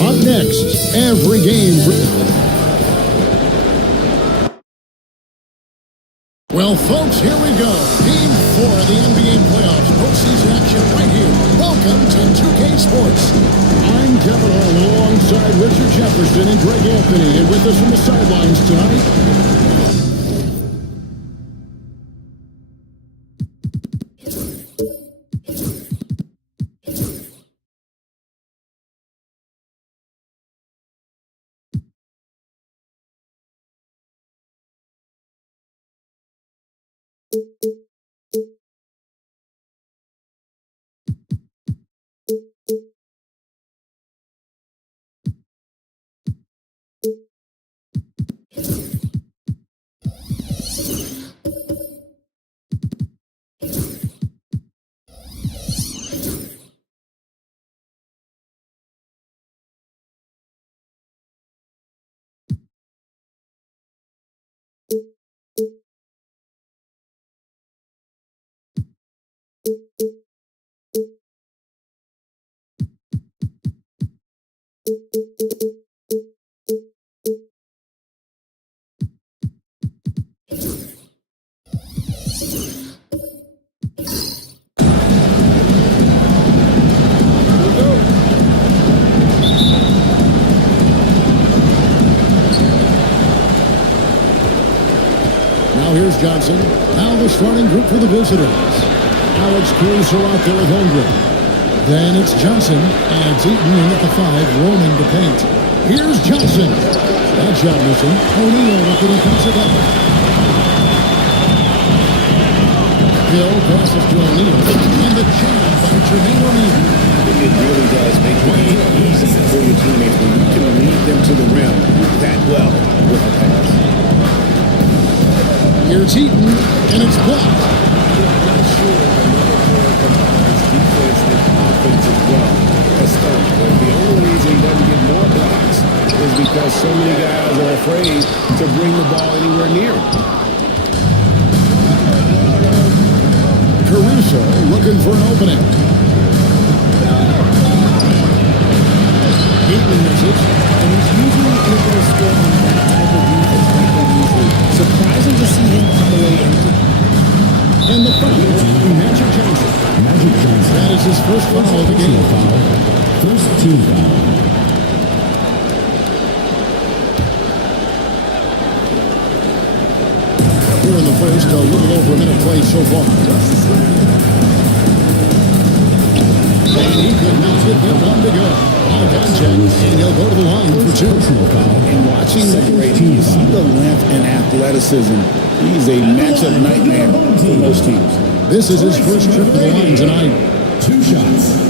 Up next, every game. Well, folks, here we go. Game 4 of the NBA playoffs. Postseason action right here. Welcome to 2K Sports. I'm Kevin Harlan alongside Richard Jefferson and Greg Anthony. And with us from the sidelines tonight, here's Johnson. Now the starting group for the visitors. Alex Caruso out there with Holmgren. Then it's Johnson and Eaton in at the 5, roaming the paint. Here's Johnson. That shot missing. O'Neal with the defensive effort. Hill passes to O'Neal. And the jam by Jermaine O'Neal. It really does make it easy for your teammates when you can lead them to the rim that well with a pass. Here's Eaton, and it's blocked. I'm not sure another player combines defense and offense as well as Stone. The only reason he doesn't get more blocks is because so many guys are afraid to bring the ball anywhere near him. Caruso looking for an opening. Eaton misses. And he's usually able to score on that type of defense like they usually. Surprising to see him come away empty. And the foul, Magic Johnson. Magic Johnson. That is his first foul of the game. First 2 foul. Here in the first, a little over a minute played so far. And he could not get that one to go. On a contact, and he'll go to the line for 2. And watching the great, you see the length strength and athleticism. He's a matchup nightmare for most teams. This is his first trip to the line tonight. 2 shots.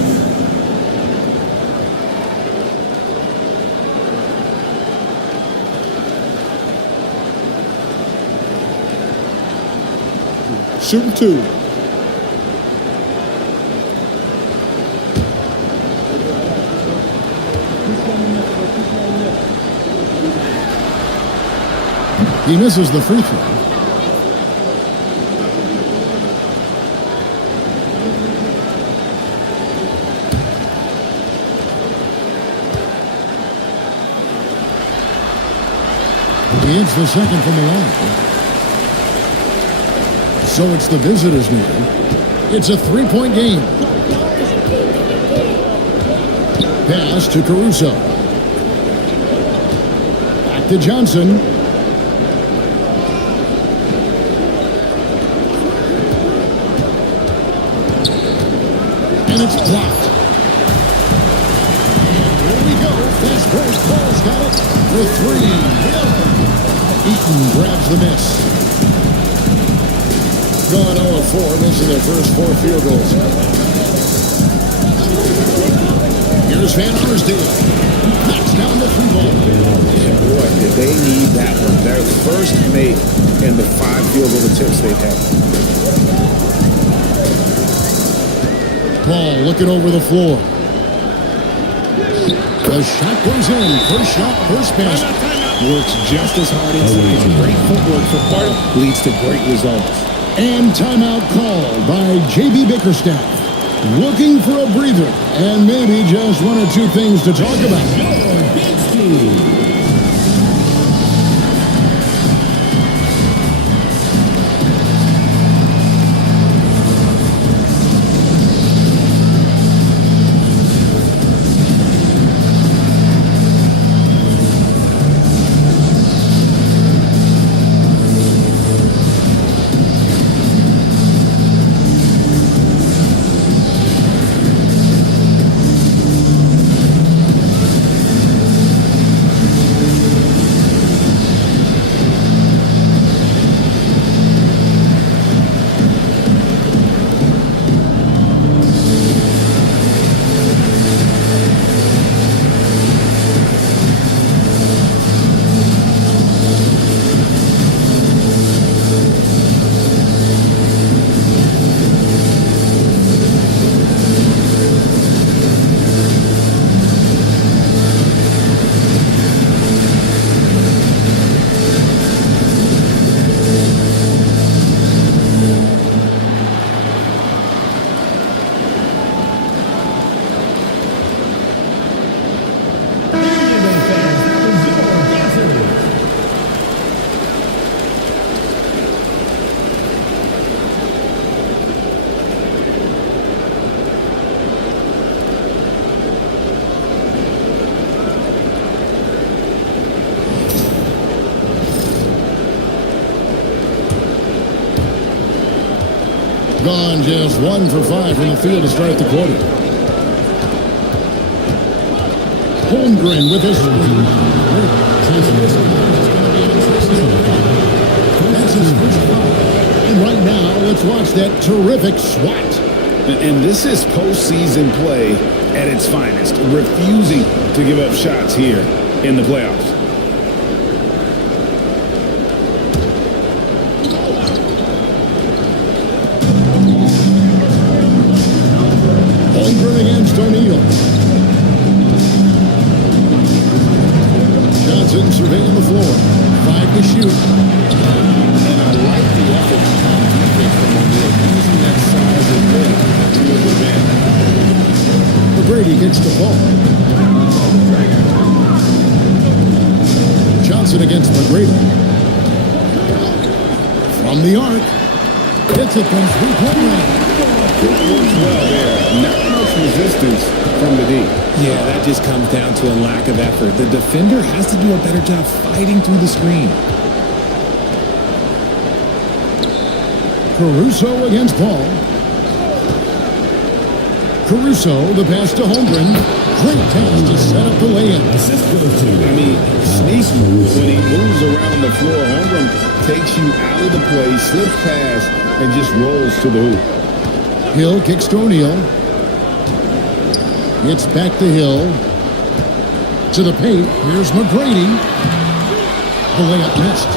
Shooting 2. He misses the free throw. He hits the second from the line. So it's the visitors now. It's a 3-point game. Pass to Caruso. Back to Johnson. And it's blocked. And here we go. Fast break. Paul's got it for 3. Eaton grabs the miss. Gone 0-4, missing their first 4 field goals. Here's Van Arsdale. Knocks down the 3-ball. And boy, did they need that one. Their first make in the 5 field goal attempts they've had. Paul looking over the floor. The shot goes in. First shot, first pass. Works just as hard inside. Great footwork for Paul leads to great results. And timeout called by J.B. Bickerstaff. Looking for a breather and maybe just 1 or 2 things to talk about. Gone just 1 for 5 from the field to start the quarter. Holmgren with his That's his first foul. And right now, let's watch that terrific swat. And this is postseason play at its finest, refusing to give up shots here in the playoffs. Holmgren against O'Neal. Johnson surveying the floor. 5 to shoot. And I like the effort on defense from O'Neal, using that size and width to his advantage. McGrady gets the ball. Johnson against McGrady. From the arc. Hits it from 3-point line. It works well there. Not much resistance from the D. Yeah, that just comes down to a lack of effort. The defender has to do a better job fighting through the screen. Caruso against Paul. Caruso, the pass to Holmgren. Great pass to set up the lay-in. I mean, sneaks when he moves around the floor. takes you out of the play, slips past, and just rolls to the hoop. Hill kicks to O'Neal. It's back to Hill. To the paint. Here's McGrady. The layup missed.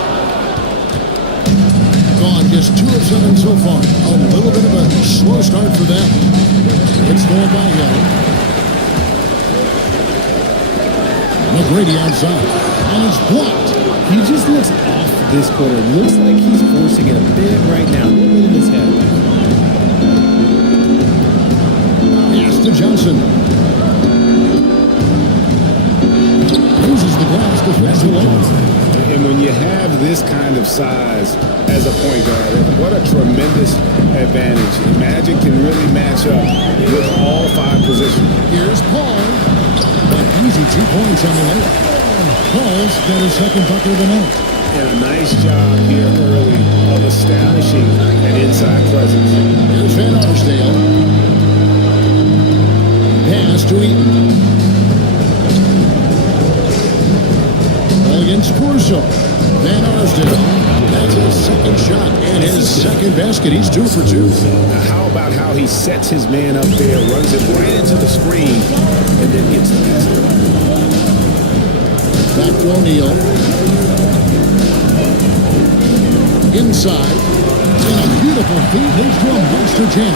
Gone just 2 of 7 so far. A little bit of a slow start for them. It's going by Hill. McGrady outside. And it's blocked. He just looks off this quarter. Looks like he's forcing it a bit right now. A little bit in his head. Pass to Johnson. Loses the glass defensively. And when you have this kind of size as a point guard, what a tremendous advantage. Magic can really match up with all 5 positions. Here's Paul. An easy 2 points on the layup. Paul's got his second bucket of the night. And a nice job here early of establishing an inside presence. Here's Van Arsdale. Pass to Eaton. Against Corso. Van Arsdale. That's his second shot and his second basket. He's 2 for 2. Now how about how he sets his man up there, runs it right into the screen, and then gets the basket. Back to O'Neal. Inside. And a beautiful feed leads to a monster jam.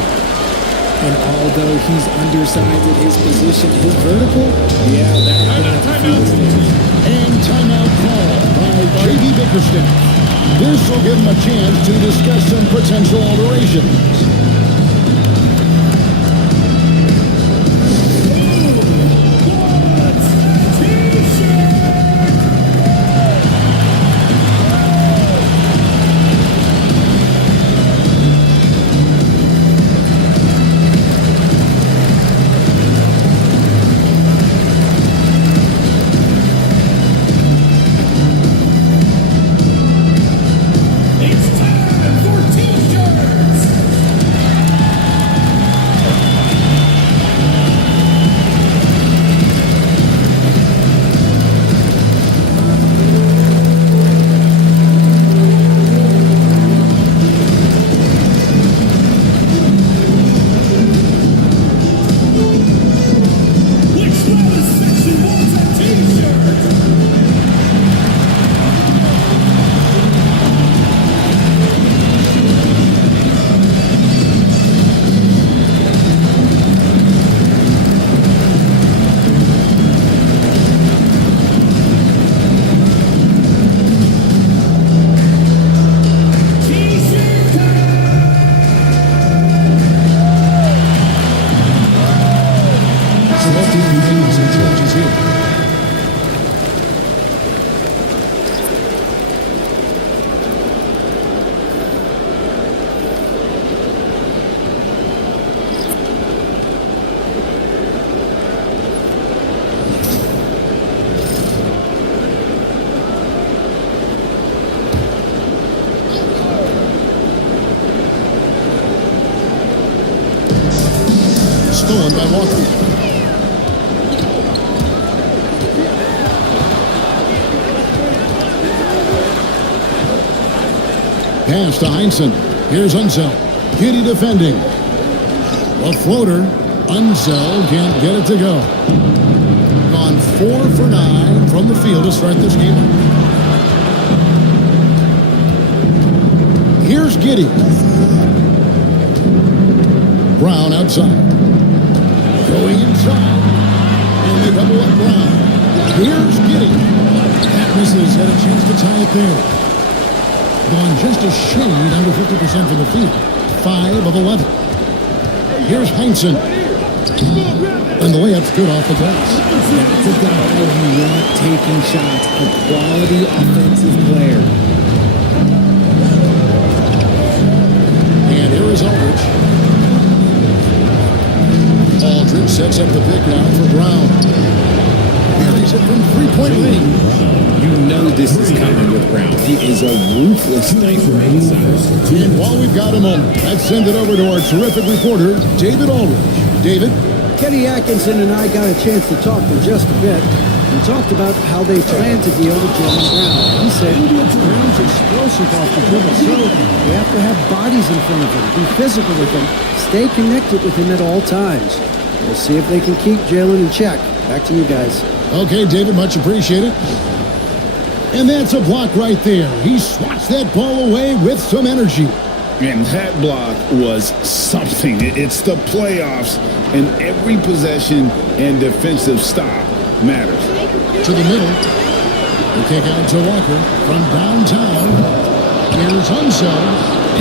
And although he's undersized at his position, his vertical, yeah, that'll put him at the field stage. And timeout call by J.B. Bickerstaff. This will give him a chance to discuss some potential alterations. Stolen by Walker. Pass to Heinsohn. Here's Unseld. Giddy defending. A floater. Unseld can't get it to go. Gone 4 for 9 from the field to start this game. Here's Giddy. Brown outside. Going inside. And they double up Brown. Here's Giddy. That misses. Had a chance to tie it there. Gone just a shade under 50% from the field. 5 of 11. Here's Heinsohn. And the layup's good off the glass. That's a guy you want taking shots. A quality offensive player. And here is Aldridge. Aldridge sets up the pick now for Brown. Carries it from three-point range. You know this is coming with Brown. He is a ruthless sniper inside. And while we've got a moment, let's send it over to our terrific reporter, David Aldridge. David? Kenny Atkinson and I got a chance to talk for just a bit, and talked about how they plan to deal with Jaylen Brown. He said Brown's explosive off the dribble, so you have to have bodies in front of him, be physical with him, stay connected with him at all times. We'll see if they can keep Jaylen in check. Back to you guys. Okay, David, much appreciated. And that's a block right there. He swats that ball away with some energy. And that block was something. It's the playoffs, and every possession and defensive stop matters. To the middle. They kick out to Walker from downtown. Here's Unseld.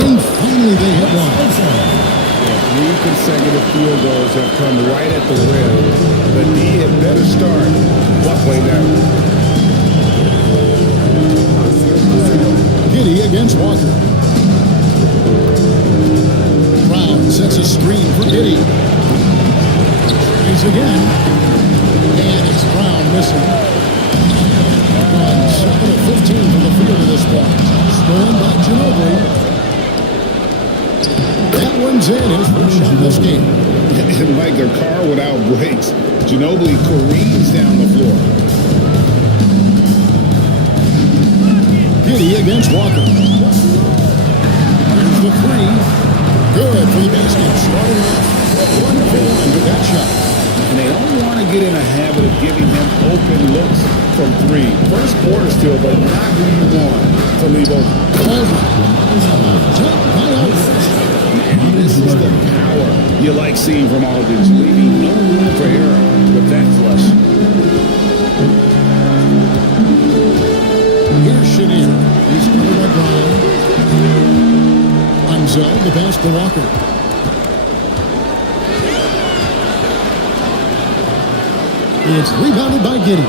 And finally they hit one. 3 consecutive field goals have come right at the rim. The D had better start. What way now? Giddey against Walker. Brown sets a screen for Giddey. Tries again. And it's Brown missing. Gone 7 of 15 from the field at this point. Stolen by Ginobili. That one's in his first shot of this game. And like a car without brakes, Ginobili careens down the floor. Giddey against Walker. Here's the three. Good for the basket. Starting off 1-for-1 with that shot. And they don't want to get in a habit of giving him open looks from 3. First quarter still, but not who you want to leave open. Top by Aldridge. And this is the power you like seeing from Aldridge, leaving no room for error with that flush. Here's Chenier. He's covered by Brown. Unseld, the pass to Walker. It's rebounded by Giddey.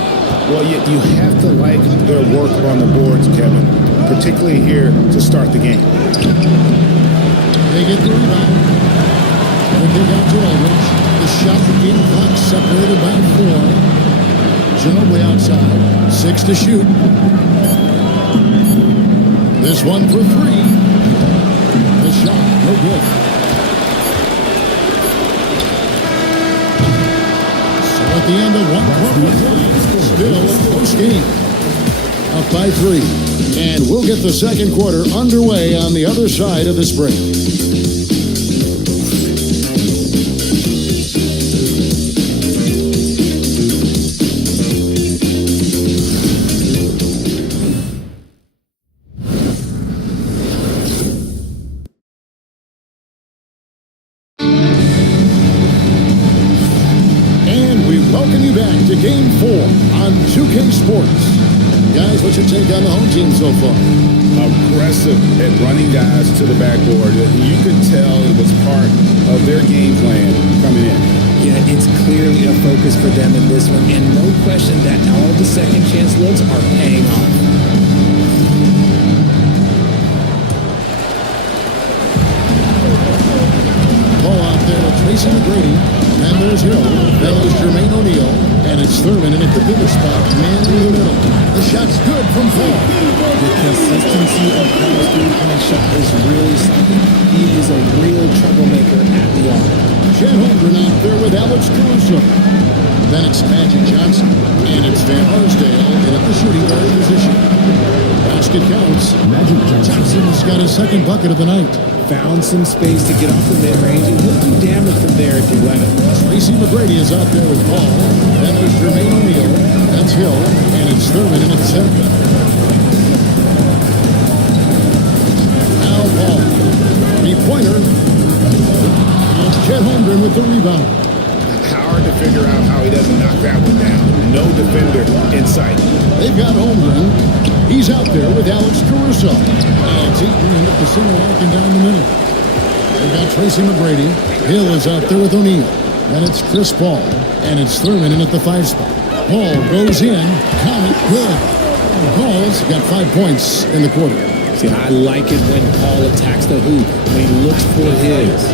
Well, you have to like their work on the boards, Kevin, particularly here to start the game. They get the rebound. They kick out to Aldridge. The shot, the game clock separated by 4. Ginobili outside. 6 to shoot. This one for 3. The shot, no good. So at the end of 1 quarter of play, still a close game. Up by 3. And we'll get the second quarter underway on the other side of this break. Welcome you back to Game 4 on 2K Sports. Guys, what's your take on the home team so far? Aggressive at running guys to the backboard. You could tell it was part of their game plan coming in. Yeah, it's clearly a focus for them in this one, and no question that all the second chance looks are paying off. Ball out there with Tracy McGrady. And there's Hill. Then there's Jermaine O'Neal. And it's Thurman in at the bigger spot. Man in the middle. The shot's good from Paul. The consistency of Paul's three-point shot is really something. He is a real troublemaker at the arc. Chet Holmgren out there with Alex Caruso. Then it's Magic Johnson. And it's Van Arsdale in at the shooting guard position. Basket counts. Magic Johnson's got his second bucket of the night. Found some space to get off the mid-range, and he'll do damage from there if you let him. Tracy McGrady is out there with Paul. Then there's Jermaine O'Neal. That's Hill. And it's Thurman in at the center. Now Paul. Three-pointer. It's Chet Holmgren with the rebound. Hard to figure out how he doesn't knock that one down. No defender in sight. They've got Holmgren. He's out there with Alex Caruso. And it's Eaton in at the center arc and down the middle. They've got Tracy McGrady. Hill is out there with O'Neal. Then it's Chris Paul. And it's Thurman in at the 5 spot. Paul goes in. Count it. Good. Paul's got 5 points in the quarter. See, I like it when Paul attacks the hoop, when he looks for his.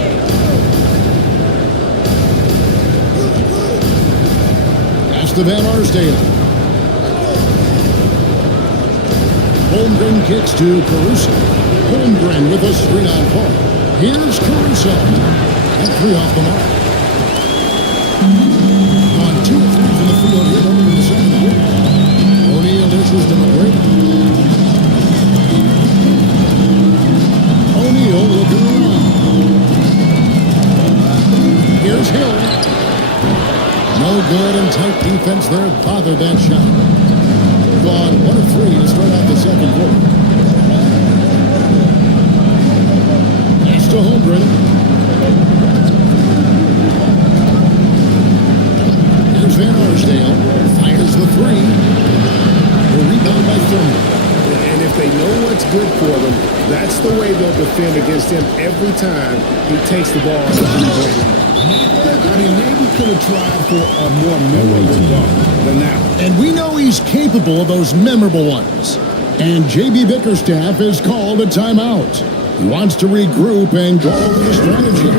Pass to Van Arsdale. Holmgren kicks to Caruso. Holmgren with a screen on Paul. Here's Caruso. And 3 off the mark. On 2 of 3 from the field here over in the second quarter. passes to McGrady. O'Neal looking around. Here's Hill. No good, and tight defense there bothered that shot. Gone 1 of 3 to start out the second quarter. Pass to Holmgren. Here's Van Arsdale. Fires the 3. The rebound by Thurman. And if they know what's good for them, that's the way they'll defend against him every time he takes the ball out of the three-point line. I mean, maybe could have tried for a more memorable dunk than that one. And we know he's capable of those memorable ones. And J.B. Bickerstaff has called a timeout. He wants to regroup and go over the strategy.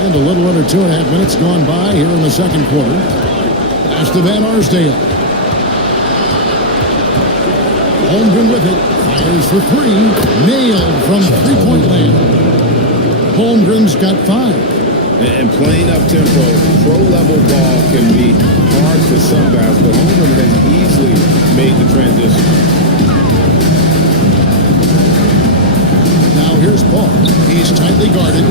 And a little under 2.5 minutes gone by here in the second quarter. Pass to Van Arsdale. Holmgren with it. Fires for 3. Nailed from three-point land. Holmgren's got 5. And playing up-tempo, pro-level ball can be hard for some guys, but Holmgren has easily made the transition. Now here's Paul. He's tightly guarded.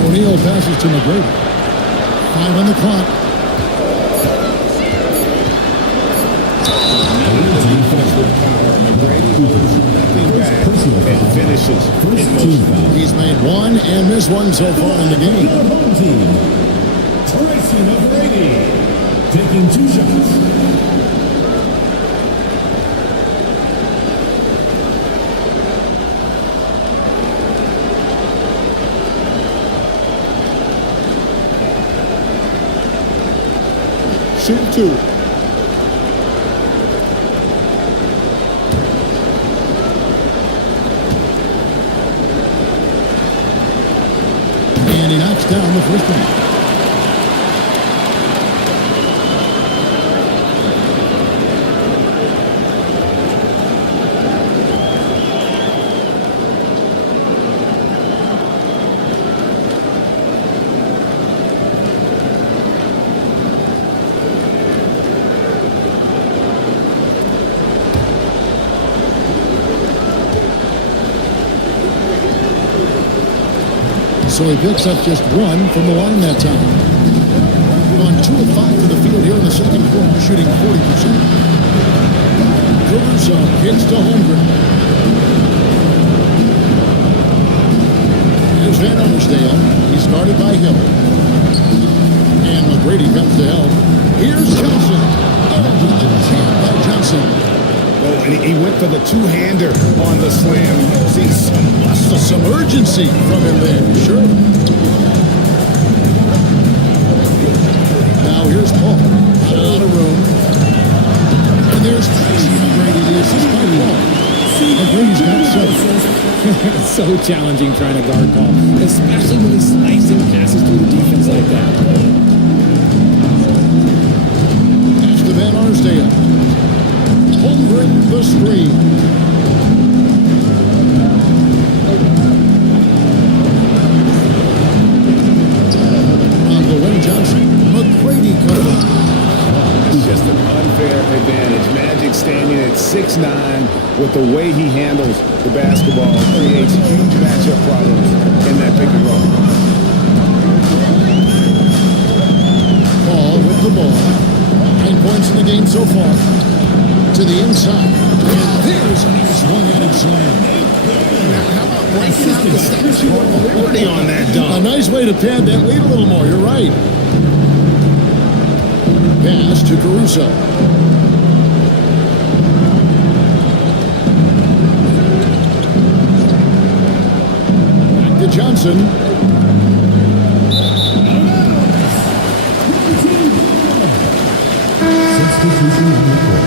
O'Neal passes to McGrady. 5 on the clock. McGrady owes nothing back and finishes in motion. He's made 1 and missed 1 so far in the game. Your home team, Tracy McGrady, taking 2 shots. Shoot 2. And he knocks down the first one. So he picks up just 1 from the line that time. On 2 of 5 to the field here in the second quarter, shooting 40%. Caruso hits to Holmgren. Here's Van Arsdale. He's guarded by Hill. And McGrady comes to help. Here's Johnson. Oh, jam by Johnson. Oh, and he went for the two-hander on the slam. See some muscle. Some urgency from him there, sure. Now here's Paul. Out of room. And there's Tracy McGrady to assist by Paul. McGrady's got 7. It's so challenging trying to guard Paul, especially when he's slicing passes through the defense like that. the screen. On the wing, Johnson. McGrady cover. It's just an unfair advantage. Magic standing at 6'9", with the way he handles the basketball creates huge matchup problems in that pick and roll. Paul with the ball. 9 points in the game so far. To the inside. And there's a nice one-handed slam. How about breaking out the Statue of Liberty on that A dunk? nice way to pad that lead a little more. You're right. Pass to Caruso. Back to Johnson. Substitution on the court.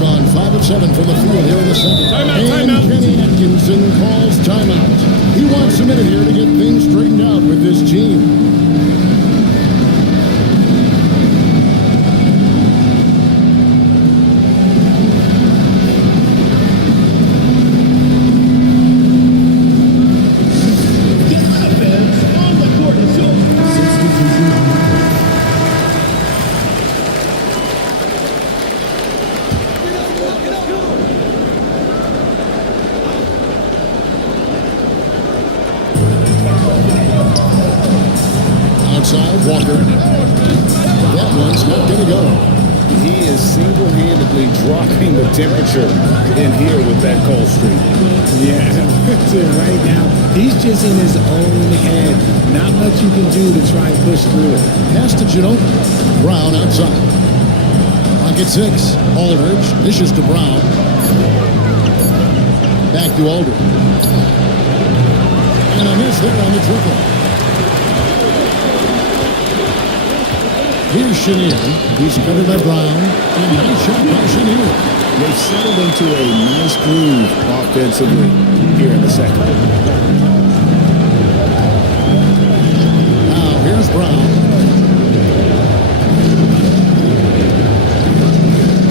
Gone 5 of 7 from the field here in the second. Timeout. And Kenny Atkinson calls timeout. He wants a minute here to get things straightened out with this team. Substitution on the court. Outside, Walker. That one's not going to go. He is single-handedly dropping the temperature in here with that cold streak. Yeah, right now, he's just in his own head. Not much you can do to try and push through it. Pass to Ginobili. Brown outside. Pocket 6. Aldridge dishes to Brown. Back to Aldridge. And a miss there on the triple. Here's Chenier. He's covered by Brown. And nice shot by Chenier. They've settled into a nice groove offensively here in the second. Now here's Brown.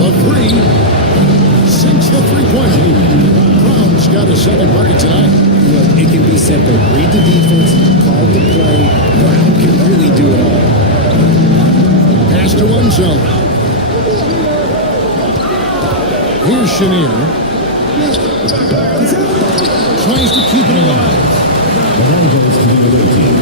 The three. Sinks the three-pointer. Brown's got a second bucket tonight. Look, it can be simple. Read the defense, call the play. Brown can really do it all. Pass to one zone. Here's Chenier. Tries to keep it alive. The ball goes to the away team.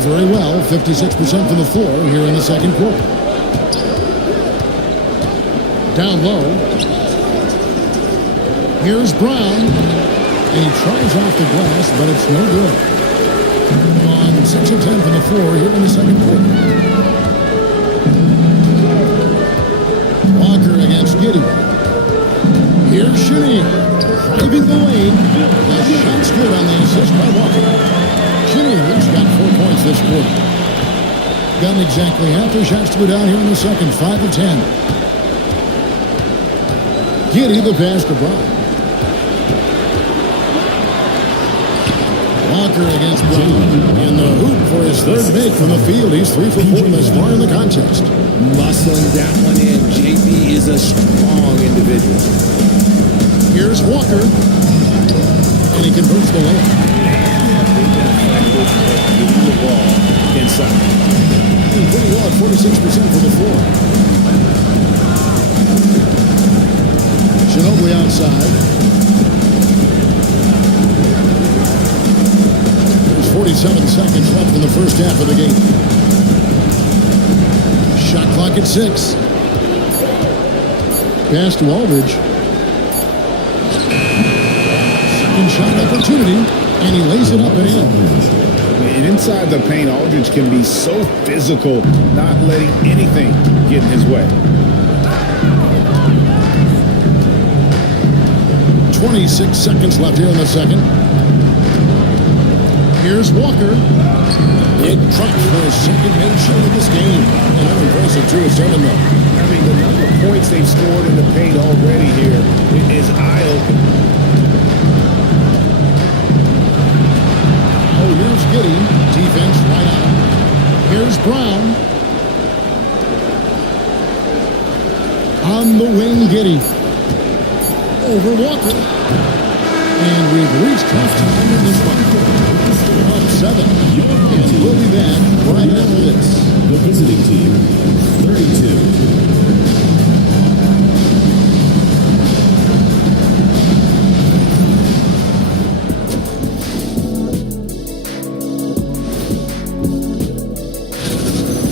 Very well, 56% from the floor here in the second quarter. Down low. Here's Brown. And he tries off the glass, but it's no good. On 6 of 10 from the floor here in the second quarter. Walker against Giddey. Here's Chenier. Driving the lane. The shot's good on the assist by Walker. Chenier's got 4 points this quarter. Gotten exactly half their shots to go down here in the second. 5 of 10. Giddey the pass to Brown. Walker against Brown. In the hoop for his third make from the field. He's 3 for 4 thus far in the contest. Muscling that one in. JB is a strong individual. Here's Walker. And he converts the layup. Moving the ball inside. Doing pretty well at 46% from the floor. Ginobili outside. There's 47 seconds left in the first half of the game. Shot clock at 6. Pass to Aldridge. Second shot opportunity, and he lays it up and in. And inside the paint, Aldridge can be so physical, not letting anything get in hhis way. 26 seconds left here in the second. Here's Walker. Big truck for his second made shot of this game. An unimpressive 2-7 though. I mean, the number of points they've scored in the paint already here is eye-opening. Oh, here's Giddey. Defense right out. Here's Brown. On the wing, Giddey. Over Walker. And we've reached halftime in this one. Up 7. And we'll be back right after this. The visiting team, 32.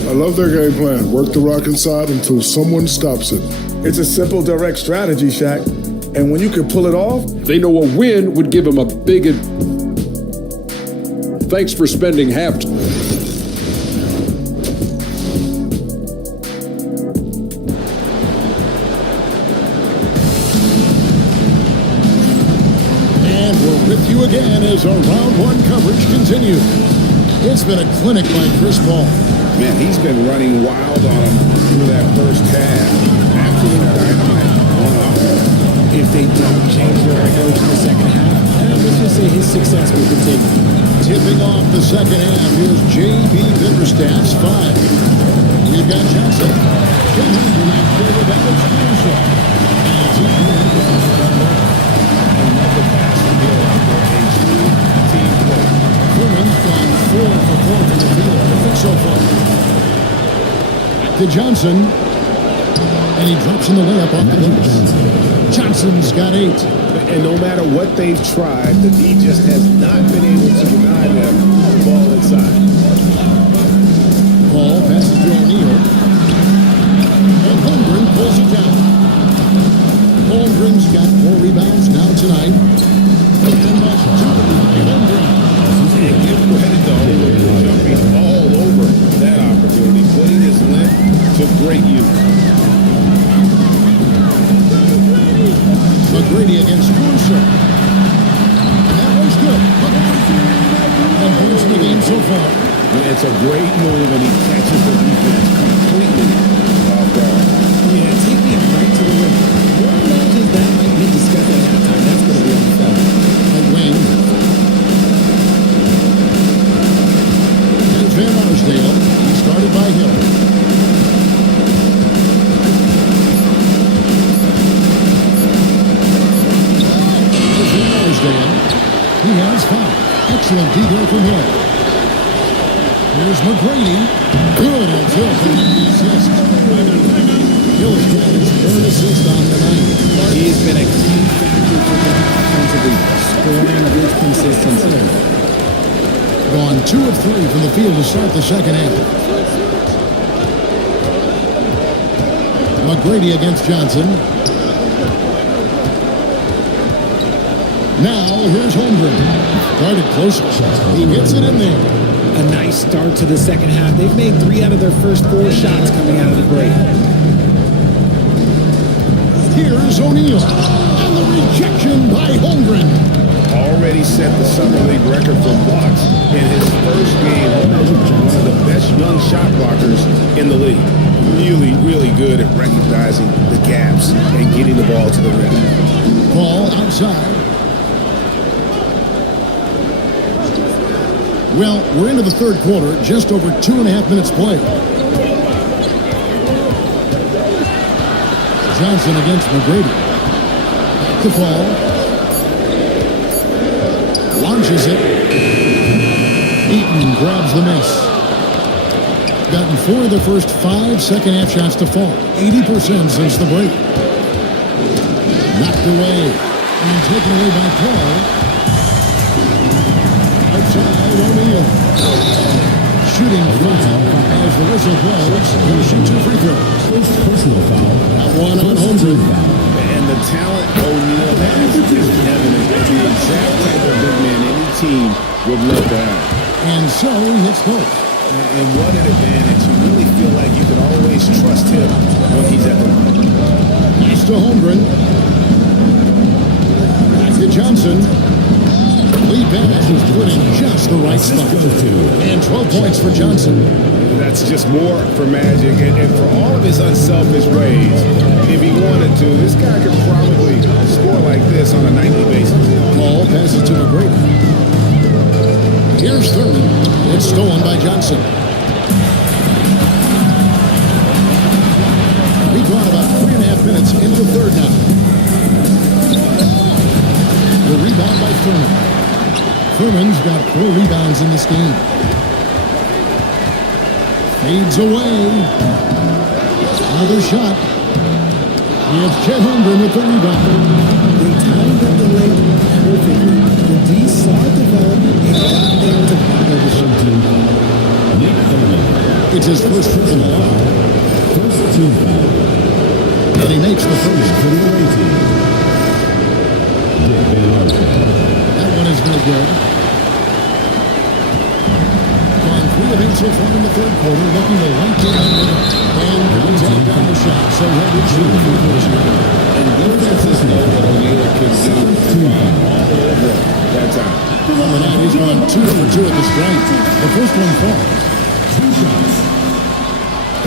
I love their game plan. Work the rock inside until someone stops it. It's a simple, direct strategy, Shaq. And when you can pull it off, They know a win would give them a big. Thanks for spending half. And we're with you again as our round one coverage continues. It's been a clinic by Chris Paul. Man, he's been running wild on them through that first half. Absolute dynamite on offense. If they don't change their approach in the second half, let's just say his success will continue. Tipping off the second half, here's J.B. Bickerstaff's 5. We've got Johnson. Another pass from here out there, team play. Truman's gone 4 for 4 from the field. Perfect so far. Back to Johnson. And he drops in the layup off the glass. Johnson's got 8. And no matter what they've tried, the D just has not been able to deny them the ball inside. Paul passes to O'Neal. And Holmgren pulls it down. Holmgren's got 4 rebounds now tonight. And that's 2 by Holmgren. And give credit though, jumping all over that opportunity, putting his length to great use. McGrady against Caruso. And that one's good. And points in the game so far. It's a great move, and he catches the defense completely off guard. Yeah, taking it right to the rim. What imagines that might be discussed at halftime? That's going to be on the film. The wing. There's Van Arsdale. He started by Hill. There's Van Arsdale. He has 5. Excellent detail from Hill. Here's McGrady. Good as Hill can make the assist. Hill's got his 3rd assist on the night. He has been a key factor for them offensively, scoring with consistency. Gone 2 of 3 from the field to start the second half. McGrady against Johnson. Now, here's Holmgren. Guarded close. He gets it in there. A nice start to the second half. They've made 3 out of their first 4 shots coming out of the break. Here's O'Neal. And the rejection by Holmgren. Already set the summer league record for blocks in his first game. Holmgren, one of the best young shot blockers in the league. Really, really good at recognizing the gaps and getting the ball to the rim. Ball outside. Well, we're into the third quarter, just over 2.5 minutes played. Johnson against McGrady. Back to Paul. Launches it. Eaton grabs the miss. Gotten 4 of the first 5 second half shots to fall. 80% since the break. Knocked away. And taken away by Paul. Outside, O'Neal. Shooting foul as the whistle blows. He'll shoot 2 free throws. Personal foul. That one on Holmgren. And the talent O'Neal has is evident. The exact type of big man any team would love to have. And so he hits both. And what an advantage. You really feel like you can always trust him when he's at the line. Pass to Holmgren. Johnson. Lee Bass is put in just the right spot. And 12 points for Johnson. That's just more for Magic. And for all of his unselfish ways, if he wanted to, this guy could probably score like this on a nightly basis. Paul passes to McGrady. Here's Thurman. It's stolen by Johnson. We've gone about 3.5 minutes into the third now. The rebound by Thurman. Thurman's got 4 rebounds in this game. Fades away. Another shot. It's Chet Holmgren with the rebound. They timed up the lane perfectly. The D saw it develop and got there to bother the shot. It's his first personal foul. And he makes the first. That one is no good. Gone 3 of 8 so far in the third quarter, looking to lock in on it. And take down the shot. So he'll be shooting for this year. And defenses know what O'Neal can do all over that time. On the night, he's gone 2 for 2 at the strike. The first one falls.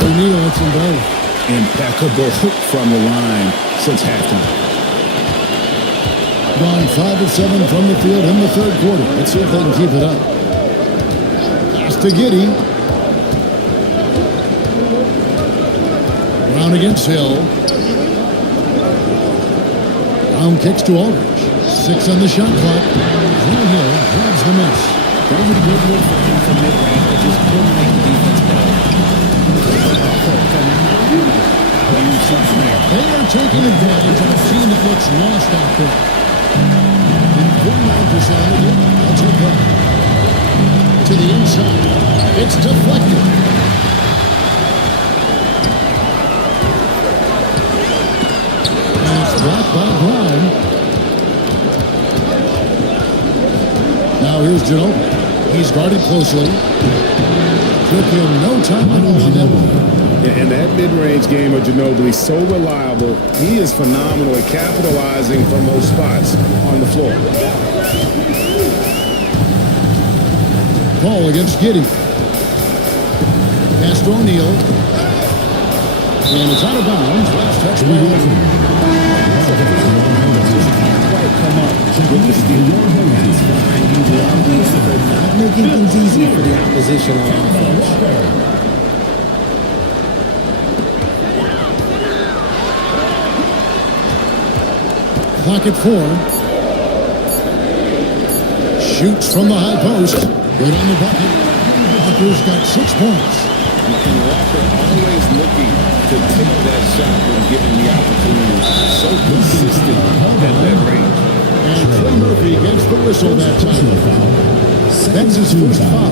O'Neal hits them both. Impeccable from the line since halftime. Gone 5 of 7 from the field in the third quarter. Let's see if they can keep it up. Pass to Giddey. Brown against Hill. Brown kicks to Aldridge. 6 on the shot clock. Drew Hill grabs the miss. That was a good move for him from mid-range, but just couldn't make the defense better. They are taking advantage of a team that looks lost out there. And 49% of the game. That's okay. To the inside. It's deflected. And it's blocked by Brown. Now here's Ginobili. He's guarded closely. Took him no time at all on that one. And that mid-range game of Ginobili, so reliable. He is phenomenal at capitalizing from those spots on the floor. Paul against Giddey. Pass to O'Neal. And it's out of bounds. Last touch by O'Neal. Come up with the steal. Not making things easy for the opposition on offense. Clock at 4. Shoots from the high post. Good on the bucket. Walker's got 6 points. And Walker always looking to take that shot when given the opportunity. So consistent at that range. And Trey Murphy gets the whistle that time. That's his first foul.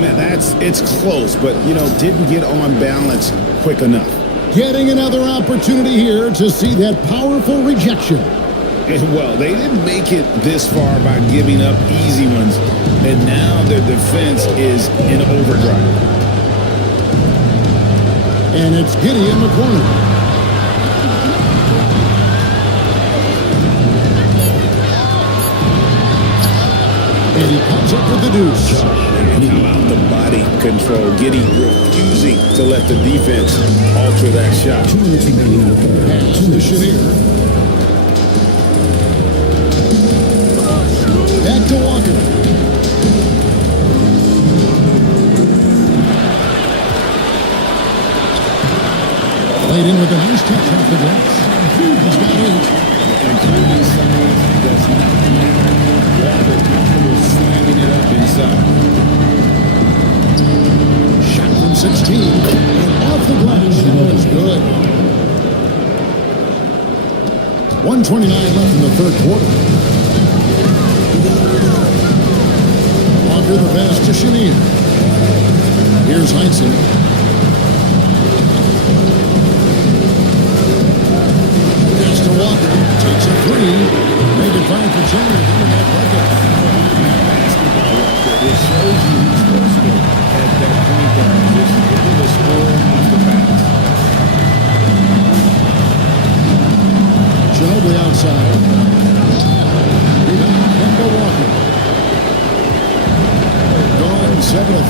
Man, it's close, but, didn't get on balance quick enough. Getting another opportunity here to see that powerful rejection. And, well, they didn't make it this far by giving up easy ones, and now their defense is in overdrive. And it's Giddey in the corner. And he comes up with the deuce. And how about the body control? Giddey refusing to let the defense alter that shot. Pass to Chenier. Back to Walker. Played in with a nice touch off the glass. He's got 8. Including someone that's not Walker comfortable slamming it up inside. Shot from 16. And off the glass. That was good. 1:29 left in the third quarter. Walker the pass to Chenier. Here's Heinsohn. Pass to Walker. Takes a 3. Make it 5 for 10 with him in that bucket. Basketball, Walker, it shows you he's versatile at that point guard position, able to score off the pass. Ginobili outside.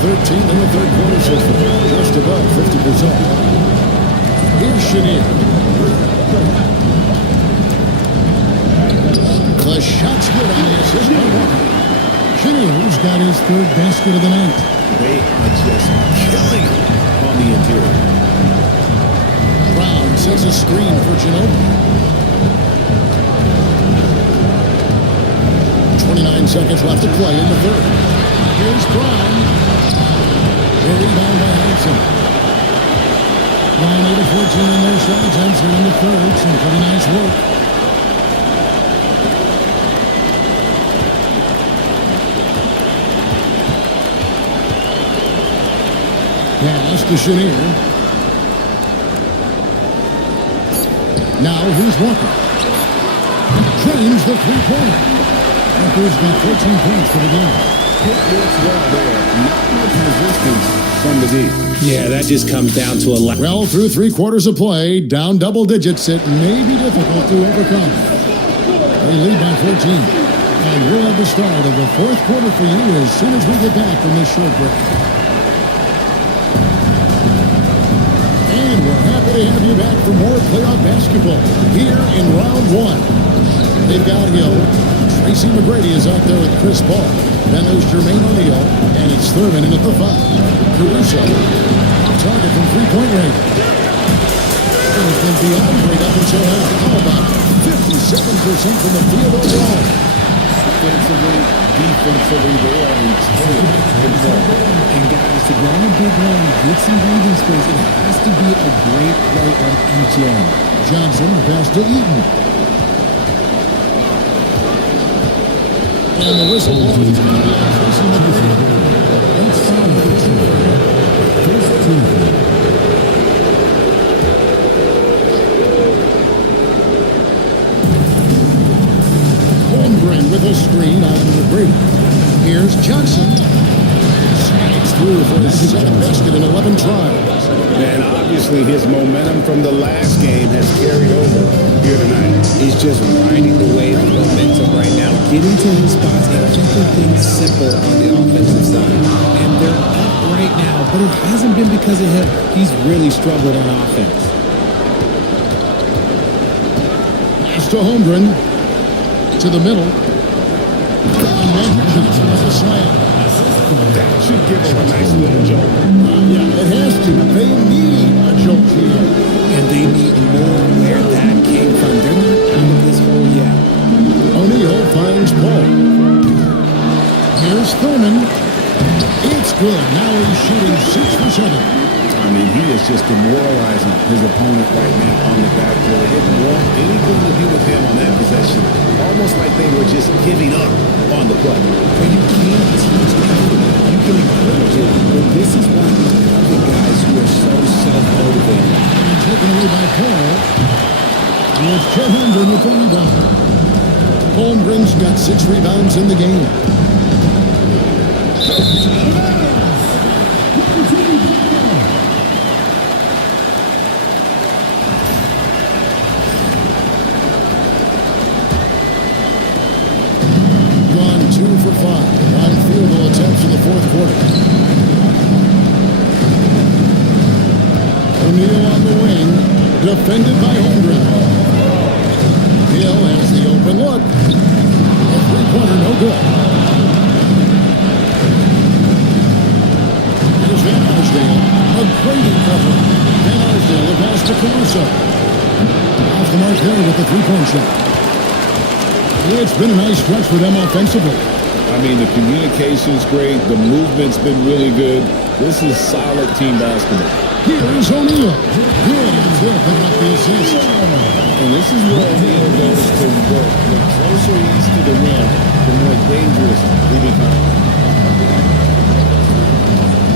13th in the third quarter so far, just above 50%. Here's Chenier. The shot's good on the assist by Walker. Chenier's got his third basket of the night. They are just killing it on the interior. Brown sets a screen for Ginobili. 29 seconds left to play in the third. Here's Brown. The rebound by Hudson. Brown 8 of 14 in their shots. Answer in the third. Some pretty nice work. Pass to Chenier. Now here's Walker. Drains the three-pointer. Walker's got 14 points for the game. It works well there. Not much resistance from the deep. Yeah, that just comes down to a lot. Well, through 3 quarters of play, down double digits, it may be difficult to overcome. They lead by 14. And we'll have the start of the fourth quarter for you as soon as we get back from this short break. And we're happy to have you back for more playoff basketball here in round one. They've got Hill. Tracy McGrady is out there with Chris Paul. Then there's Jermaine O'Neal, and it's Thurman in at the 5. Caruso, target from three-point range. It's been beyond great up until now. How about 57% from the field overall? Offensively, defensively, they are in total control. And guys, to go on a big run, get some breathing space, it has to be a great play on each end. Johnson, the pass to Eaton. And the whistle blows. It's going to be on Tracy McGrady. That's foul. Holmgren with a screen on McGrady. Here's Johnson. Slides through for his second basket in 11 tries. And obviously his momentum from the last game has carried over here tonight. He's just riding the wave of momentum right now, getting to his spots and keeping things simple on the offensive side. And they're up right now, but it hasn't been because of him. He's really struggled on offense. Pass to Holmgren. To the middle. And Magic Johnson with a slam. That should give him a nice little jolt. Yeah, it has to. They need a jolt here. And they need more where that came from. They're not out of this hole yet. O'Neal finds Paul. Here's Thurman. It's good. Now he's shooting 6 for 7. I mean, he is just demoralizing his opponent right now on the backcourt. They didn't want anything to do with him on that possession. Almost like they were just giving up on the play. But you can't teach effort. You can encourage it, but this is why you have the guys who are so self-motivated. And taken away by Paul. With Chet Holmgren with the rebound. Holmgren's got 6 rebounds in the game. Gone 2 for 5 on field goal attempts in the fourth quarter. O'Neal on the wing, defended by Holmgren. Hill has the open look. A three-pointer, no good. Here's Van Arsdale. A great recovery. Van Arsdale, a pass to Caruso. Off the mark there with the three-point shot. It's been a nice stretch for them offensively. I mean, the communication's great. The movement's been really good. This is solid team basketball. Here's O'Neal. Good. Hill picking up the assist. And this is where O'Neal goes to work. The closer he is to the rim, the more dangerous he becomes.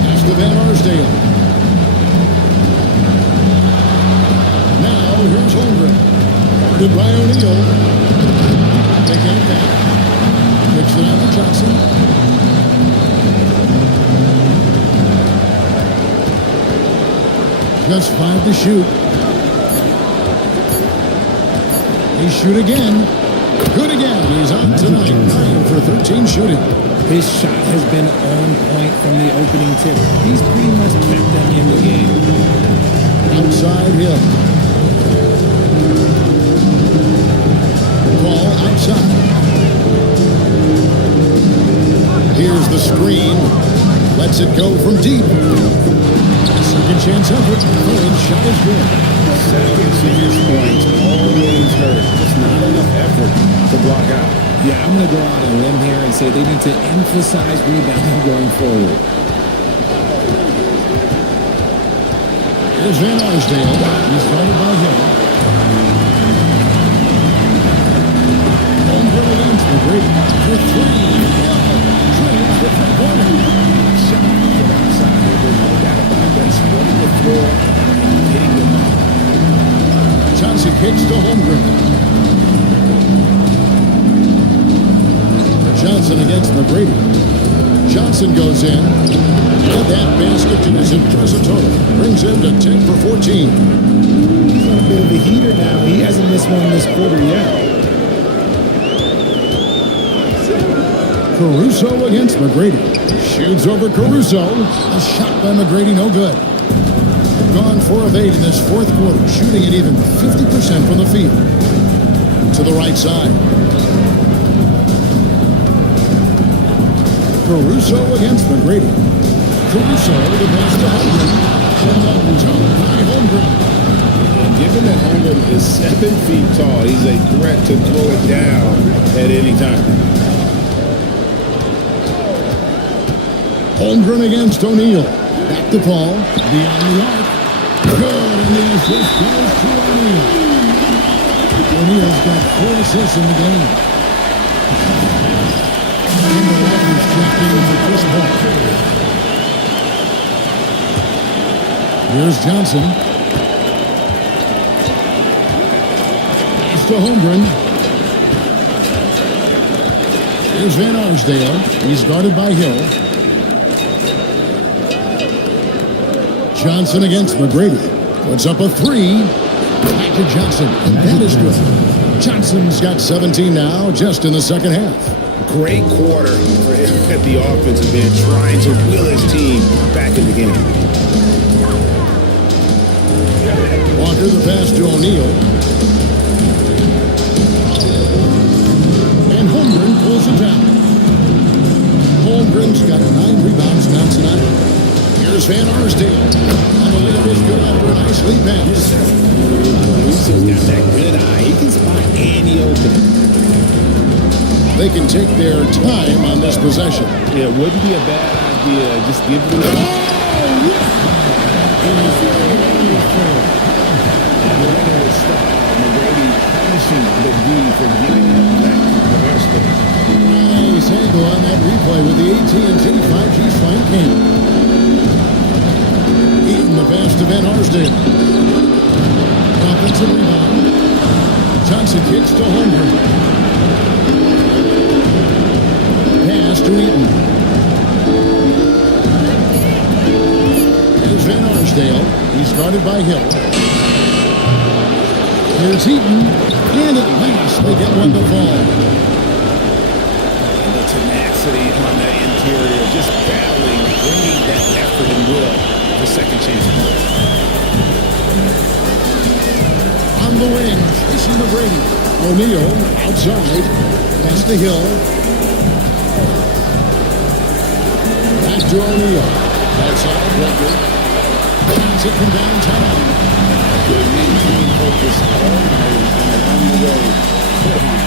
Pass to Van Arsdale. Now here's Holmgren. Guarded by O'Neal. They get it back. Kicks it out to Johnson. Just 5 to shoot. He shoot again. Good again. He's on tonight. 9 for 13 shooting. His shot has been on point from the opening tip. He's pretty much kept them in the game. Outside Hill. Ball outside. Here's the screen. Lets it go from deep. Second chance effort. Third shot is good. Second chance points always hurt. It's not enough effort to block out. Yeah, I'm going to go out on a limb here and say they need to emphasize rebounding going forward. Here's Van Arsdale. He's guarded by Hill. Holmgren against McGrady. For three. Hill. Dreams with the corner. Shot from outside. There's no doubt about that. Spreading the floor and hitting the ball. Johnson kicks to Holmgren. Johnson against McGrady. Johnson goes in. And that basket ties him to a total. Brings him to 10 for 14. He's on a bit of a heater now. He hasn't missed one this quarter yet. Caruso against McGrady. Shoots over Caruso. A shot by McGrady, no good. Gone 4 of 8 in this fourth quarter, shooting at even 50% from the field. To the right side. Caruso against McGrady. Caruso the pass to Holmgren. By Holmgren. And given that Holmgren is 7 feet tall, he's a threat to throw it down at any time. Holmgren against O'Neal. Back to Paul. Beyond the arc. Good, and the assist goes to O'Neal. O'Neal's got 4 assists in the game. Kemba Walker's checked in for Chris Paul. Here's Johnson. Pass to Holmgren. Here's Van Arsdale. He's guarded by Hill. Johnson against McGrady. Puts up a 3. Back to Johnson, and that is good. Johnson's got 17 now, just in the second half. Great quarter for him at the offensive end, trying to will his team back in the game. Walker the pass to O'Neal. And Holmgren pulls it down. Holmgren's got 9 rebounds now tonight. Here's Van Arsdale. And the layup is good after a nice lead pass. Caruso's got that good eye. He can spot any opening. They can take their time on this possession. Yeah, it wouldn't be a bad idea. Just give them the McGrady punishing the D for giving him that airspace. Nice angle on that replay with the AT&T 5G Slant Cam. Eaton the pass to Van Arsdale. Offensive rebound. Johnson kicks to Holmgren. Pass to Eaton. Here's Van Arsdale. He's guarded by Hill. Here's Eaton. And at last they get one to fall. The tenacity on that interior, just battling, bringing that effort and will for second chance points. On the wing, chasing McGrady. O'Neal outside. Pass to Hill. Back to O'Neal. Outside Walker. Bounce it from downtown. Good maintaining focus all night and along the way.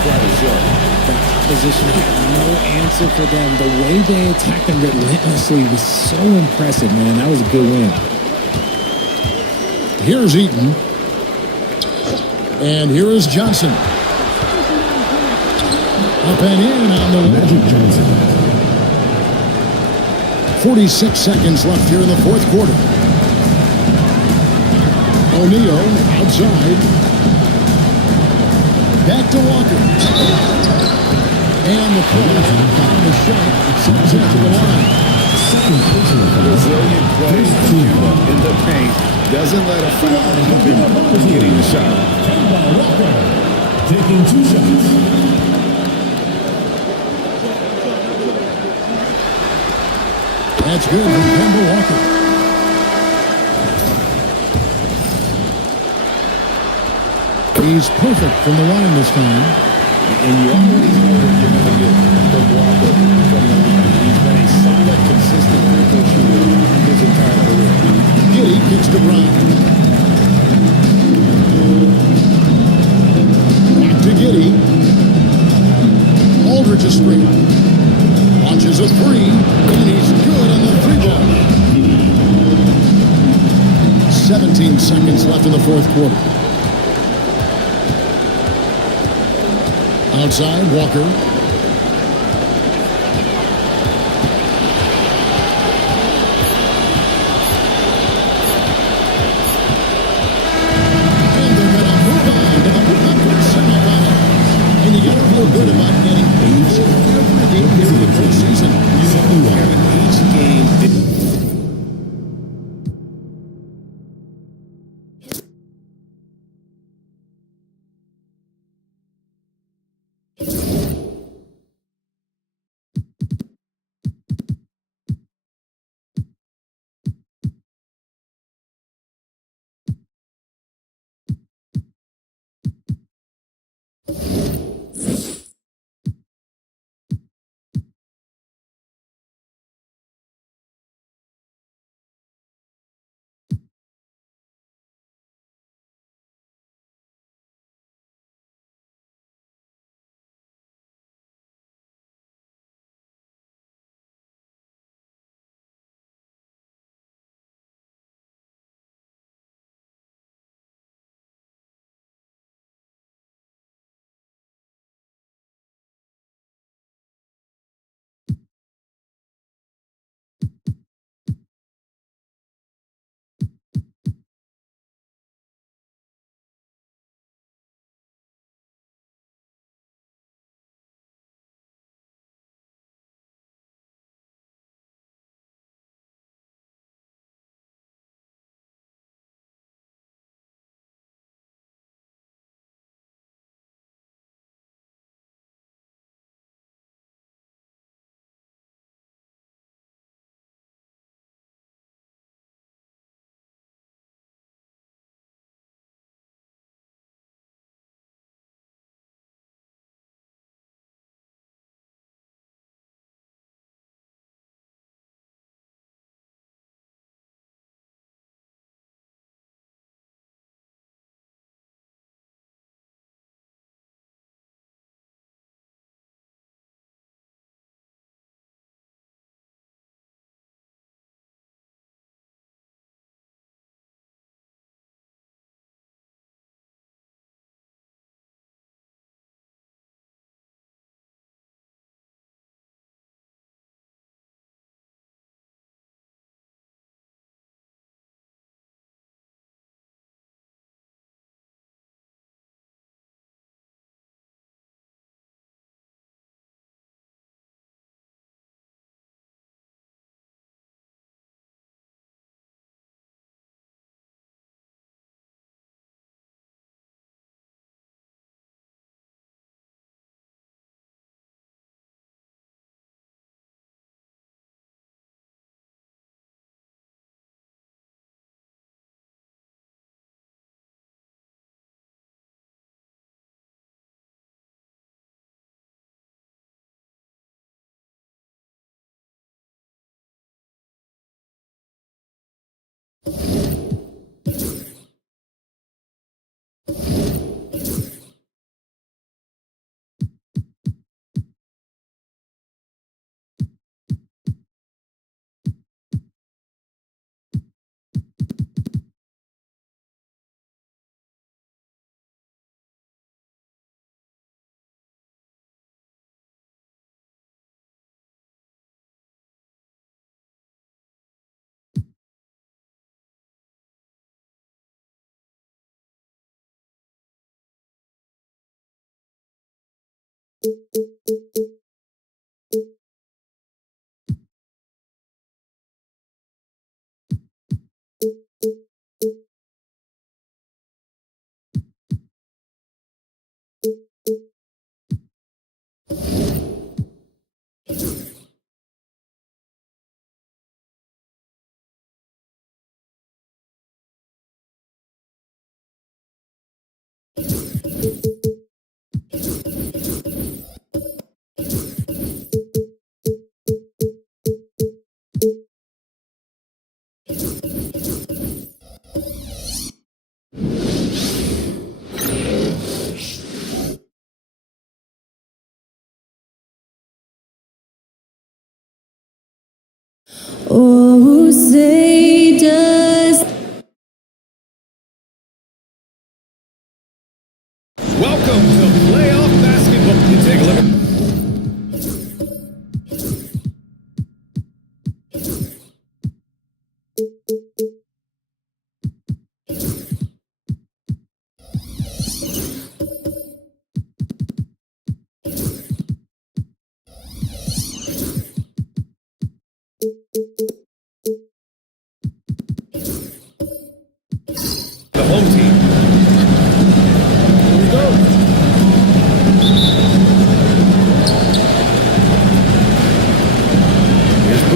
Quite a show. The opposition had no answer for them. The way they attacked them relentlessly was so impressive, man. That was a good win. Here's Eaton. And here is Johnson. Up and in on the Magic Johnson. 46 seconds left here in the fourth quarter. O'Neal outside. Back to Walker. And the play on the shot. Sends it to the line. Resilient play in the paint. Doesn't let a foul keep him from getting the shot. Taking 2 shots. That's good from Kemba Walker. He's perfect from the line this time. And you always know what you're going to get from Walker from the line. He's been a solid, consistent free throw shooter his entire career. Giddy kicks to Brown. Back to Giddy. Aldridge is straight. Launches a three, and he's good on the three ball. 17 seconds left in the fourth quarter. Outside, Walker. And they're going to move on to the conference semifinals. And you got to feel good about getting eight every game here in the postseason. You know, Kevin, each game...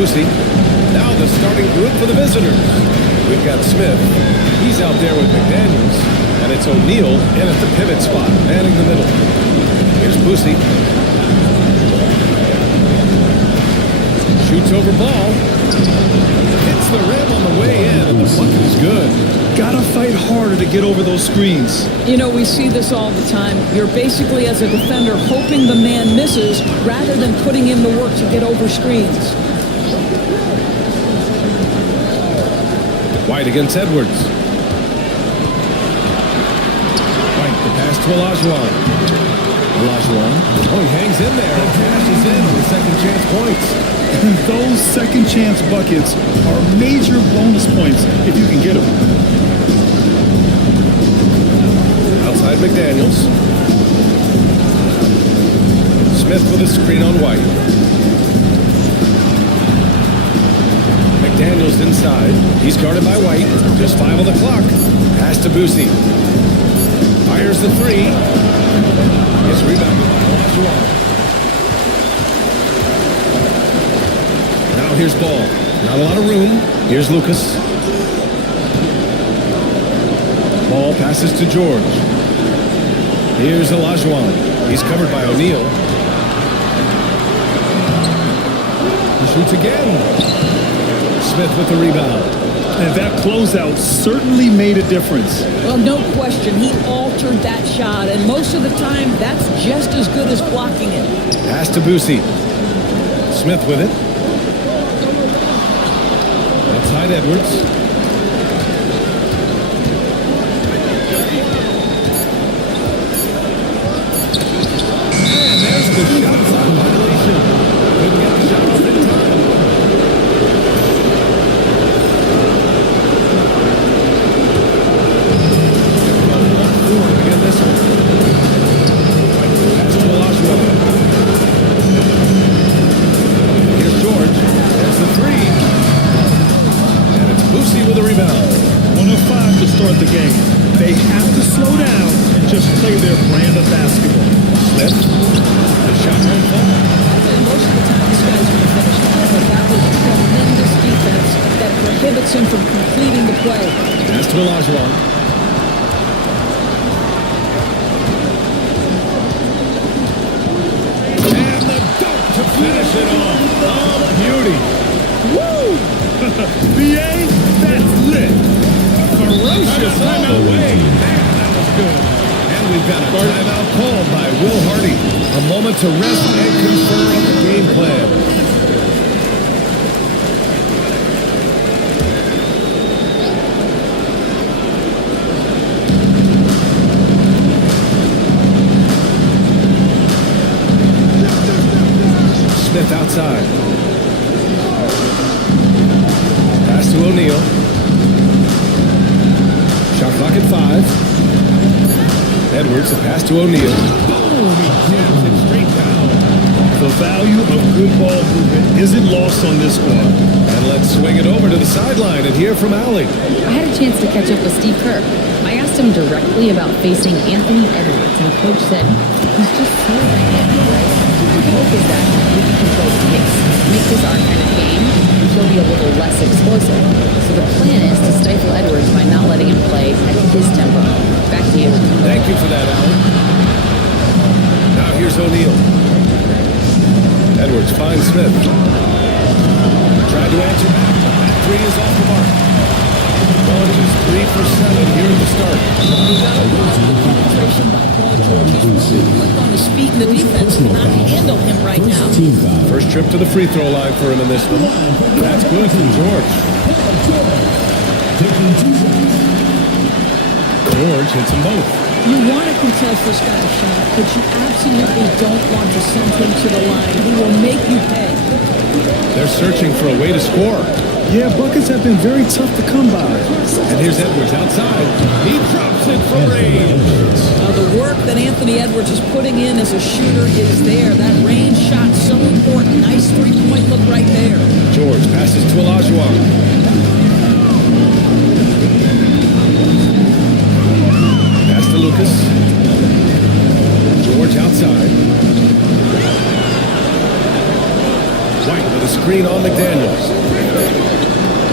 Boosie. Now the starting group for the visitors. We've got Smith. He's out there with McDaniels. And it's O'Neal in at the pivot spot, manning the middle. Here's Boosie. Shoots over ball. Hits the rim on the way in, and the bucket is good. Gotta fight harder to get over those screens. You know, we see this all the time. You're basically, as a defender, hoping the man misses rather than putting in the work to get over screens. White against Edwards. White, the pass to Olajuwon. Oh, he hangs in there and cashes in on the second chance points. And those second chance buckets are major bonus points if you can get them. Outside McDaniels. Smith with a screen on White. McDaniels inside. He's guarded by White. Just 5 on the clock. Pass to Boosie. Fires the three. Gets rebounded by Olajuwon. Now here's Ball. Not a lot of room. Here's Lucas. Ball passes to George. Here's Olajuwon. He's covered by O'Neal. He shoots again. Smith with the rebound. And that closeout certainly made a difference. Well, no question. He altered that shot, and most of the time, that's just as good as blocking it. Pass to Boosie. Smith with it. Outside Edwards. And there's the shot clock violation. Couldn't get the shot off in time. Again this one. Pass to Olajuwon. Here's George. There's the three. And it's Boosie with a rebound. 1 of 5 to start the game. They have to slow down and just play their brand of basketball. Smith. The shot won't fall. And most of the time, this guy's going to finish but that was tremendous defense that prohibits him from completing the play. Pass to Olajuwon. And the dunk to finish it off. Oh, beauty. Woo! BA, that's lit. Ferocious all the way. Man, that was good. And we've got a timeout called by Will Hardy. A moment to rest and confer on the game plan. Smith outside. Pass to O'Neal. Shot clock at 5. Edwards, the pass to O'Neal. Boom! He jams it straight down. The value of good ball movement isn't lost on this squad. And let's swing it over to the sideline and hear from Allie. I had a chance to catch up with Steve Kerr. I asked him directly about facing Anthony Edwards, and the coach said, he's just so dynamic, right? The hope is that we can control his pace, make this our kind of game, and he'll be a little less explosive. So the plan is to stifle Edwards by not letting him play at his tempo. Back to you. Thank you for that, Allie. Now here's O'Neal. Edwards finds Smith. Tried to answer back. That three is off the mark. George is 3 for 7 here at the start. Concentration by Paul George. He's really quick on his feet, and the defense cannot handle him right now. First trip to the free throw line for him in this one. That's good from George. George hits them both. You want to contest this guy's shot, but you absolutely don't want to send him to the line. He will make you pay. They're searching for a way to score. Yeah, buckets have been very tough to come by. And here's Edwards outside. He drops it for range. The work that Anthony Edwards is putting in as a shooter is there. That range shot so important. Nice three-point look right there. George passes to Olajuwon. Pass to Lucas. George outside. White with a screen on McDaniels.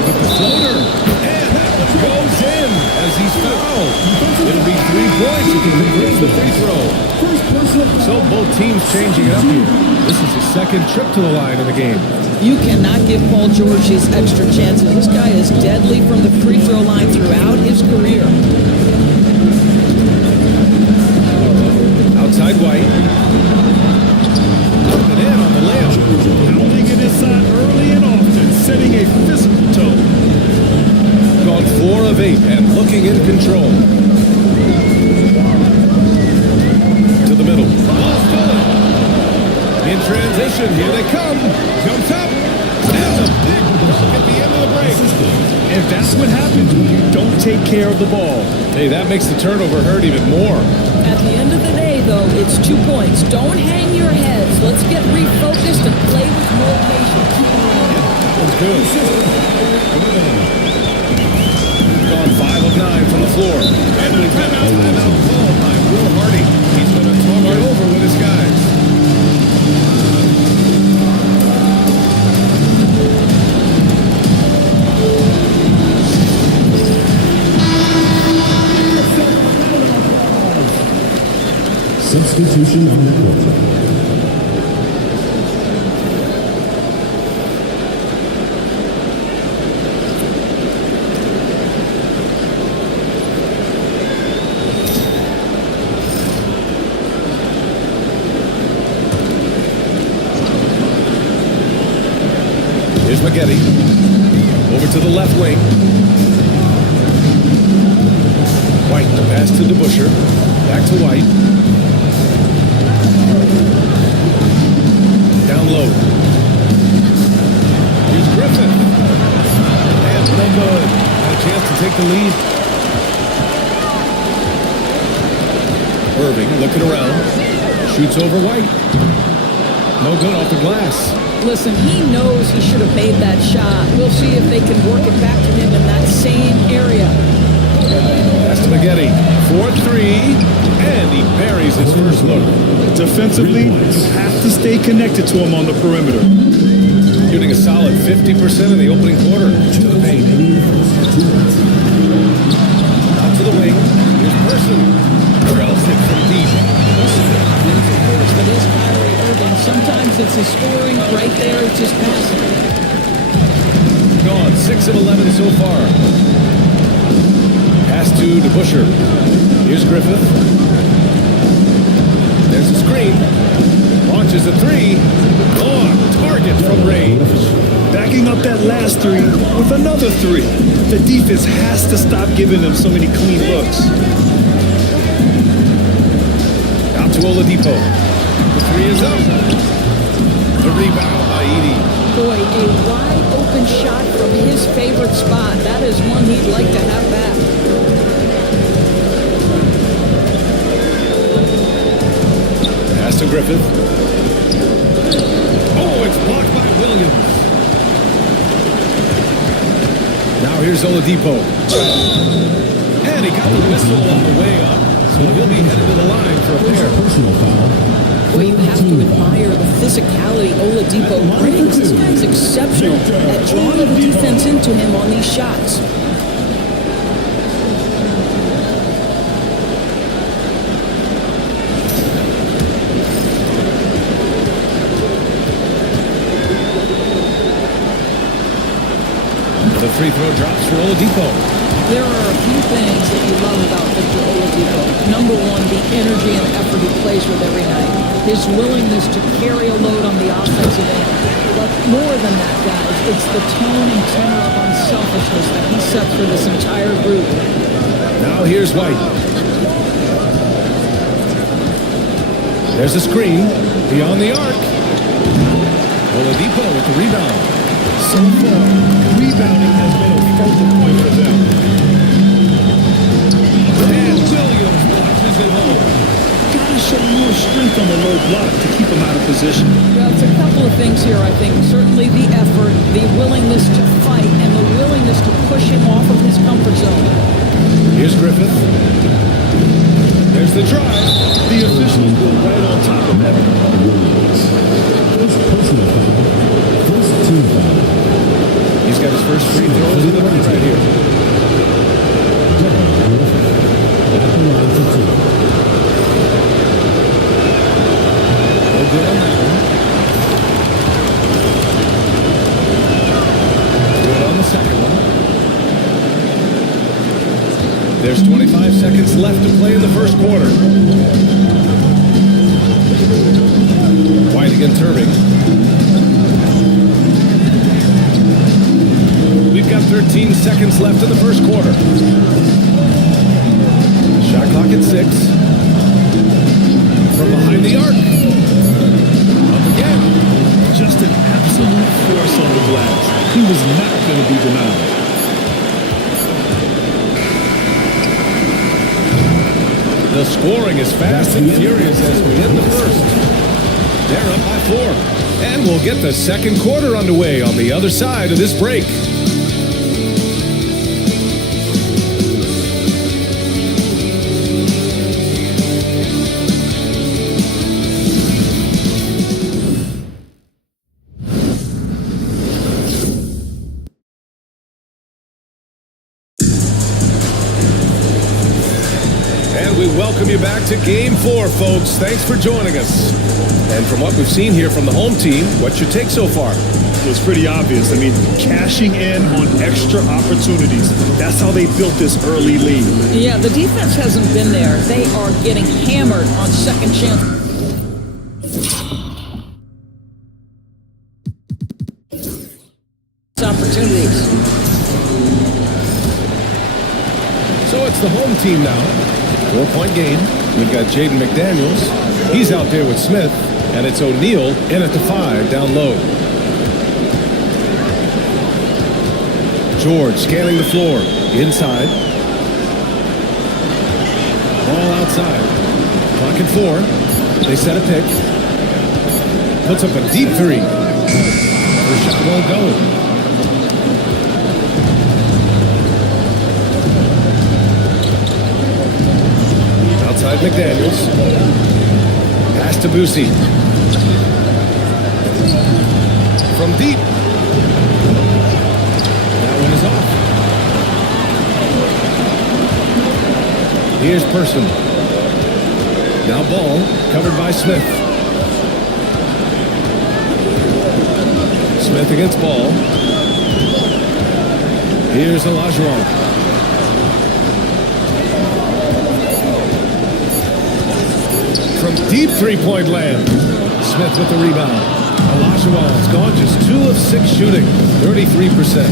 With the floater. And that one goes in as he's fouled. It'll be 3 points if he converts the free throw. So both teams changing it up here. This is his second trip to the line in the game. You cannot give Paul George these extra chances. This guy is deadly from the free throw line throughout his career. Outside White. Up and in on the layup. Pounding it inside early and often, setting a physical tone. Gone 4 of 8 and looking in control. To the middle. Ball's good. In transition, here they come. Jumps up. And a big dunk at the end of the break. And that's what happens when you don't take care of the ball. Hey, that makes the turnover hurt even more. At the end of the day, though, it's 2 points. Don't hang your heads. Let's get refocused and play with more patience. That's good. Gone 5 of 9 from the floor. And the timeout called by Will Hardy. He's going to talk it over with his guys. Substitution on the court. Here's Maggette. Over to the left wing. White, the pass to DeBusschere. Back to White. Down low. Here's Griffin. And no good. Had a chance to take the lead. Irving looking around. Shoots over White. No good off the glass. Listen, he knows he should have made that shot. We'll see if they can work it back to him in that same area. That's to Maggette. 4-3. And he buries his first look. Defensively, you have to stay connected to him on the perimeter. Shooting a solid 50% in the opening quarter. To the paint. Out to the wing. Here's Person. Drills it from deep. But is Kyrie Irving. Sometimes it's his scoring. Right there, it's his passing. Gone 6 of 11 so far. Pass to DeBusschere. Here's Griffith. There's a screen. Launches a 3. On target from range. Backing up that last 3 with another 3. The defense has to stop giving them so many clean looks. Out to Oladipo. The 3 is up. The rebound by Edey. Boy, a wide open shot from his favorite spot. That is one he'd like to have back. Pass to Griffith. Oh, it's blocked by Williams. Now here's Oladipo. And he got the whistle on the way up. So he'll be headed to the line for a pair. Personal foul. Well, you have to admire the physicality Oladipo brings. This guy's exceptional at drawing the defense into him on these shots. The free throw drops for Oladipo. There are a few things that you love about Victor Oladipo. Number one, the energy and effort he plays with every night. His willingness to carry a load on the offensive end. But more than that, guys, it's the tone and tenor of unselfishness that he sets for this entire group. Now here's White. There's a screen beyond the arc. Oladipo with the rebound. So far, rebounding has been a focal point for them. And Williams watches it home. Gotta show more strength on the low block to keep him out of position. Well, it's a couple of things here, I think. Certainly the effort, the willingness to fight, and the willingness to push him off of his comfort zone. Here's Griffith. There's the drive. The officials were right on top of that. Personal foul. 45 seconds left to play in the first quarter. White against Irving. We've got 13 seconds left in the first quarter. Shot clock at 6. From behind the arc. Up again. Just an absolute force on the glass. He was not going to be denied. The scoring is fast and furious as we end the first. They're up by 4. And we'll get the second quarter underway on the other side of this break. Welcome you back to Game 4, folks. Thanks for joining us. And from what we've seen here from the home team, what's your take so far? Well, it's pretty obvious. I mean, cashing in on extra opportunities. That's how they built this early lead. Yeah, the defense hasn't been there. They are getting hammered on second chance. Opportunities. So it's the home team now. 4-point game. We've got Jaden McDaniels. He's out there with Smith. And it's O'Neal in at the 5 down low. George scanning the floor. Inside. Ball outside. Clock at 4. They set a pick. Puts up a deep 3. First shot won't go. Outside McDaniels. Pass to Boosie. From deep. That one is off. Here's Person. Now ball covered by Smith. Smith against ball. Here's Olajuwon. From deep three-point land. Smith with the rebound. Olajuwon's gone just 2 of 6 shooting. 33%.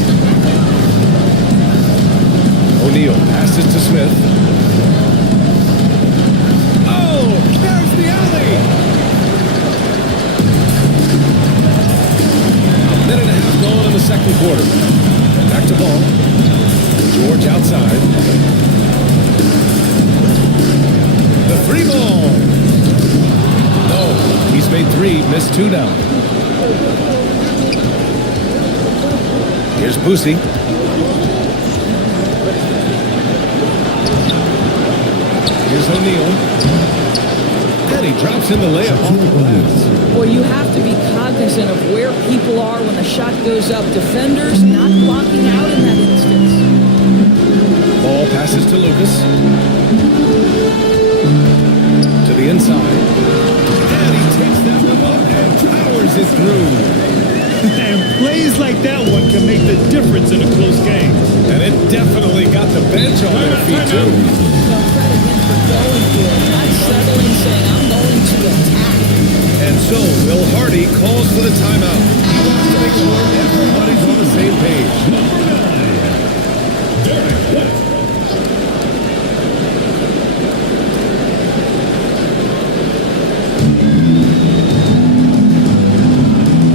O'Neal passes to Smith. Oh, there's the alley. A minute and a half gone in the second quarter. Back to ball. George outside. The 3 ball. No, he's made 3, missed 2 now. Here's Boosie. Here's O'Neal. And he drops in the layup off the glass. Well, you have to be cognizant of where people are when the shot goes up. Defenders not blocking out in that instance. Ball passes to Lucas. To the inside. And he takes that one up and powers it through. And plays like that one can make the difference in a close game. And it definitely got the bench on their feet, too. Well, credit him for going for it, not settling, saying, I'm going to attack. And so, Bill Hardy calls for the timeout. He wants to make sure everybody's on the same page. Derek White.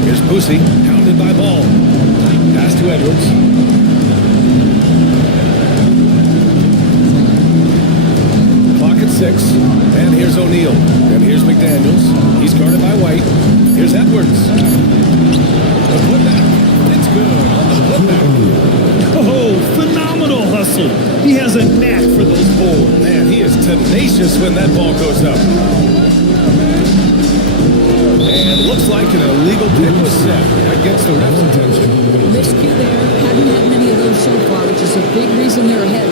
Here's Boosie, pounded by Ball. Pass to Edwards. Clock at 6. And here's O'Neal. And here's McDaniels. He's guarded by White. Here's Edwards. The putback. It's good on the putback. Oh, phenomenal hustle. He has a knack for those boards. Man, he is tenacious when that ball goes up. And looks like an illegal pick was set. That gets the ref's attention. Miscue there. Haven't had many of those so far, which is a big reason they're ahead.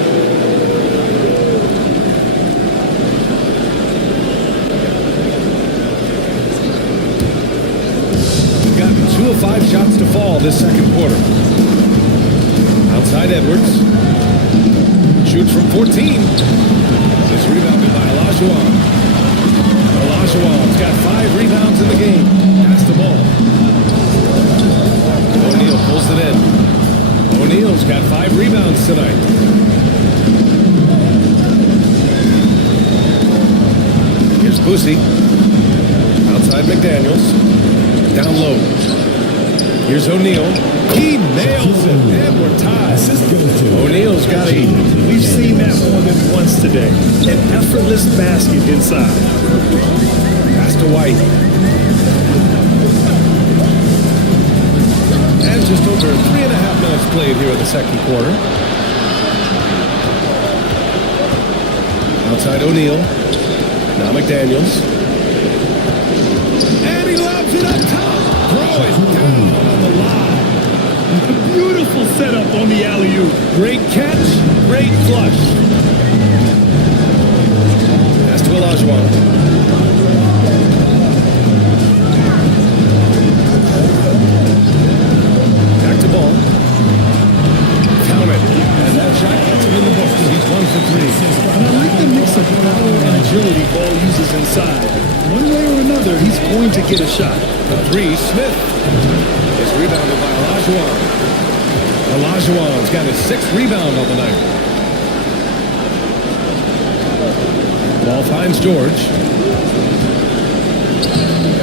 We've gotten 2 of 5 shots to fall this second quarter. Outside Edwards. shoots from 14. It's rebounded by Olajuwon. Olajuwon's got 5 rebounds in the game. Pass the ball. O'Neal pulls it in. O'Neal's got 5 rebounds tonight. Here's Boosie. Outside McDaniels. Down low. Here's O'Neal. He nails it, and we're tied. O'Neal's got 8. We've seen that more than once today. An effortless basket inside. Pass to White. And just over 3.5 minutes played here in the second quarter. Outside O'Neal. Now McDaniels. And he lobs it up top. Throw it down on the line. Beautiful setup on the alley-oop. Great catch, great flush. Pass to Olajuwon. Back to ball. Count it. And that shot gets him in the books. He's 1 for 3. And I like the mix of power and agility Ball uses inside. One way or another, he's going to get a shot. The 3, Smith. It's rebounded by Olajuwon. Olajuwon's got his 6th rebound on the night. Ball finds George.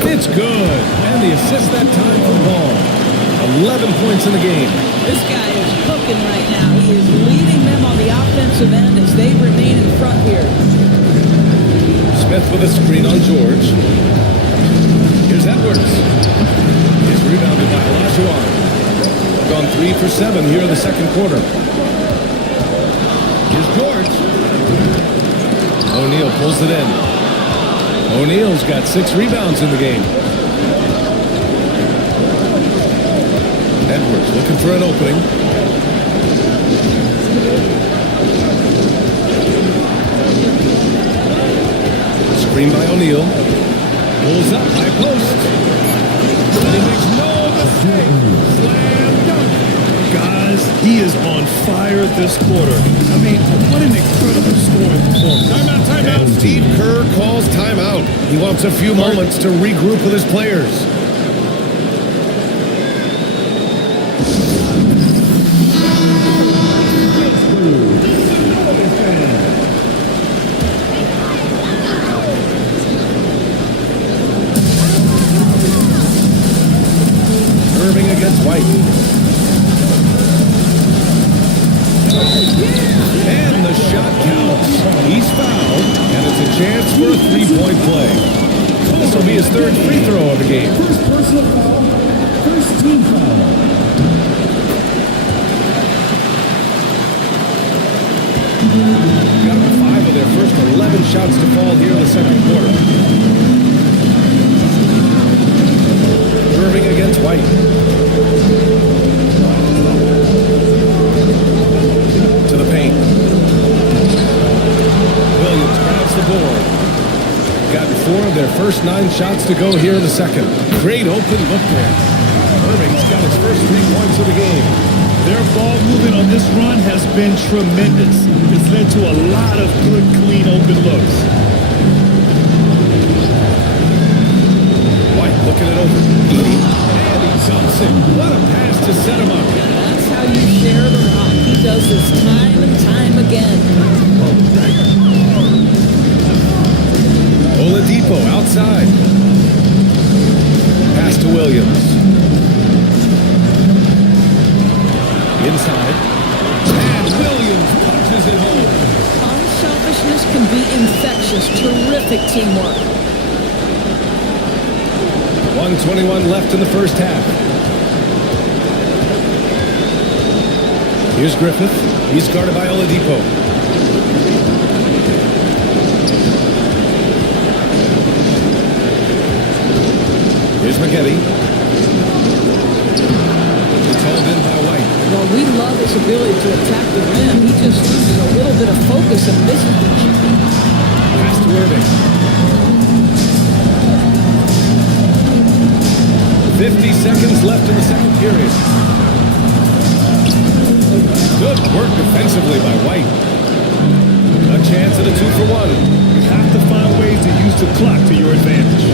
It's good. And the assist that time from Ball. 11 points in the game. This guy is cooking right now. He is leading them on the offensive end as they remain in front here. Smith with a screen on George. Here's Edwards. He's rebounded by Olajuwon. Gone 3 for 7 here in the second quarter. Here's George. O'Neal pulls it in. O'Neal's got 6 rebounds in the game. Edwards looking for an opening. Screen by O'Neal. Pulls up, high post. And he makes no mistake. Slam dunk. Guys, he is on fire this quarter. I mean, what an incredible scoring performance. Timeout. And Steve Kerr calls timeout. He wants a few moments to regroup with his players. Irving against White. And the shot counts. He's fouled, and it's a chance for a 3-point play. This will be his 3rd free throw of the game. First personal foul. First team foul. Got them 5 of their first 11 shots to fall here in the second quarter. Irving against White. To the paint. Williams grabs the board. Gotten 4 of their first 9 shots to go here in the second. Great open look there. Irving's got his first 3 points of the game. Their ball movement on this run has been tremendous. It's led to a lot of good, clean, open looks. White looking it over. Eating. And he dumps it. What a pass to set him up. That's how you share the rock. He does this time and time again. Oladipo outside. Pass to Williams. Inside. And Williams punches it home. Unselfishness can be infectious. Terrific teamwork. 1:21 left in the first half. Here's Griffith. He's guarded by Oladipo. Here's McGetty. It's hauled in by White. Well, we love his ability to attack the rim. He just loses a little bit of focus and misses the shot. Pass to Irving. 50 seconds left in the second period. Good work defensively by White. A chance at a 2-for-1. You have to find ways to use the clock to your advantage.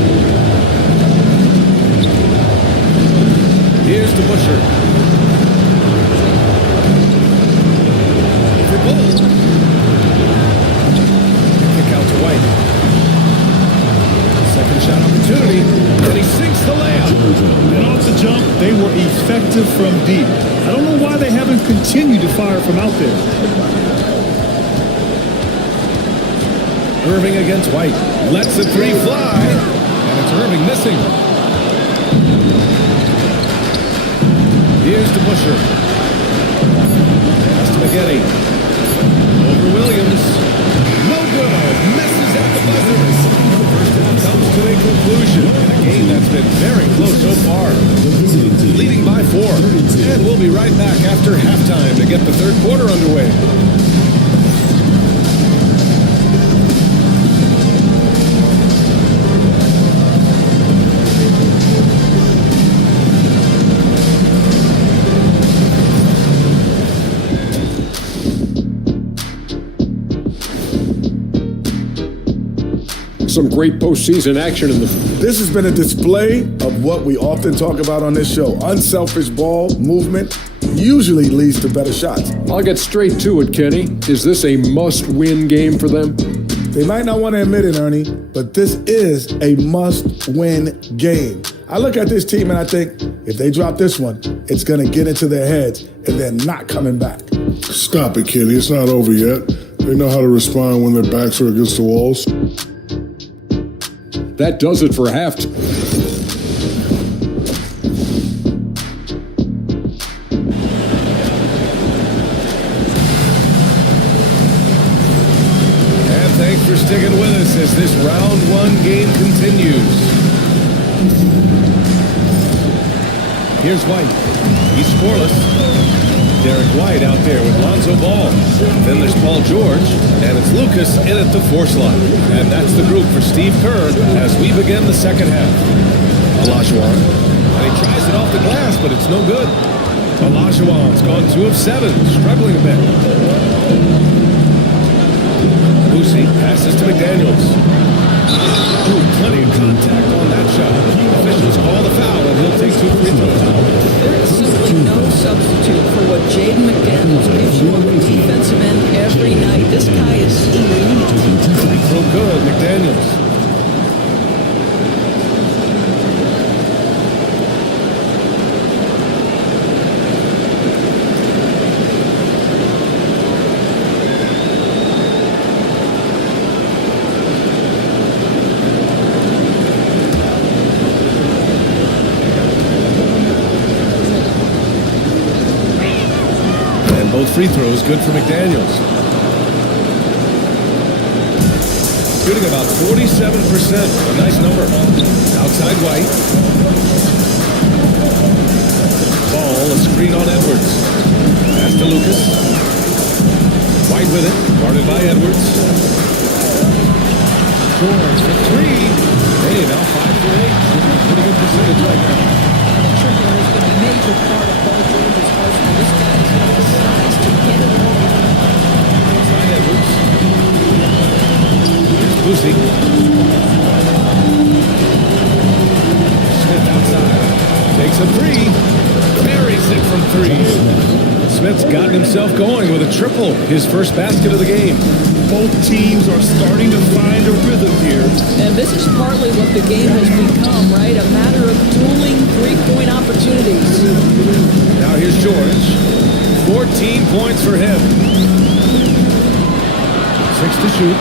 Here's to Busher. For Bull. Kick out to White. Second shot opportunity, and he sinks the layup. And off the jump, they were effective from deep. I don't know why they haven't continued to fire from out there. Irving against White. Lets the three fly. And it's Irving missing. Here's to Busher. Pass to McGetty. Over Williams. No good. Misses at the buzzer. First half comes to a conclusion. In a game that's been very close so far. Leading by 4. And we'll be right back after halftime to get the third quarter underway. Some great postseason action in the. This has been a display of what we often talk about on this show. Unselfish ball movement usually leads to better shots. I'll get straight to it, Kenny. Is this a must-win game for them? They might not want to admit it, Ernie, but this is a must-win game. I look at this team and I think if they drop this one, it's going to get into their heads and they're not coming back. Stop it, Kenny. It's not over yet. They know how to respond when their backs are against the walls. That does it for halftime. And thanks for sticking with us as this round 1 game continues. Here's White. He's scoreless. Derek White out there with Lonzo Ball. Then there's Paul George, and it's Lucas in at the 4 slot. And that's the group for Steve Kerr as we begin the second half. Olajuwon, and he tries it off the glass, but it's no good. Olajuwon's gone 2 of 7, struggling a bit. Boosie passes to McDaniels. Ooh, plenty of contact on that shot. Officials call the foul, and he'll take 2 free throws. There is simply no substitute for what Jaden McDaniels gives you on the defensive end every night. This guy is elite. So good, McDaniels. Both free throws good for McDaniels. Shooting about 47%. A nice number. Outside White. Ball, a screen on Edwards. Pass to Lucas. White with it. Guarded by Edwards. George for 3. Hey, now 5 for 8. Pretty good percentage right now. Tripler has been a major part of Paul George's arsenal. This guy's got the size to get it all. Outside Edwards. Here's Boosie. Smith outside. Takes a 3. Buries it from 3. Smith's gotten himself going with a triple. His first basket of the game. Both teams are starting to find a rhythm here. And this is partly what the game has become, right? A matter of dueling three-point opportunities. Now here's George. 14 points for him. 6 to shoot.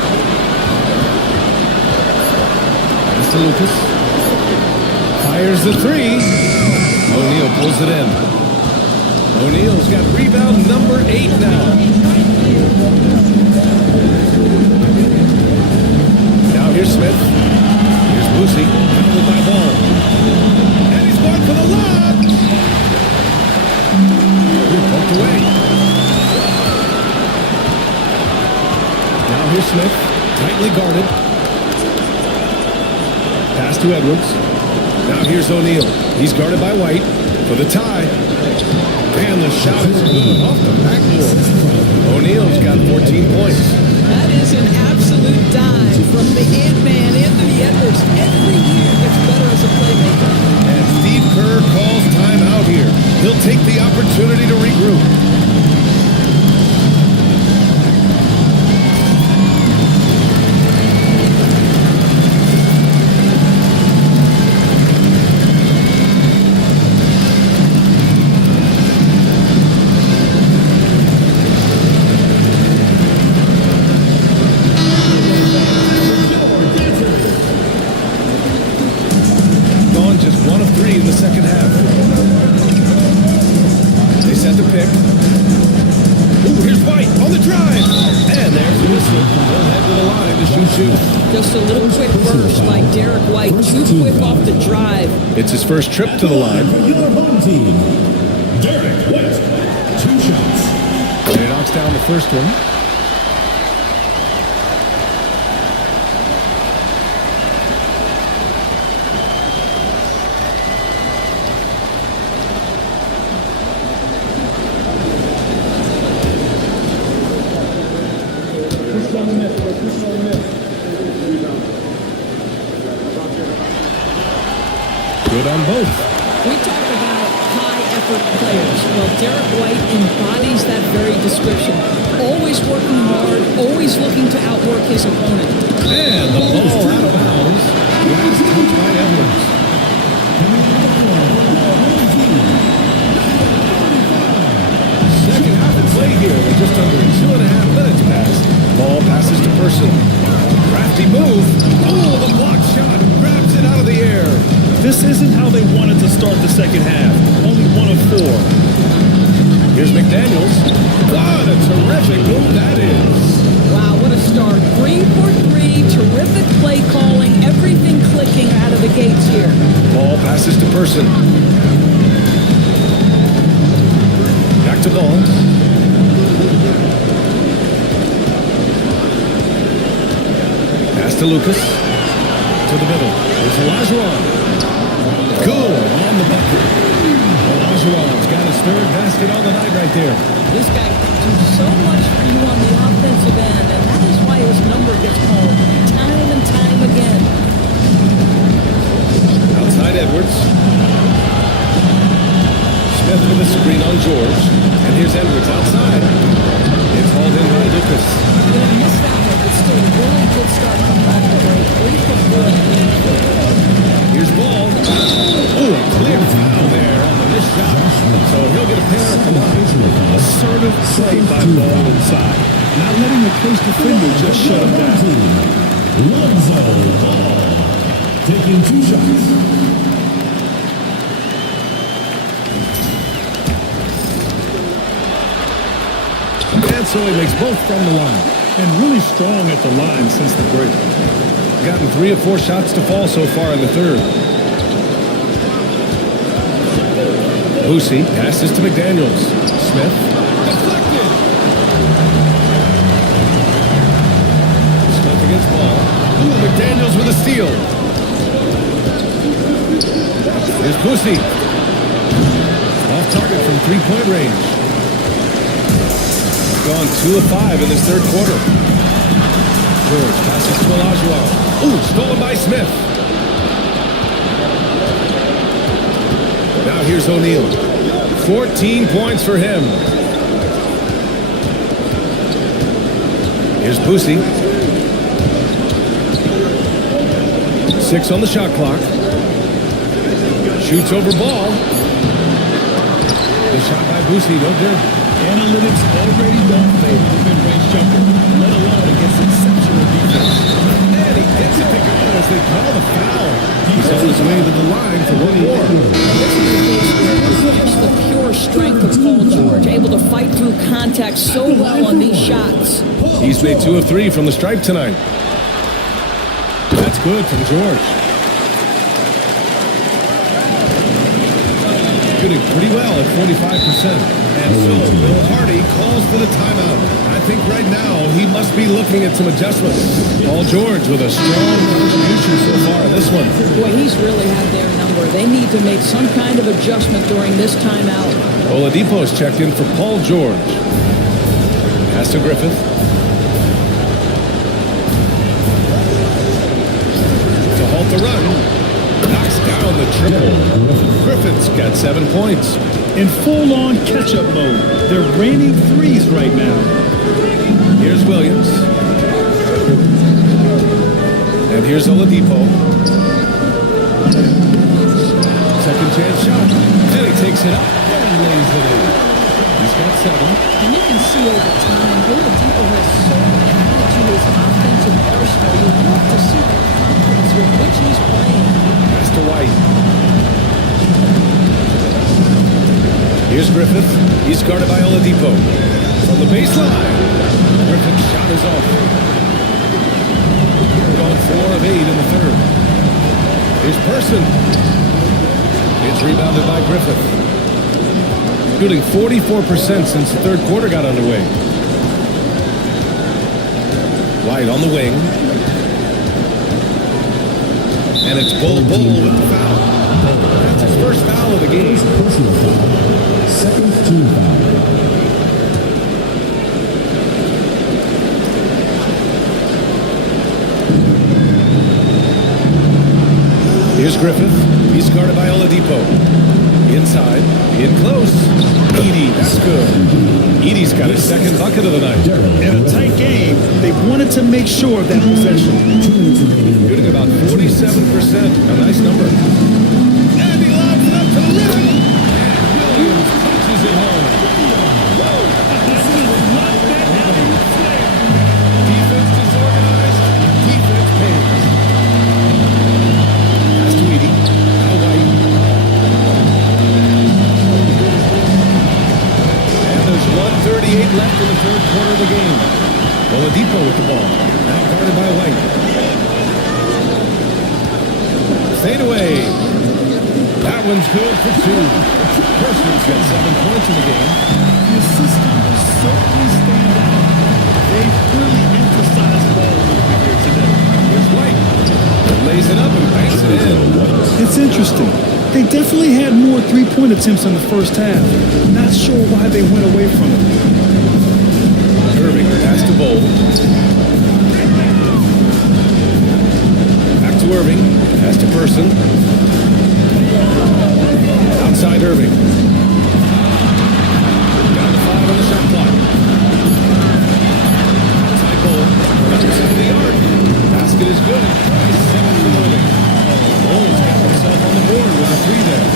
Pass to Lucas. Fires the 3. O'Neal pulls it in. O'Neal's got rebound number 8 now. Now here's Smith. Here's Boosie. With my ball. And he's going for the lob. Poked away. Now here's Smith. Tightly guarded. Pass to Edwards. Now here's O'Neal. He's guarded by White for the tie. And the shot is good off the backboard. O'Neal's got 14 points. That is It's an absolute dive from the Ant-Man, Anthony Edwards. Every year gets better as a playmaker. And Steve Kerr calls timeout here. He'll take the opportunity to regroup. Just a little quick burst by Derek White. Too quick off the drive. It's his first trip to the line. Your home team, Derek White, 2 shots. And he knocks down the first one. Good on both. We talk about high-effort players. Well, Derek White embodies that very description. Always working hard, always looking to outwork his opponent. And the ball out of bounds. Last touch by Edwards. Second half of play here with just under 2.5 minutes passed. Ball passes to Person. Crafty move. Oh, the block shot. Grabs it out of the air. This isn't how they wanted to start the second half. Only 1 of 4. Here's McDaniels. What a terrific move that is. Wow, what a start. 3 for 3. Terrific play calling. Everything clicking out of the gates here. Ball passes to Person. Back to Ball. Pass to Lucas. To the middle. There's Olajuwon. Good on the bucket. Olajuwon's got his 3rd basket on the night right there. This guy can do so much for you on the offensive end, and that is why his number gets called time and time again. Outside Edwards. Smith with a screen on George. And here's Edwards outside. It's hauled in by Lucas. You know, missed that one, but still a really good start coming back to break. 3 for 4. Here's Ball. Oh, a clear foul there on the missed shot. So he'll get a pair at the line. Assertive play by Ball inside. Not letting the close defender just shut him down. Lonzo Ball, taking 2 shots. And so he makes both from the line. And really strong at the line since the break. Gotten 3 of 4 shots to fall so far in the 3rd. Boosie passes to McDaniels. Smith. Deflected. Smith against Ball. Ooh, McDaniels with a steal. Here's Boosie. Off target from 3-point range. Gone 2 of 5 in this 3rd quarter. George passes to Olajuwon. Ooh, stolen by Smith. Now here's O'Neal. 14 points for him. Here's Boosie. 6 on the shot clock. Shoots over Ball. The shot by Boosie, no good. Analytics already don't favor the mid-range jumper, let alone against exceptional defense. And he gets it to go as they call the foul. He's on his way to the line for 1 more. This is a case where this is just the pure strength of Paul George, able to fight through contact so well on these shots. He's made 2 of 3 from the stripe tonight. That's good from George. Shooting pretty well at 45%. And so Bill Hardy calls for the timeout. I think right now he must be looking at some adjustments. Paul George with a strong contribution so far in this one. Boy, he's really had their number. They need to make some kind of adjustment during this timeout. Oladipo's checked in for Paul George. Pass to Griffith. Off the run. Knocks down the triple. Griffith's got 7 points. In full-on catch-up mode. They're raining threes right now. Here's Williams. And here's Oladipo. Second chance shot. And he takes it up and lays it in. He's got 7. And you can see over time, Oladipo has so added to his offensive arsenal. You love to see the confidence with which he's playing. Pass to White. Here's Griffith. He's guarded by Oladipo. From the baseline. Griffith's shot is off. Gone 4 of 8 in the third. Here's Person. It's rebounded by Griffith. Shooting 44% since the third quarter got underway. White on the wing. And it's Bull with the foul. That's his first foul of the game. Personal foul. Second team foul. Here's Griffith. He's guarded by Oladipo. Inside. In close. Edey. That's good. Edey's got his second bucket of the night. In a tight game, they wanted to make sure of that possession. Shooting about 47%. A nice number. And he lobs it up to the rim. And Williams punches it home. Defense disorganized. Defense pays. Pass to Edey. Now White. And there's 1:38 left in the third quarter of the game. Oladipo with the ball. Now guarded by White. Fade away. That one's good for 2. Person's got 7 points in the game. The system is certainly stand out. They really emphasize ball movement here today. Here's White. Lays it up and banks it in. It's interesting. They definitely had more three-point attempts in the first half. Not sure why they went away from it. Irving pass to Bowl. Back to Irving. Pass to Person. Outside Irving. Down to 5 on the shot clock. Outside Bowl. Outside the arc. Basket is good. Nice 7 for Irving. Bowl's got himself on the board with a 3 there.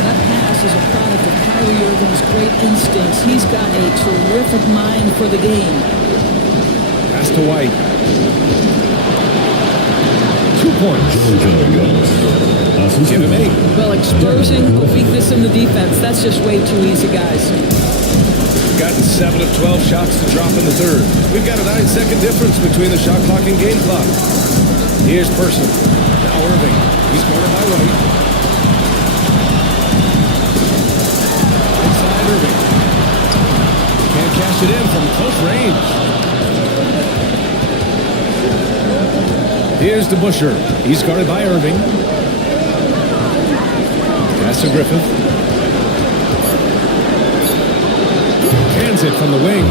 That pass is a product of Kyrie Irving's great instincts. He's got a terrific mind for the game. Pass to White. 2 points. Give him 8. Well, exposing a weakness in the defense, that's just way too easy, guys. We've gotten 7 of 12 shots to drop in the third. We've got a 9-second difference between the shot clock and game clock. Here's Person. Now Irving. He's guarded by White. Inside Irving. Can't cash it in from close range. Here's DeBusschere. He's guarded by Irving. Pass to Griffith. Hands it from the wing.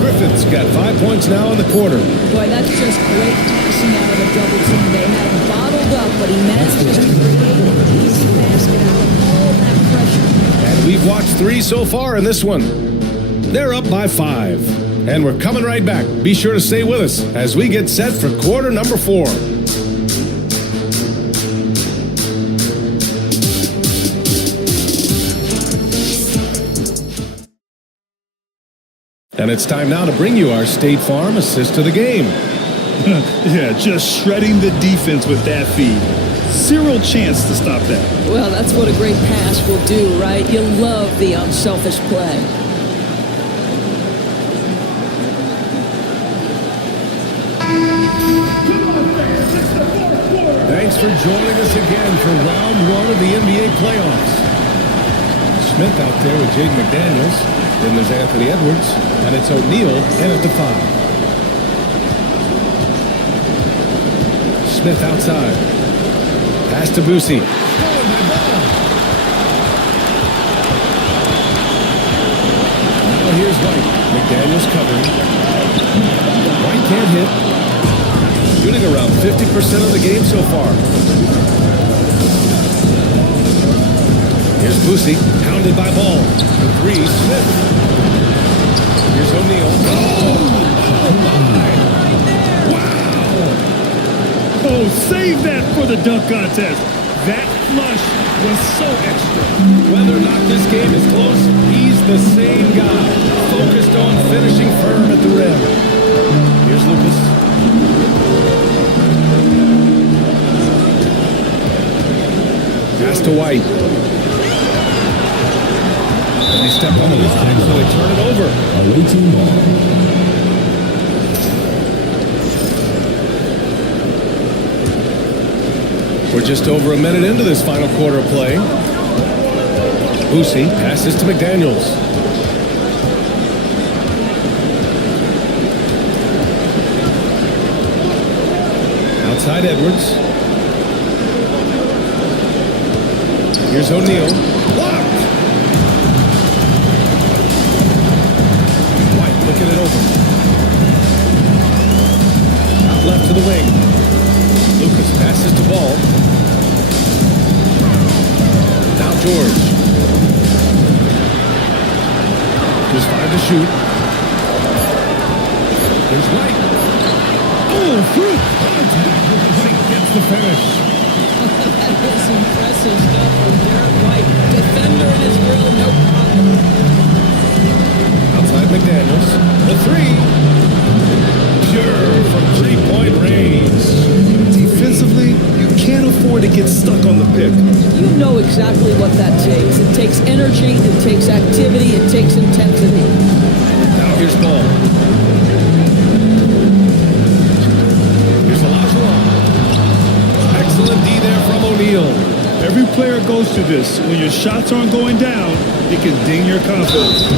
Griffith's got 5 points now in the quarter. Boy, that's just great passing out of a double team. They had him bottled up, but he manages to create an easy basket out of all that pressure. And we've watched 3 so far in this one. They're up by 5. And we're coming right back. Be sure to stay with us as we get set for quarter number 4. And it's time now to bring you our State Farm assist to the game. Yeah, just shredding the defense with that feed. Zero chance to stop that. Well, that's what a great pass will do, right? You love the unselfish play. Thanks for joining us again for round 1 of the NBA playoffs. Smith out there with Jaden McDaniels. Then there's Anthony Edwards. And it's O'Neal in at the 5. Smith outside. Pass to Boosie. Now here's White. McDaniels covering. White can't hit. Shooting around 50%. 50% of the game so far. Here's Boosie, pounded by Ball. The three, Smith. Here's O'Neal. Oh, save that for the dunk contest. That flush was so extra. Whether or not this game is close, he's the same guy, focused on finishing firm at the rim. Here's Lucas. Pass to White. And they step on the line, so they turn it over. Awaiting ball. We're just over a minute into this final quarter of play. Boosie passes to McDaniels. Outside Edwards. Here's O'Neal. Blocked! White looking it over. Out left to the wing. Lucas passes to Ball. Now George. There's 5 to shoot. Here's White. Oh, through contact. White gets the finish. That was impressive stuff from Derek White. Defender in his grill, no problem. Outside McDaniels. The three. Pure from 3-point range. Defensively, you can't afford to get stuck on the pick. You know exactly what that takes. It takes energy, it takes activity, it takes intensity. Now here's Ball. Here's Olajuwon. Excellent D there from O'Neal. Every player goes through this. When your shots aren't going down, it can ding your confidence.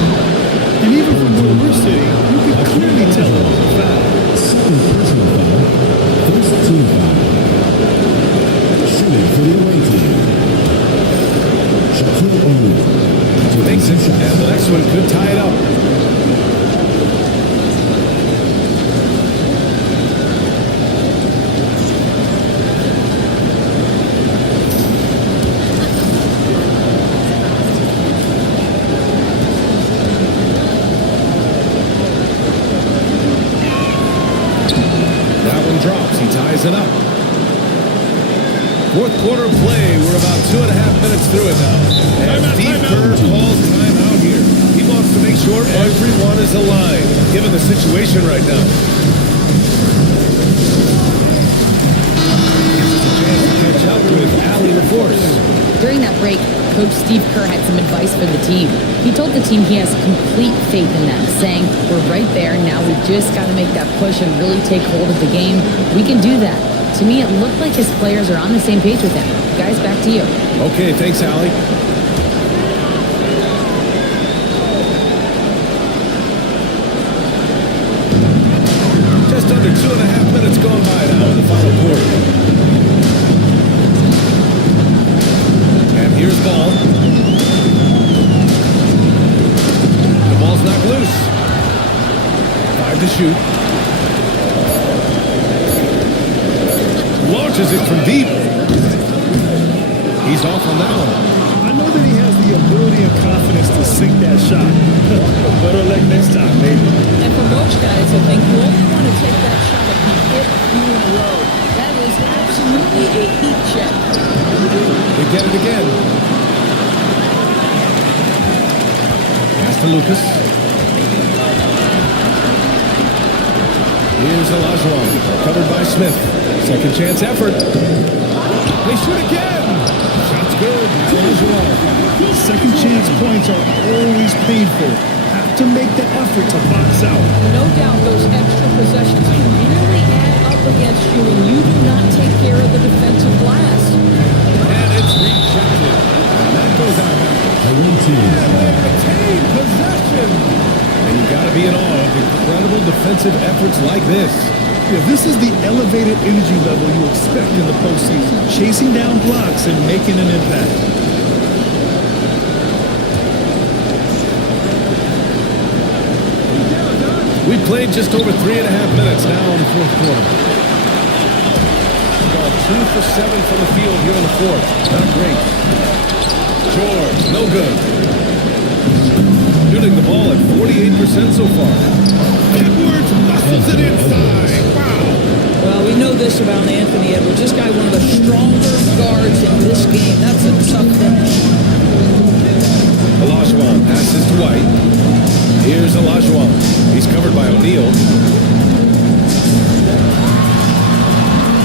And even from where we're sitting, you can clearly tell it was a foul. Second personal foul. First team foul. Shooting for the away team. Shaquille O'Neal. Makes it, and the next one could tie it up. That one drops. He ties it up. Fourth quarter of play. We're about 2.5 minutes through it now. And Steve Kerr calls timeout here. He wants to make sure everyone is aligned, given the situation right now. Gives us a chance to catch up with Allie LaForce. During that break, Coach Steve Kerr had some advice for the team. He told the team he has complete faith in them, saying, "We're right there, now we've just got to make that push and really take hold of the game. We can do that." To me, it looked like his players are on the same page with him. Guys, back to you. Okay, thanks, Allie. Just under 2.5 minutes gone by now in the final quarter. And here's Ball. The ball's knocked loose. 5 to shoot. Launches it from deep. He's off on that one. I know that he has the ability and confidence to sink that shot. Better luck next time, maybe. And for most guys, I think you only want to take that shot if you hit a few in a row. That is absolutely a heat check. They get it again. Pass to Lucas. Here's Olajuwon, covered by Smith. Second chance effort. They shoot again. Shot's good. Olajuwon. Second chance points are always painful. Have to make the effort to box out. No doubt those extra possessions can really add up against you when you do not take care of the defensive glass. And it's rejected. And that goes out. A routine. Retain possession. And you got to be in awe of incredible defensive efforts like this. Yeah, this is the elevated energy level you expect in the postseason. Chasing down blocks and making an impact. We've played just over 3.5 minutes now in the fourth quarter. 2 for 7 from the field here in the fourth. Not great. George, no good. Shooting the ball at 48% so far. Edwards muscles it inside. Wow. Well, we know this about Anthony Edwards. This guy, one of the stronger guards in this game. That's a tough finish. Olajuwon passes to White. Here's Olajuwon. He's covered by O'Neal.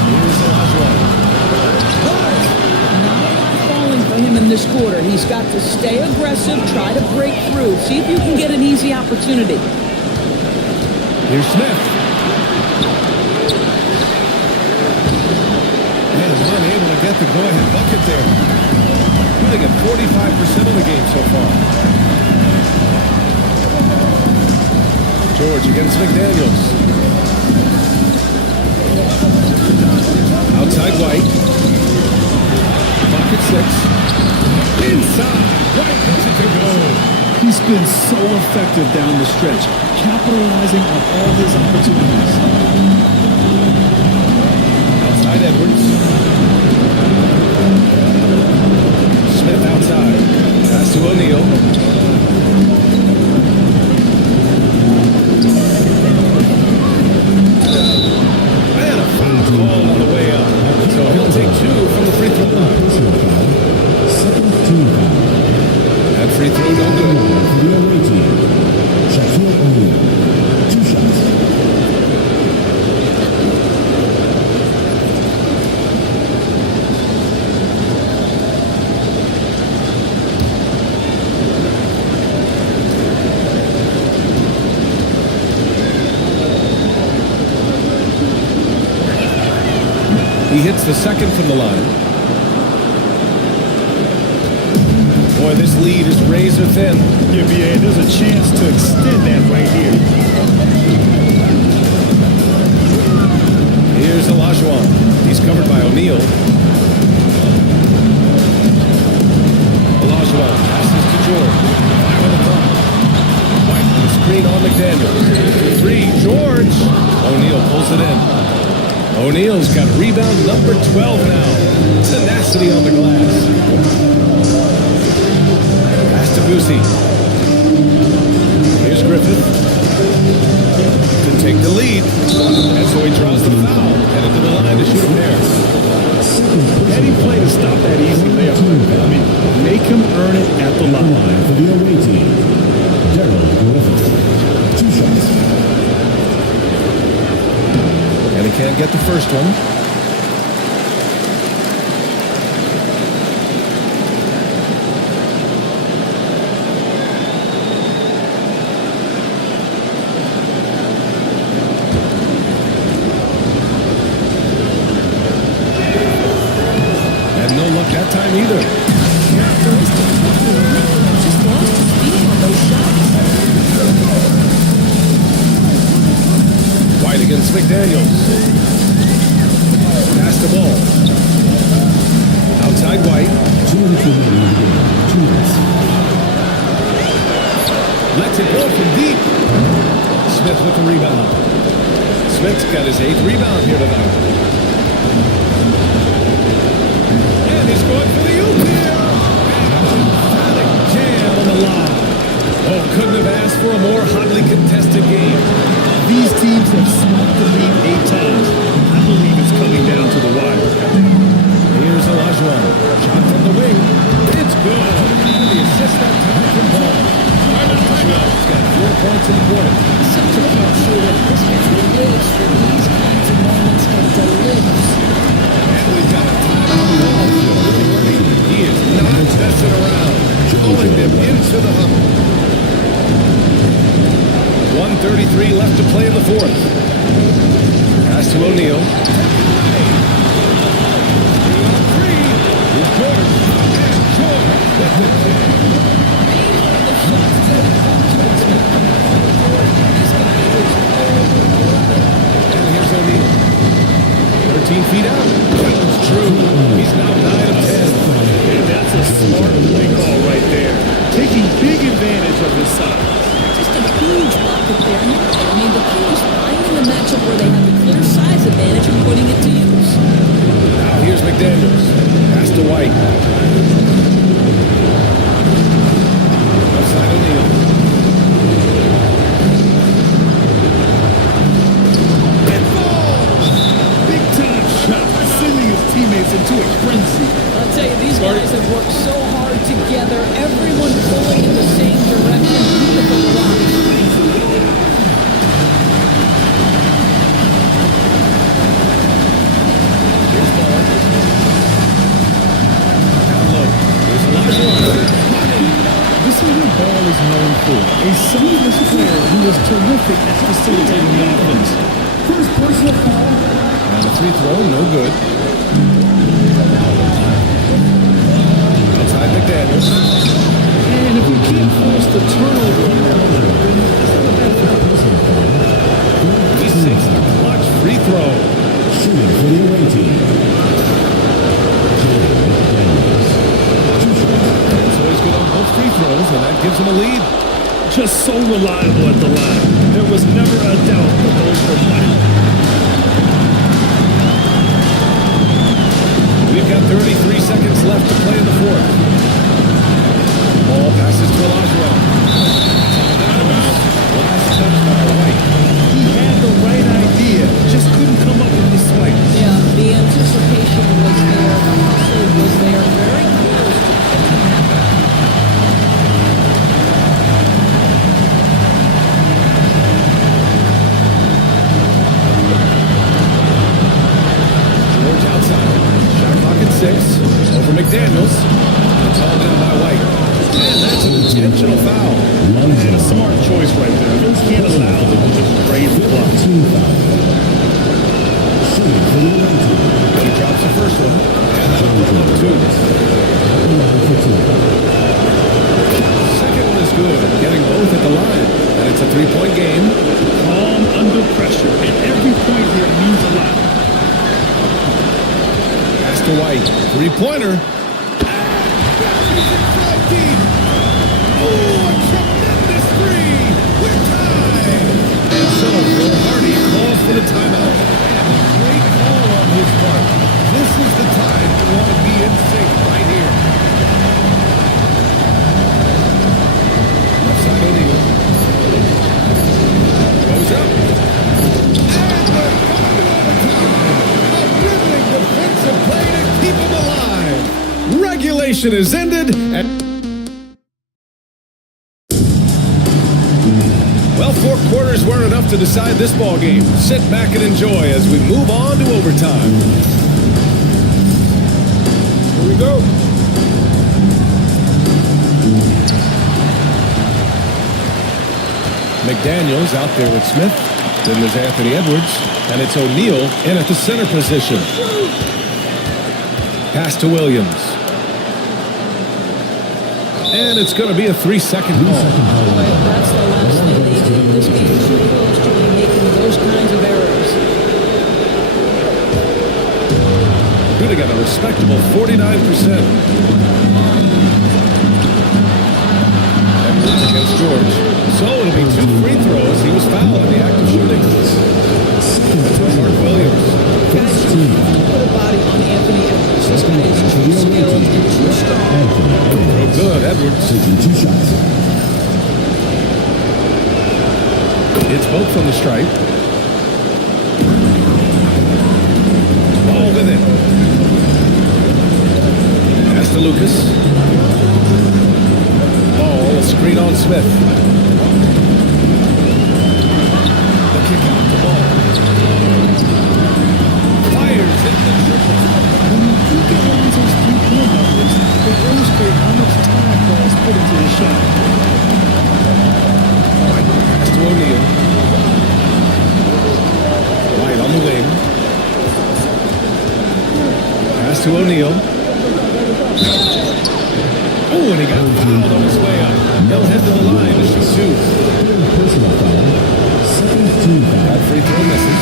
Here's Olajuwon. Not falling for him in this quarter. He's got to stay aggressive, try to break through. See if you can get an easy opportunity. Here's Smith. And unable to get the go-ahead bucket there. Shooting at 45% of the game so far. George against McDaniels. Outside White. Bucket 6. Inside. White gets it to go. He's been so effective down the stretch, capitalizing on all his opportunities. Outside Edwards. Smith outside. Pass to O'Neal. And a foul call on the way up. So he'll take 2 from the free throw line. That free throw no good. Shaquille O'Neal, 2 shots. He hits the second from the line. Boy, this lead is razor thin. Yeah, BA, there's a chance to extend that right here. Here's Olajuwon. He's covered by O'Neal. Olajuwon passes to George. 5 on the clock. White with a screen on McDaniels. 3, George. O'Neal pulls it in. O'Neal's got rebound number 12 now. Tenacity on the glass. Pass to Boosie. Here's Griffith. To take the lead. And so he draws the foul. Headed to the line to shoot a pair. Any play to stop that easy layup. I mean, make him earn it at the line. For the away team, Daryl Griffith, 2 shots. And he can't get the first one. And no luck that time either. Just lost his feet on those shots. White against McDaniels. Pass the ball. Outside White. 2 minutes remaining in the game. 2 minutes. Lets it go from deep. Smith with the rebound. Smith's got his 8th rebound here tonight. And he's going for the oop here. Emphatic jam on the line. Oh, couldn't have asked for a more hotly contested game. These teams have swept the lead 8 times. I believe it's coming down to the wire. Here's Olajuwon. Shot from the wing. It's good. And the assist that time from Ball. Olajuwon's got 4 points in the quarter. Such a tough shooter. This man lives for these kinds of moments and delivers. And we've got a timeout. He is not messing around. Pulling them into the huddle. 1:33 left to play in the fourth. Pass to O'Neal. Here's George. And George with the and here's O'Neal. 13 feet out. That's true. He's now 9 of 10. And that's a smart play call right there. Taking big advantage of his size. Just a huge bucket there. I mean, the key is finding the matchup where they have a clear size advantage and putting it to use. Now McDaniels. Pass to White. Left side O'Neal. It falls! Big time shot, sending his teammates into a frenzy. I'll tell you, these guys have worked so hard together. Everyone pulling in the same direction. Beautiful block. Here's ball. Down low. There's Elijah. This is what Ball is known for. A selfless player who is terrific at facilitating the offense. First personal foul. And a free throw, no good. Outside McDaniels. And if we can't force the turnover now, then it's not a bad foul. He sinks the clutch free throw. Shooting for the away team. So he's good on both free throws, and that gives him a lead. Just so reliable at the line. There was never a doubt that those were money. We've got 33 seconds left to play in the fourth. Ball passes to Olajuwon. Last touch by White. He had the right idea, just couldn't come up with the swipe. Yeah, the anticipation was there. The hustle was there. Very close to catching that. George outside. Shot clock at 6. Over McDaniels. It's all down by White. And that's an intentional foul. And a smart choice right there. You can't allow them to just raise the clock. He drops the first one. And that'll put him up 2. Second one is good. Getting both at the line. And it's a 3-point game. Calm under pressure. And every point here means a lot. Pass to White. 3-pointer. Oh, a tremendous three! We're tied! And so, Will Hardy calls for the timeout. And a great call on his part. This is the time you want to be in sync right here. Left side O'Neal. Goes up. And we're going to overtime. A dribbling defensive play to keep him alive. Regulation is ended. And well, 4 quarters weren't enough to decide this ball game. Sit back and enjoy as we move on to overtime. Here we go. McDaniels out there with Smith. Then there's Anthony Edwards. And it's O'Neal in at the center position. Pass to Williams. And it's going to be a 3-second call. That's the last thing they did. This game is too close to be making those kinds of errors. Shooting at a respectable 49%. Edwards against George. So it'll be 2 free throws. He was fouled in the act of shooting. Mark Williams. Guys, you have to put a body on Anthony Edwards. This guy is too skilled and too strong. Real good, Edwards. Taking 2 shots. It's both from the stripe. Ball with it. Pass to Lucas. Ball, a screen on Smith. The kick out to Ball. Fires it the triple. When you get Lonzo's 3-point numbers, they illustrate how much time Ball's put into his shot. Pass to O'Neal. White on the wing. Pass to O'Neal. Oh, and he got fouled on his way up. He'll head to the line to shoot 2. Personal foul. Second team foul. That free throw misses.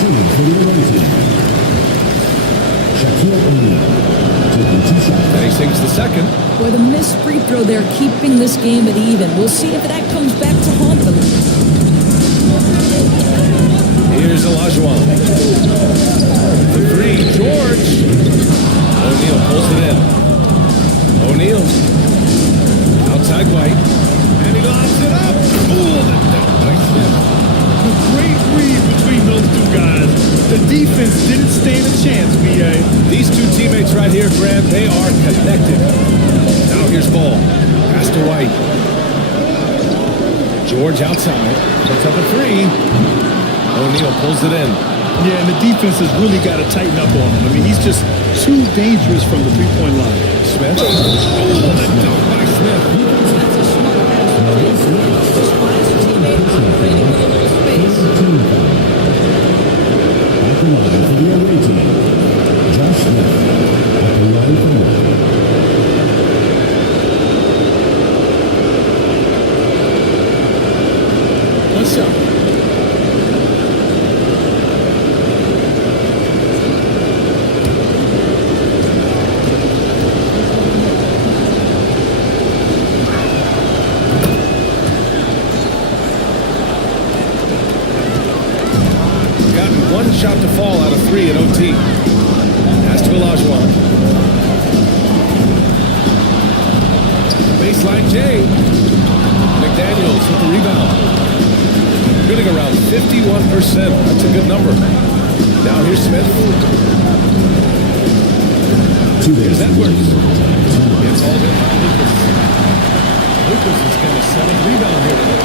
Shooting for the away team. Shaquille O'Neal. Taking 2 shots. And he sinks the second. Boy, the missed free throw there keeping this game at even. We'll see if that comes back to haunt them. Here's Here's Olajuwon. For three, George. O'Neal pulls it in. O'Neal. Outside White. And he lobs it up. Ooh, the dunk by Smith. A great read between those two guys. The defense didn't stand a chance, B.A. These two teammates right here, Grant, they are connected. Now here's Ball. Pass to White. George outside. Puts up a three. O'Neal pulls it in. Yeah, and the defense has really got to tighten up on him. I mean, he's just too dangerous from the three-point line. Smith. Oh, the dunk by Smith. That's a smart pass. Just finds a teammate operating with a little space. At the line for the away team, Josh Smith. At the line for one. What's up? One shot to fall out of three at OT. Pass to Olajuwon. Baseline J. McDaniels with the rebound. Shooting around 51%. That's a good number. Now here's Smith. Here's Edwards. It's all good by Lucas. Lucas is going to set a rebound here today.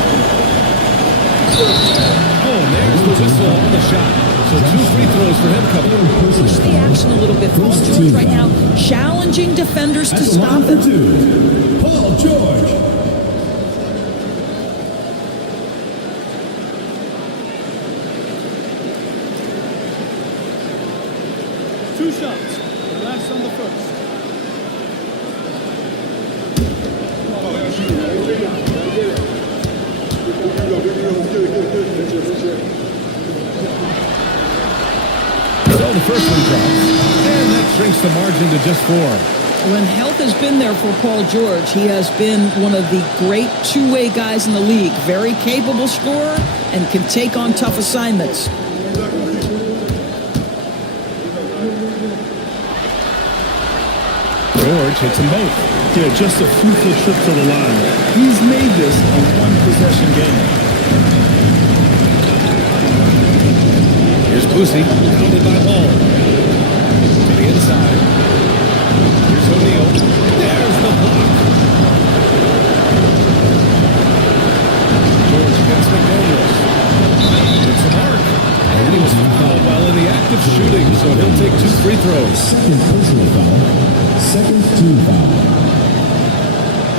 Oh, there's the whistle on the shot. So 2 free throws for him coming in. Push the action a little bit. Paul George right now challenging defenders to stop him. Paul George. Two shots. The last on the first. So the first one drops, and that shrinks the margin to just 4. When health has been there for Paul George, he has been one of the great two-way guys in the league. Very capable scorer and can take on tough assignments. George hits them both. Yeah, just a fruitful trip to the line. He's made this a one-possession game. Here's Boosie, pounded by Ball. To the inside. Here's O'Neal. There's the block. George gets McDaniels. It's a mark. And he was fouled while in the act of shooting, so he'll take 2 free throws. Second personal foul. Second team foul.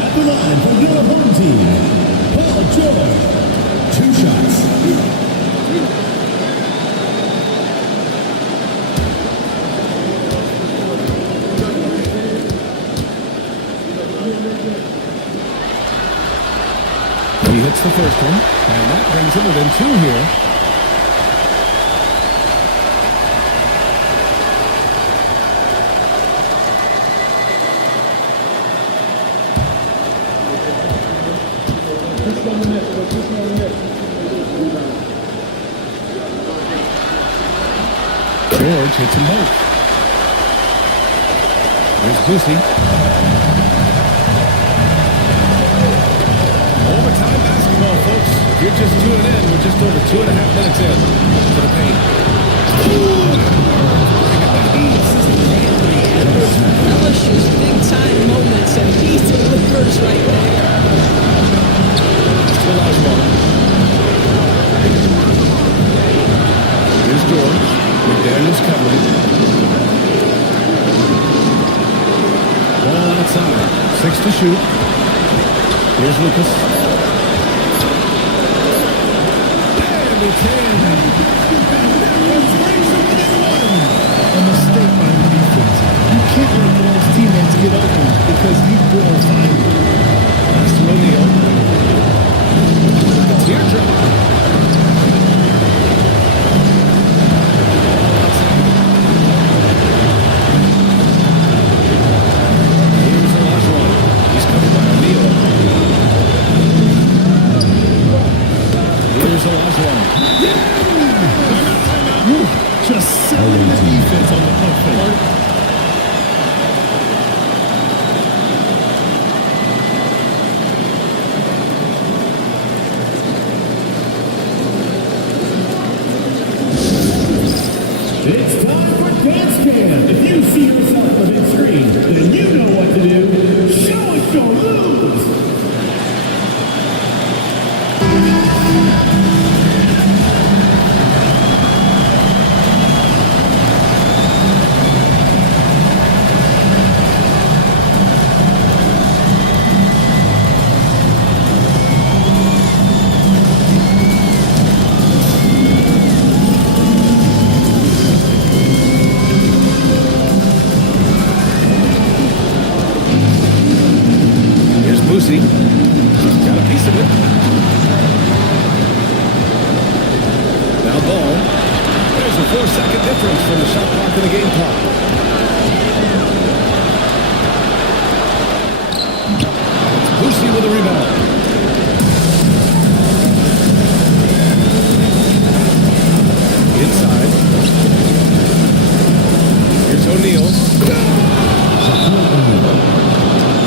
At the line for your home team, Paul George. 2 shots. He hits the first one, and that brings him within 2 here. George hits them both. There's Boosie. Overtime basketball, folks. If you're just tuning in, we're just over 2.5 minutes in to the paint. Edwards relishes big-time moments, and he delivers right there. To Olajuwon. Here's George. McDaniels covering. Ball outside. 6 to shoot. Here's Lucas. And it's in. A mistake by the defense. You can't let Ball's teammates get open because he will find you. Pass to O'Neal. Teardrop. Here's Olajuwon. He's covered by O'Neal. Here's Olajuwon. Just selling the defense on the pump fake. It's time for Dance Cam. If you see yourself on the big screen, then you know what to do. Show us your moves. Boosie got a piece of it. Now ball. There's a 4-second difference from the shot clock to the game clock. It's Boosie with a rebound. Inside. Here's O'Neal.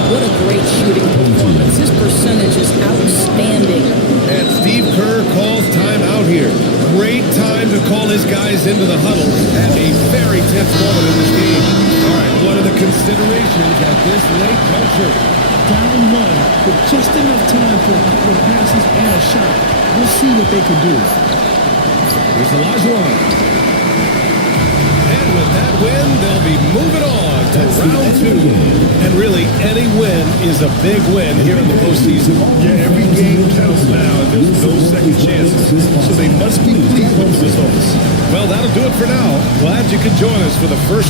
What a great shooting performance. His percentage is outstanding. And Steve Kerr calls timeout here. Great time to call his guys into the huddle at a very tense moment in this game. All right, what are the considerations at this late juncture? Down one, with just enough time for passes and a shot. We'll see what they can do. Here's Olajuwon. And with that win, they'll be moving on to round 2. And really, any win is a big win here in the postseason. Yeah, every game counts now, and there's no second chances. So they must be pleased with the results. Well, that'll do it for now. Glad you could join us for the first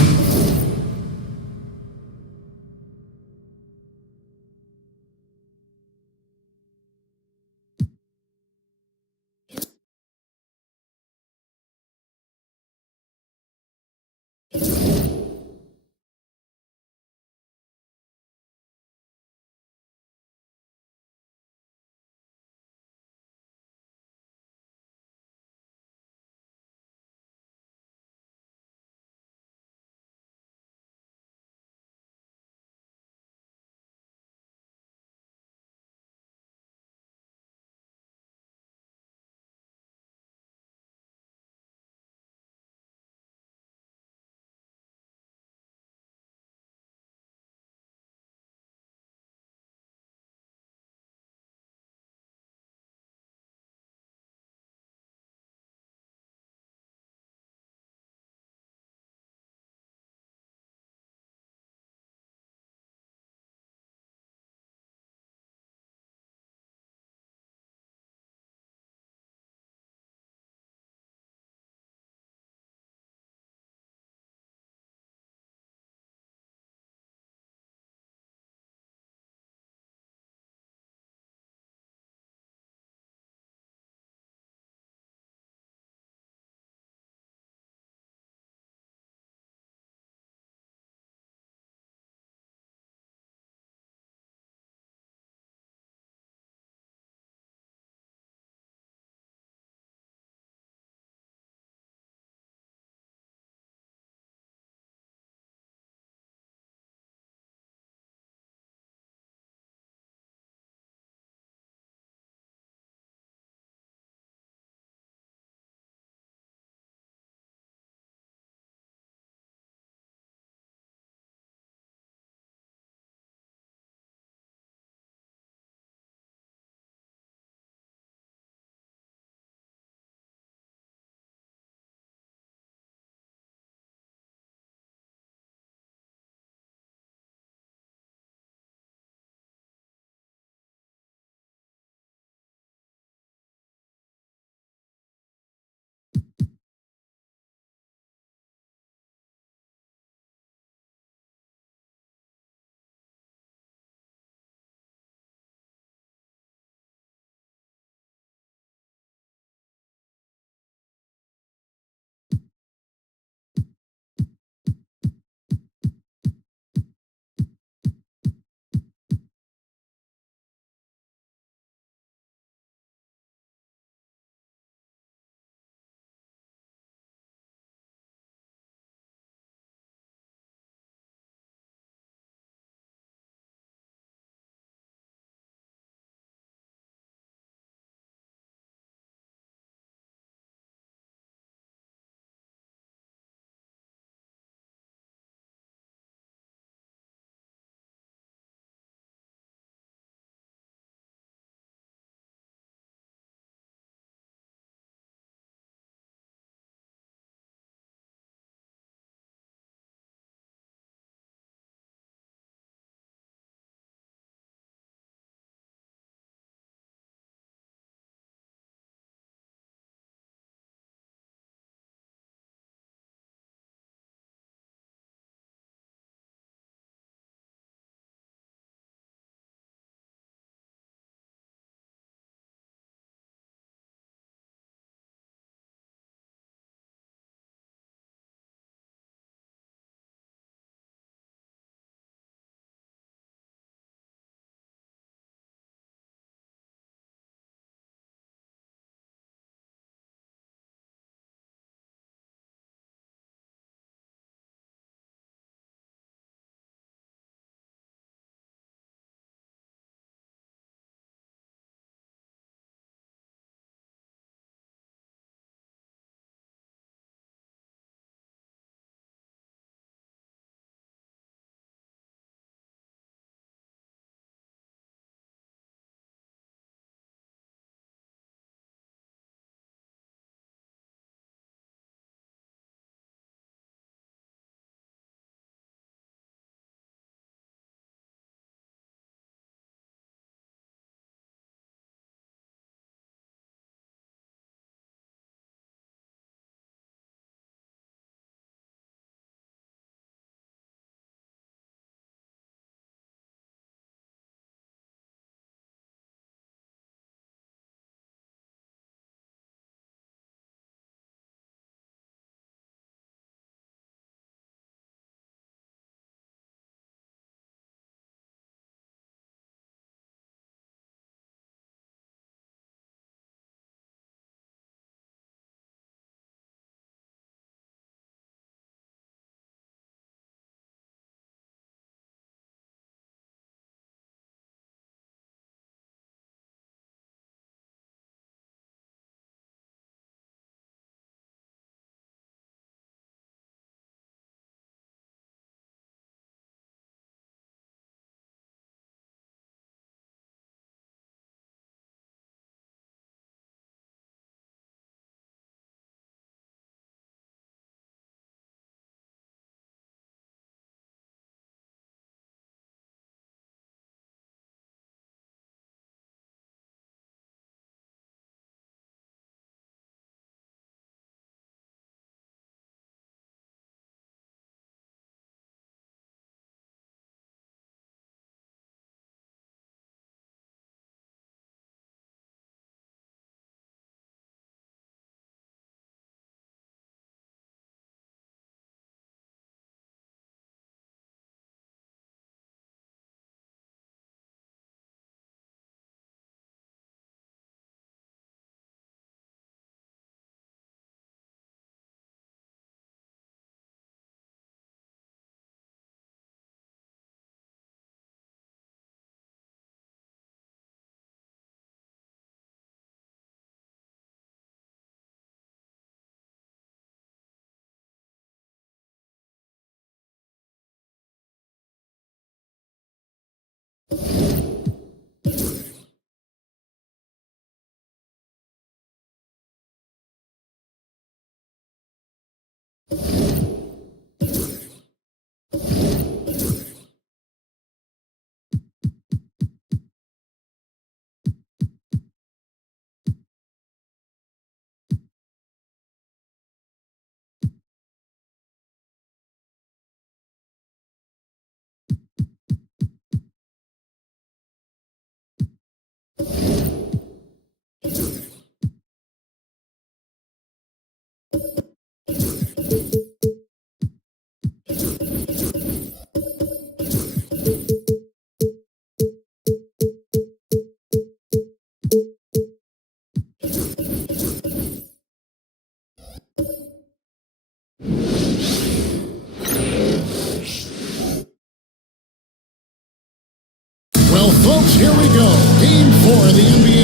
Well, folks, here we go. Game 4 of the NBA.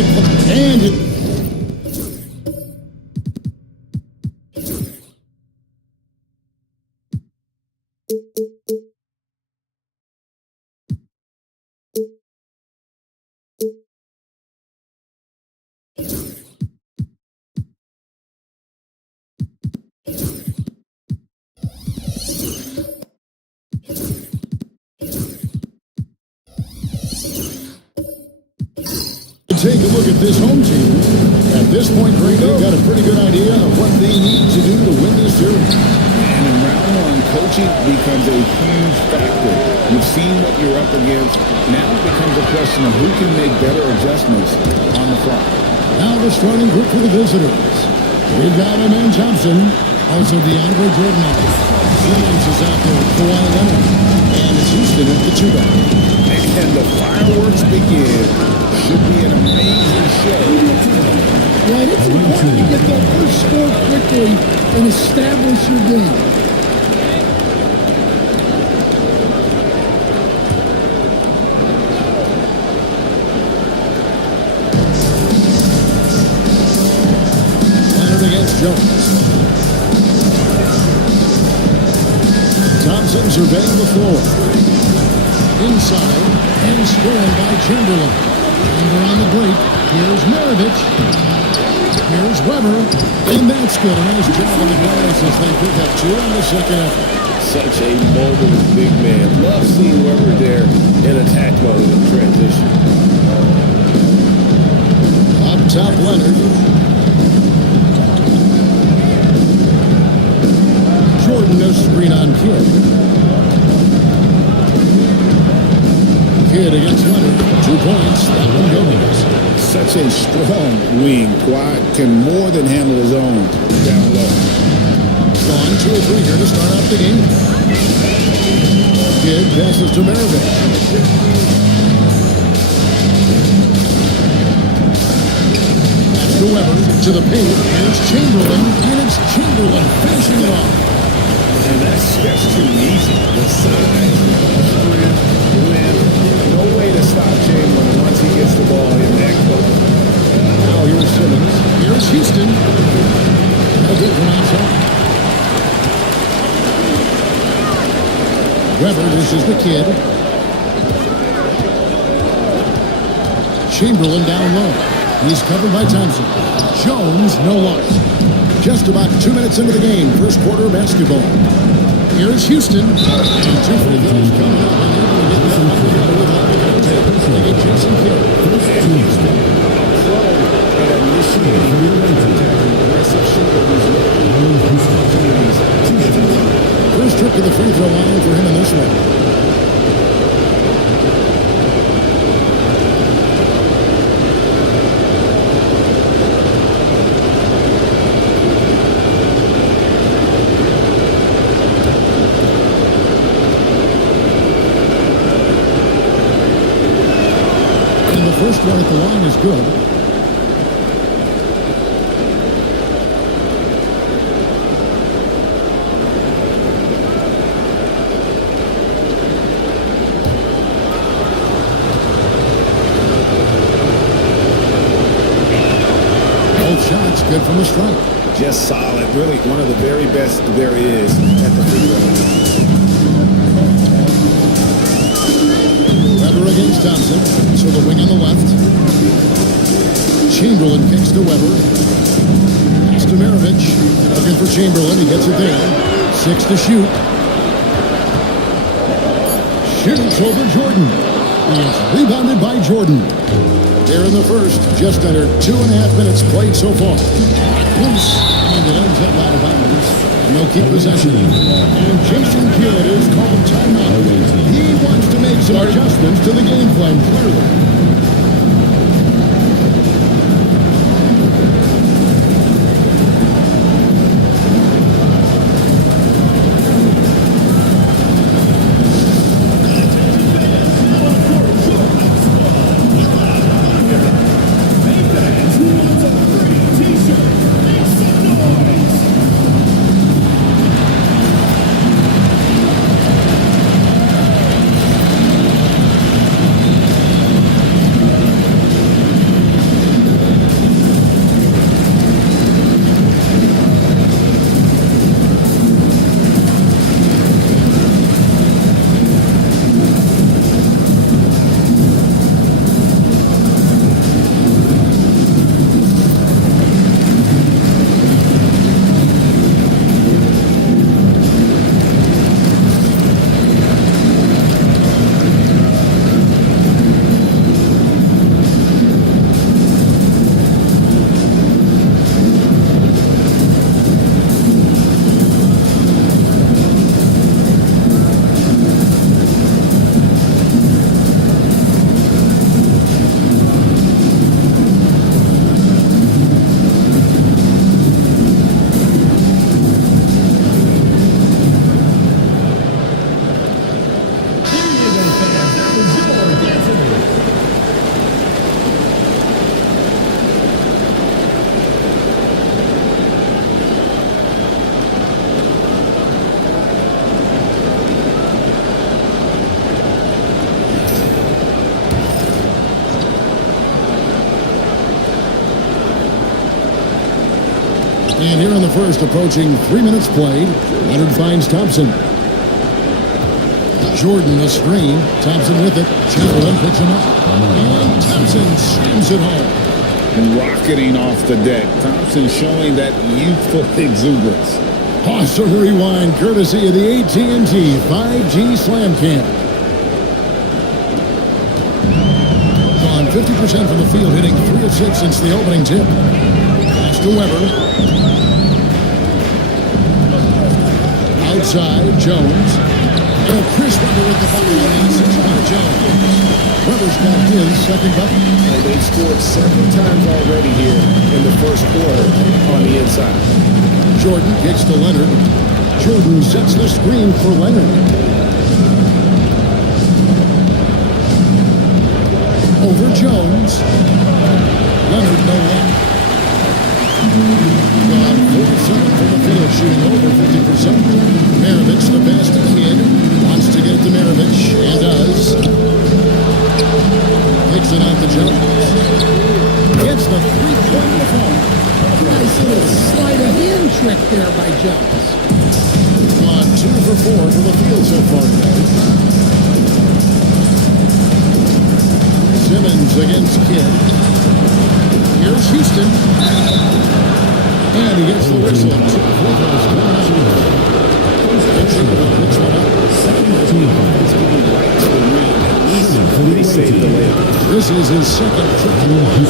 And take a look at this home team. At this point, Greg, they've got a pretty good idea of what they need to do to win this series. And in round one, coaching becomes a huge factor. You've seen what you're up against. Now it becomes a question of who can make better adjustments on the fly. Now the starting group for the visitors. We've got Amen Thompson, also DeAndre Jordan. Simmons is out there with Kawhi Leonard. And it's Houston at the 2-back. And the fireworks begin. Should be an amazing show. Right, it's important to get that first score quickly and establish your game. Leonard against Jones. Thompson surveying the floor. Inside, and scored by Chamberlain. Under on the break. Here's Maravich. Here's Weber. And that's good. A nice job on the glass as they pick up 2 on the second effort. Such a mobile big man. Love seeing Weber there in attack mode in transition. Up top, Leonard. Jordan, no screen on Kidd. Kidd against Leonard. 2 points. That one goes. Such a strong wing. Kawhi can more than handle his own down low. Gone 2 or 3 here to start out the game. Kidd passes to Maravich. That's to Weber. To the paint. Here's Chamberlain. And it's Chamberlain finishing it off. And that's too easy. The size, strength, length. No way to stop Chamberlain once he gets the ball in that close. Now here's Simmons. Here's Houston. That's it from outside. Weber, this is the Kid. Chamberlain down low. He's covered by Thompson. Jones, no loss. Just about 2 minutes into the game. First quarter basketball. Here's Houston. And 2 free throws coming up. They get Jason Kidd. First trip to the free throw line for him in this one. First one at the line is good. Both shots good from the strike. Just solid. Really one of the very best there is at the free throw line. Weber against Thompson, so the wing on the left. Chamberlain kicks to Weber. Pass to Maravich. Looking for Chamberlain, he gets it there. 6 to shoot. Shoots over Jordan. He's rebounded by Jordan. There in the first, just under 2.5 minutes played so far. Loose, and it ends up out of bounds. No keep possession. And Jason Kidd is called timeout. He wants to make some adjustments to the game plan, clearly. And here in the first, approaching 3 minutes played, Leonard finds Thompson. Jordan the screen. Thompson with it. Chamberlain picks him up. And Thompson slams it home. And rocketing off the deck. Thompson showing that youthful exuberance. Awesome rewind courtesy of the AT&T 5G Slam Cam. Gone 50% from the field, hitting 3 of 6 since the opening tip. Pass to Weber. Outside, Jones. And Chris Webber with the ball on 6 by Jones. Weber's got his second bucket. And they've scored several times already here in the first quarter on the inside. Jordan kicks to Leonard. Jordan sets the screen for Leonard. Over Jones. Leonard no luck. Gone 4-7 from the field, shooting over 50%. Maravich the pass to Kidd. Wants to get it to Maravich, and does. Kicks it out to Jones. Gets the three-point ball. Nice little sleight of hand trick there by Jones. Gone 2 for 4 from the field so far today. Simmons against Kidd. Here's Houston. And he gets the whistle. 2 free throws. Picks one up. They saved the layup. This is his second trip to the line.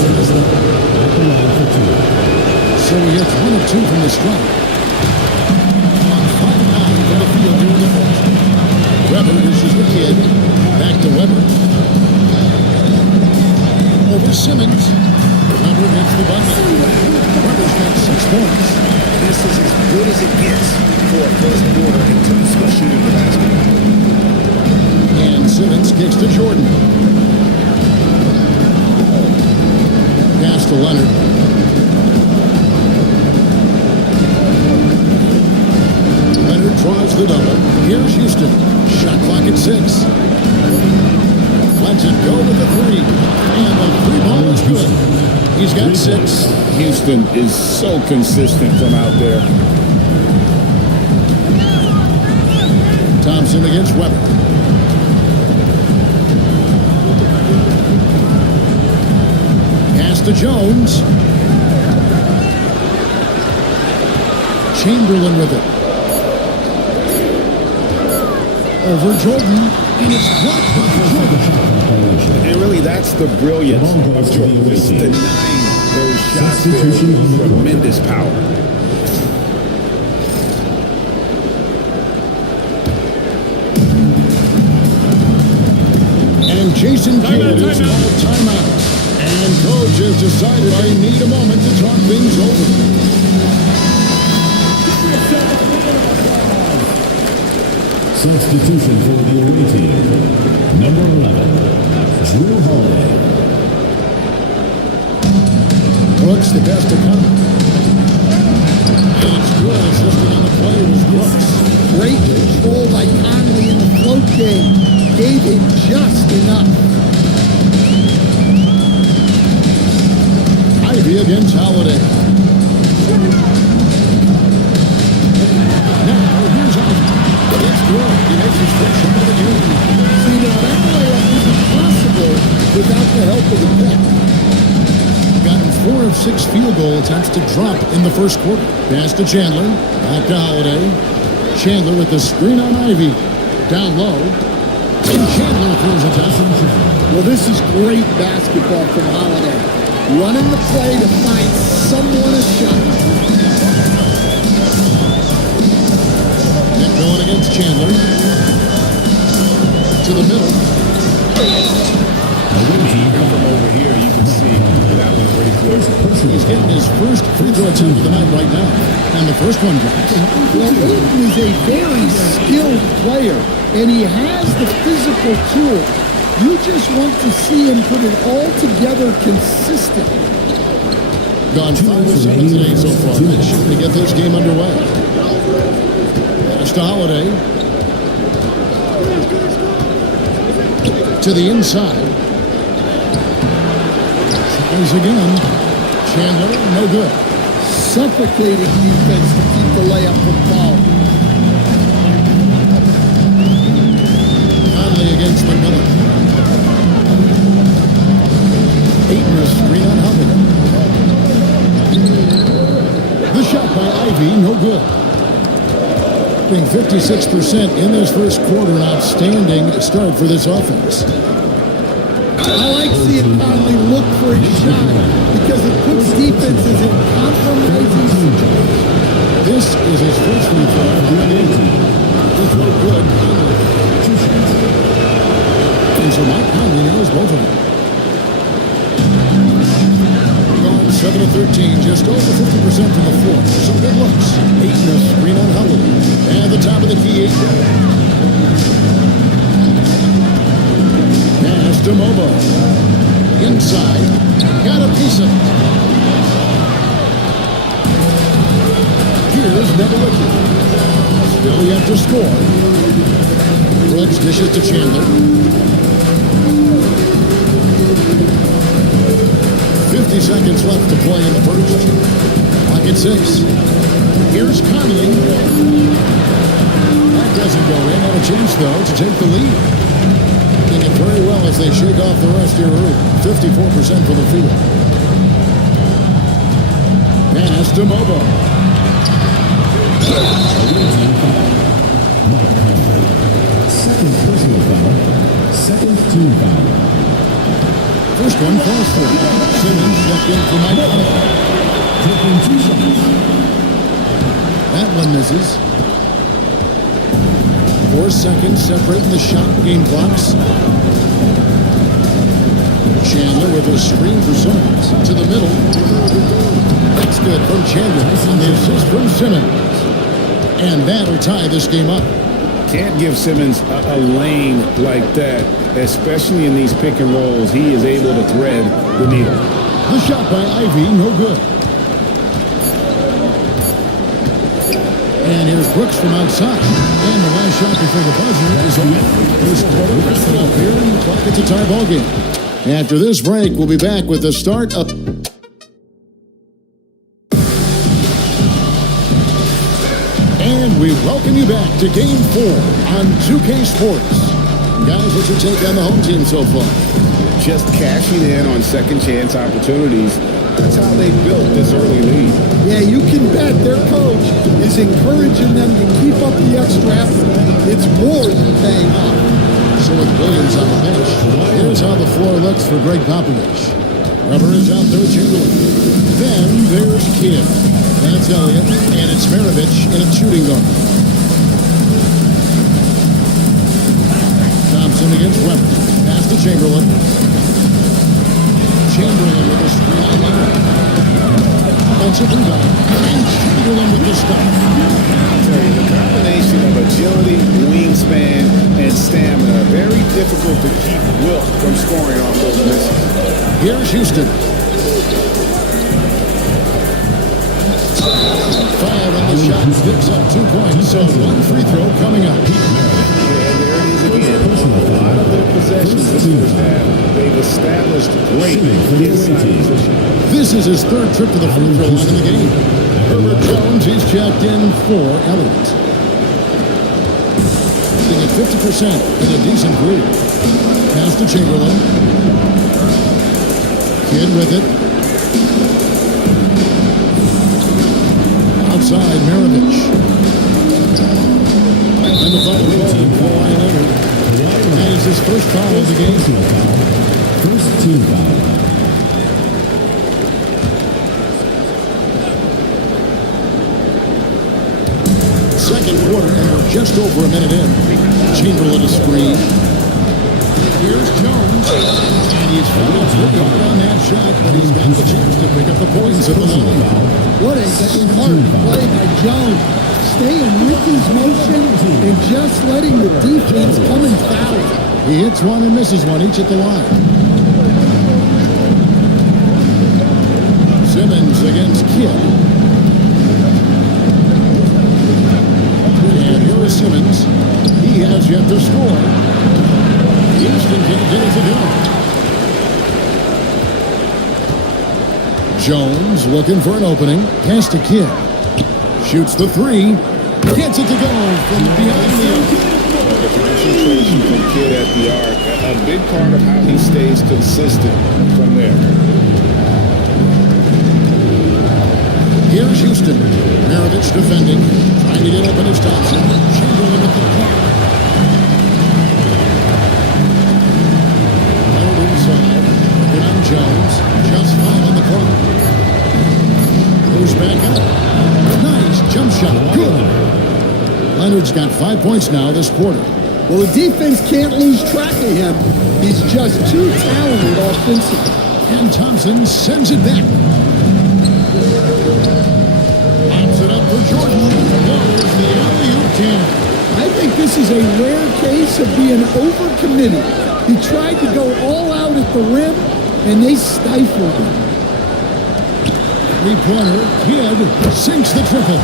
So he hits 1 of 2 from the strike. On 5-9 from the field during the first. Weber dishes the Kidd. Back to Weber. Over Simmons. Weber hits the button. Weber's got 6 points. This is as good as it gets for a first quarter in terms of shooting the basketball. And Simmons kicks to Jordan. Pass to Leonard. Leonard draws the double. Here's Houston. Shot clock at 6. Lets it go with the 3. And the 3 ball is good. He's got 6. Houston is so consistent from out there. Thompson against Weber. Pass to Jones. Chamberlain with it. Over Jordan. And it's blocked by Jordan. And really, that's the brilliance of Jordan. Just denying those shots there with tremendous power. And Jason Kidd is called timeout. And coach has decided I need a moment to talk things over. Substitution for the away team. Number 11, Drew Holiday. Brooks, the best to come. It's good. Assisting on the play was Brooks. Great control by Conley in the float game. Gave him just enough. Ivy against Holiday. Now, here's Ivy. It's good. He makes his first shot of the game. See, now that layup isn't possible without the help of the net. Gotten 4 of 6 field goal attempts to drop in the first quarter. Pass to Chandler. Back to Holiday. Chandler with the screen on Ivy. Down low. And Chandler throws it down. Well, this is great basketball from Holiday. Running the play to find someone a shot. Nick going against Chandler. To the middle. From over here, you can see that one pretty close. He's getting his first free throw attempt of the night right now. And the first one drops. Well, Ayton is a very skilled player, and he has the physical tool. You just want to see him put it all together consistently. Gone 5 of 7 today so far. Nice shooting to get this game underway. Pass to Holiday. To the inside. Tries again. Chandler, no good. suffocating defense to keep the layup from falling. Conley against McMillan. Ayton a screen on Hubbard. The shot by Ivy, no good. Being 56% in this first quarter, an outstanding start for this offense. I like seeing Conley look for his shot because it puts defenses in compromising situations. This is his first free throw of the game. Free throw good. And so Mike Conley nails both of them. Gone 7 of 13, just over 50% from the floor. Some good looks. Ayton a screen on Howard. And the top of the key, pass to Mobo. Inside. Got a piece of it. Here's Nevelicki. Still yet to score. Brooks dishes to Chandler. 50 seconds left to play in the first. Clock at 6. Here's Conley. That doesn't go in. Had a chance, though, to take the lead. Doing it very well as they shake off the rest here early. 54% from the field. Pass to Mobo. Second personal foul. Second team foul. First one falls for him. Simmons left in for Mike Conley. Taking 2 shots. That one misses. 4 seconds separating the shot game clocks. Chandler with a screen for Simmons. To the middle. That's good from Chandler. And the assist from Simmons. And that'll tie this game up. Can't give Simmons a lane like that, especially in these pick and rolls. He is able to thread the needle. The shot by Ivy, no good. And here's Brooks from outside. And the last shot before the buzzer is on. First quarter wrapping up here, and the clock gets a tie ball game. After this break, we'll be back with the start of... And we welcome you back to Game 4 on 2K Sports. Guys, what's your take on the home team so far? Just cashing in on second chance opportunities. That's how they built this early lead. Yeah, you can bet their coach is encouraging them to keep up the extra effort. It's more than paying off. So with Williams on the bench, here's how the floor looks for Greg Popovich. Rubber is out there with Chamberlain. Then there's Kidd. That's Elliott, and it's Maravich in a shooting guard. Thompson against Weber. Pass to Chamberlain. Chamberlain with a screen. Offensive rebound. And Chamberlain with the stop. I'll tell you, the combination of agility, wingspan, and stamina, very difficult to keep Wilt from scoring off those misses. Here's Houston. Foul on the shot. Picks up 2 points. So 1 free throw coming up. And there it is again. A lot of their possessions this first half, they've established great inside position. This is his 3rd trip to the free throw line in the game. Herbert Jones, he's checked in for Elliott. Being at 50% in a decent group. Pass to Chamberlain. Kidd with it. Outside, Maravich. And the foul called for Kawhi Leonard. That is his first foul of the game. First team foul. Second quarter, and we're just over a minute in. Chamberlain a screen. Here's Jones. And he's fouled pretty hard on that shot, but he's got the chance to pick up the points at the line. What a smart play by Jones. Staying with his motion and just letting the defense come and foul. He hits one and misses one, each at the line. Simmons against Kidd. And here is Simmons. He has yet to score. Houston can't get it to him. Jones looking for an opening. Pass to Kidd. Shoots the three. Gets it to go from behind the arc. The concentration from Kidd at the arc, a big part of how he stays consistent from there. Here's Houston. Maravich defending. Trying to get open his Thompson. Chamberlain at the clock. Leonard inside. Looking on Jones. Just 5 on the clock. Goes back up. Nice jump shot. Good. Leonard's got 5 points now this quarter. Well, the defense can't lose track of him. He's just too talented offensively. And Thompson sends it back. Pops it up for Jordan. Goes the alley-oop jam. I think this is a rare case of being overcommitted. He tried to go all out at the rim, and they stifled him. Three-pointer. Kidd sinks the triple.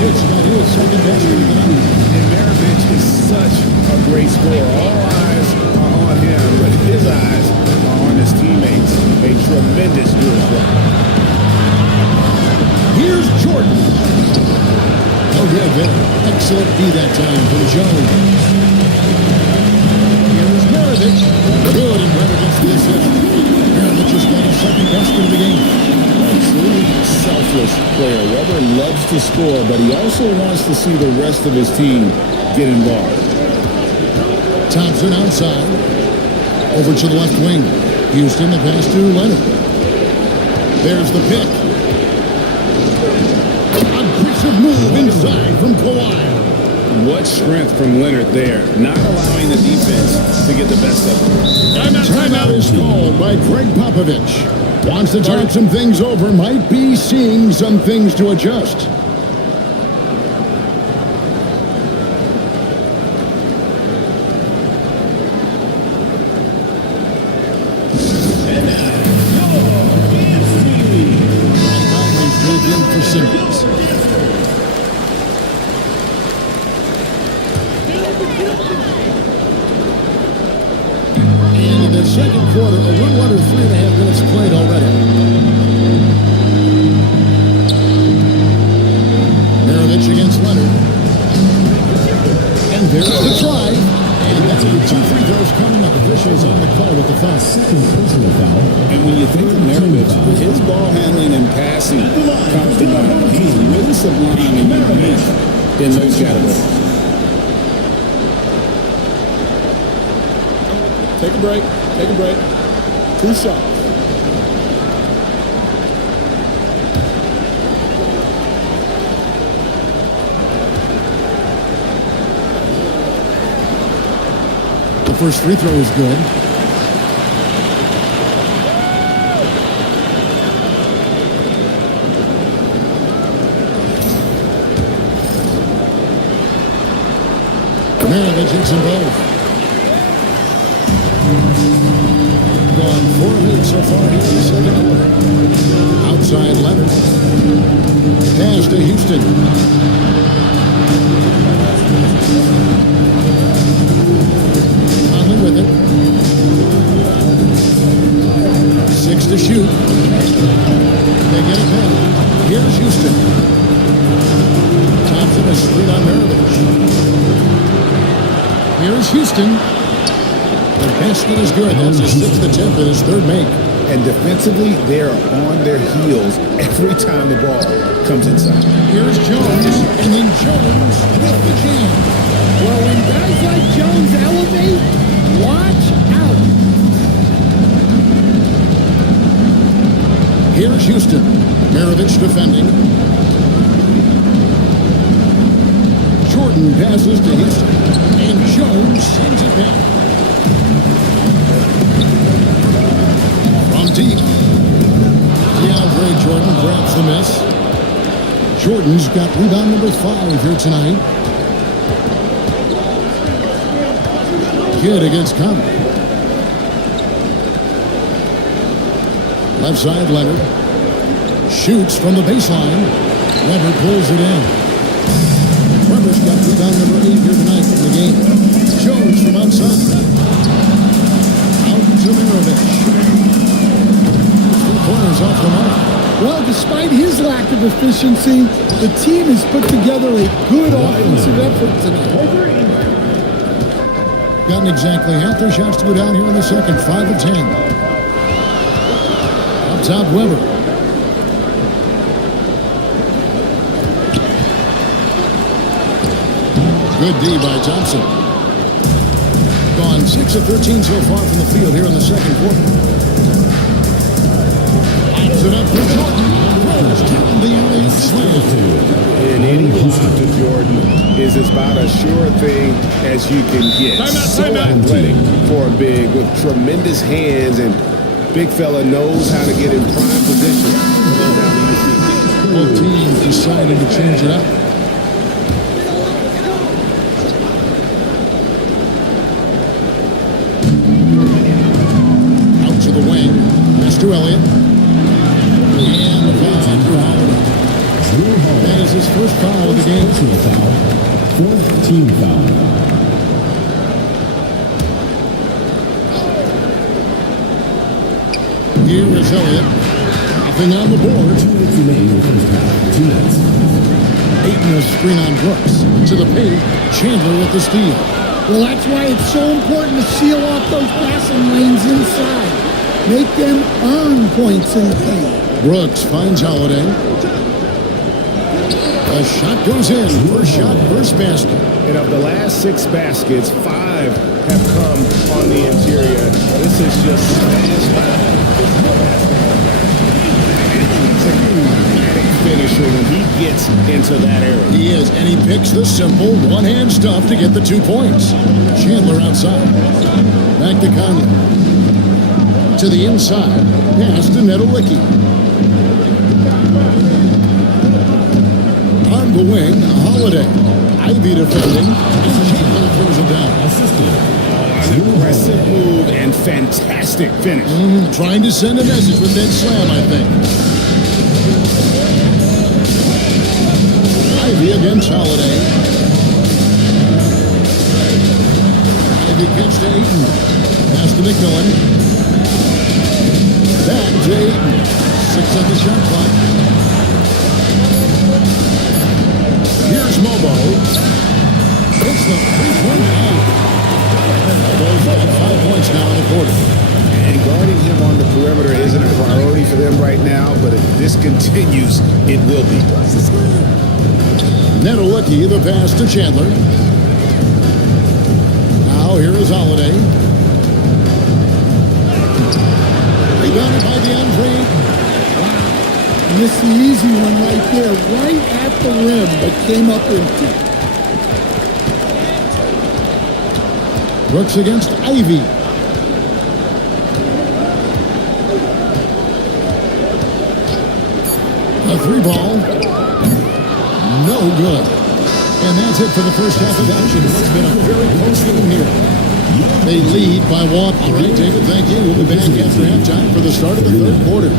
It's got his second basket of the night. And Maravich is such a great scorer. All eyes are on him, but his eyes are on his teammates. A tremendous scorer. Here's Jordan. Oh, good there. Excellent D that time from Jones. Here's Maravich. Good, and Weber gets the assist. Maravich has got his second basket of the game. Truly selfless player. Weber loves to score, but he also wants to see the rest of his team get involved. Thompson outside. Over to the left wing. Houston, the pass to Leonard. There's the pick. Aggressive move inside from Kawhi. What strength from Leonard there, not allowing the defense to get the best of him. Timeout is called by Greg Popovich. Wants to talk some things over, might be seeing some things to adjust. Conley's moved in for Simmons. And in the second quarter, a little under 3.5 minutes played already. Maravich against Leonard. And there's the try. And that's the 2 free throws coming up. Officials on the call with the foul. Second personal foul. And when you think of Maravich, his ball handling and passing comes to mind. He's really sublime and unique in those categories. Take a break. Take a break. 2 shots. The first free throw is good. Maravich hits them both. Gone 4 of 8 so far here in the second quarter. Outside Leonard. Pass to Houston. Conley with it. 6 to shoot. They get it back. Here's Houston. Thompson a screen on Maravich. Here's Houston. The basket is good. That's his 6th attempt and his 3rd make. And defensively, they are on their heels every time the ball comes inside. Here's Jones, and then Jones with the jam. Well, when guys like Jones elevate, watch out. Here's Houston. Maravich defending. Jordan passes to Houston. And Jones sends it back. From deep. DeAndre Jordan grabs the miss. Jordan's got rebound number 5 here tonight. Kidd against Conley. Left side, Leonard. Shoots from the baseline. Leonard pulls it in. Weber's got rebound number 8 here tonight in the game. Jones from outside. Out to Maravich. 3 corners shots off the mark. Well, despite his lack of efficiency, the team has put together a good offensive effort tonight. Gotten exactly half their shots to go down here in the second. 5 of 10. Up top, Weber. Good D by Thompson. Gone 6 of 13 so far from the field here in the second quarter. Pops it up for Jordan. Throws down the alley slam. And any lob to Jordan is about as sure a thing as you can get. So athletic for a big with tremendous hands, and big fella knows how to get in prime position. Both teams decided to change it up. Out to the wing. Mr. Elliott. And the foul on Drew Holiday. That is his first foul of the game. Fourth team foul. Here is Elliott. Nothing on the board. 2 minutes remaining in the first half. 2 minutes. Aiton will screen on Brooks. To the paint. Chandler with the steal. Well, that's why it's so important to seal off those passing lanes inside. Make them earn points in the paint. Brooks finds Holiday. A shot goes in. First shot, first basket. And of the last 6 baskets, 5 have come on the interior. This is just smash finisher when he gets into that area. He is, and he picks the simple one-hand stuff to get the 2 points. Chandler outside. Back to Conley. To the inside. Pass to Nedolicki. On the wing, Holiday. Ivy defending. And Chandler throws it down. An aggressive move and fantastic finish. Trying to send a message with that slam, I think. Ivy against Holiday. Ivy gets to Aiton. Pass to McMillan. Back to Aiton. 6 on the shot clock. Here's Mobo. It's the 3-point line. Mobo's got 5 points now in the quarter. And guarding him on the perimeter isn't a priority for them right now, but if this continues, it will be. Nedolicki, the pass to Chandler. Now here is Holiday. Rebounded by DeAndre. Missed the easy one right there, right at the rim, but came up empty. Brooks against Ivy. A 3-ball. No good. And that's it for the first half of action. It's been a very close game here. They lead by 1. All right, David, thank you. We'll be back after halftime for the start of the third quarter.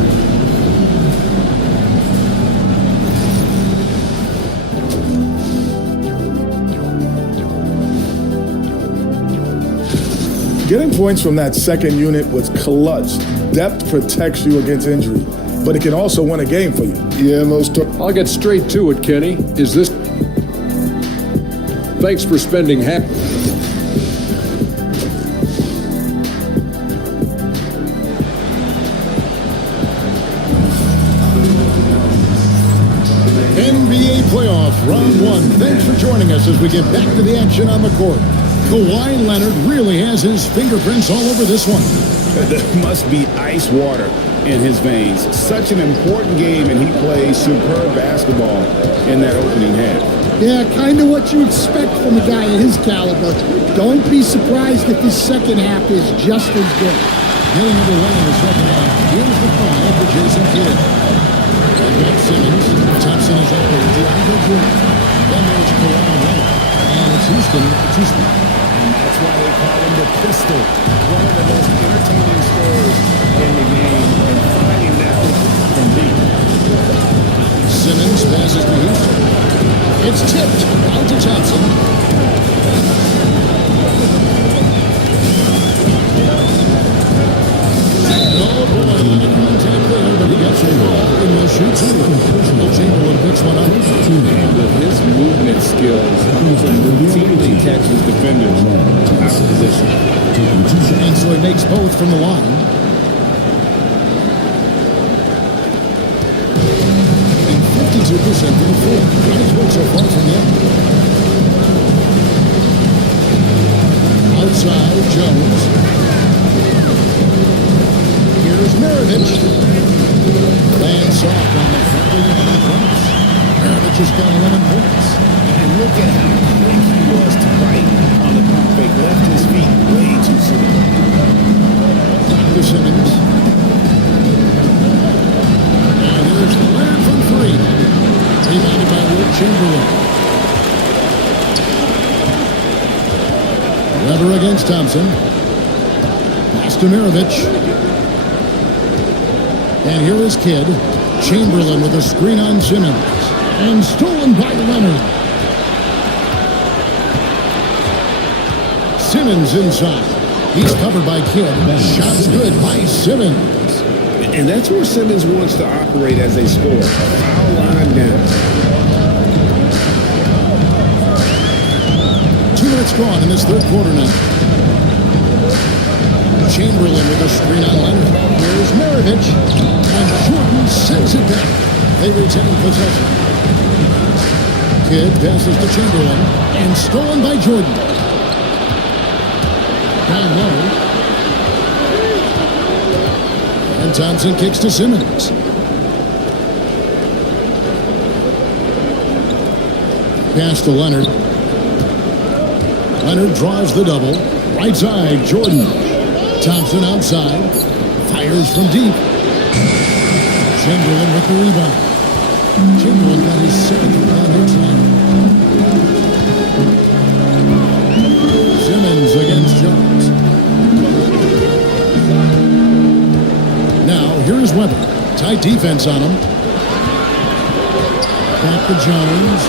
Getting points from that second unit was clutch. Depth protects you against injury, but it can also win a game for you. Yeah, most I'll get straight to it, Kenny. Is this... Thanks for spending half... NBA playoff round 1. Thanks for joining us as we get back to the action on the court. Kawhi Leonard really has his fingerprints all over this one. There must be ice water in his veins. Such an important game, and he plays superb basketball in that opening half. Yeah, kind of what you expect from a guy of his caliber. Don't be surprised if his second half is just as good. Getting underway in the second half. Here's the 5 for Jason Kidd. They've got Simmons. Thompson is up there. DeAndre Jordan. Then there's Kawhi Leonard. And it's Houston. That's why they call him the Pistol. One of the most entertaining stories in the game, and finding that from deep. Simmons passes to Houston. It's tipped out to Thompson. Oh boy, a lot of contact there, but he gets shoot two. Will Chamberlain picks one up. And with his movement skills, he routinely catches defenders out of position. And so he makes both from the line. And 52% from the floor. Nice work so far from the end. Outside, Jones. Here's Maravich. Lands off on the friendly 11 points. Maravich has got 11 points. And look at how quick he was to right on the pump fake. Left his feet way too soon. To Simmons. And here's Leonard from three. Rebounded by Will Chamberlain. Weber against Thompson. Pass to Maravich. And here is Kidd. Chamberlain with a screen on Simmons. And stolen by Leonard. Simmons inside. He's covered by Kidd. Shot's good by Simmons. And that's where Simmons wants to operate as a scorer. Foul line down. 2 minutes gone in this third quarter now. Chamberlain with a screen on Leonard. Here's Maravich. And Jordan sends it back. They retain possession. Kidd passes to Chamberlain. And stolen by Jordan. Down low. And Thompson kicks to Simmons. Pass to Leonard. Leonard draws the double. Right side, Jordan. Thompson outside. Fires from deep. Chamberlain with the rebound. Chamberlain got his second rebound here tonight. Simmons against Jones. Now, here is Weber. Tight defense on him. Back to Jones.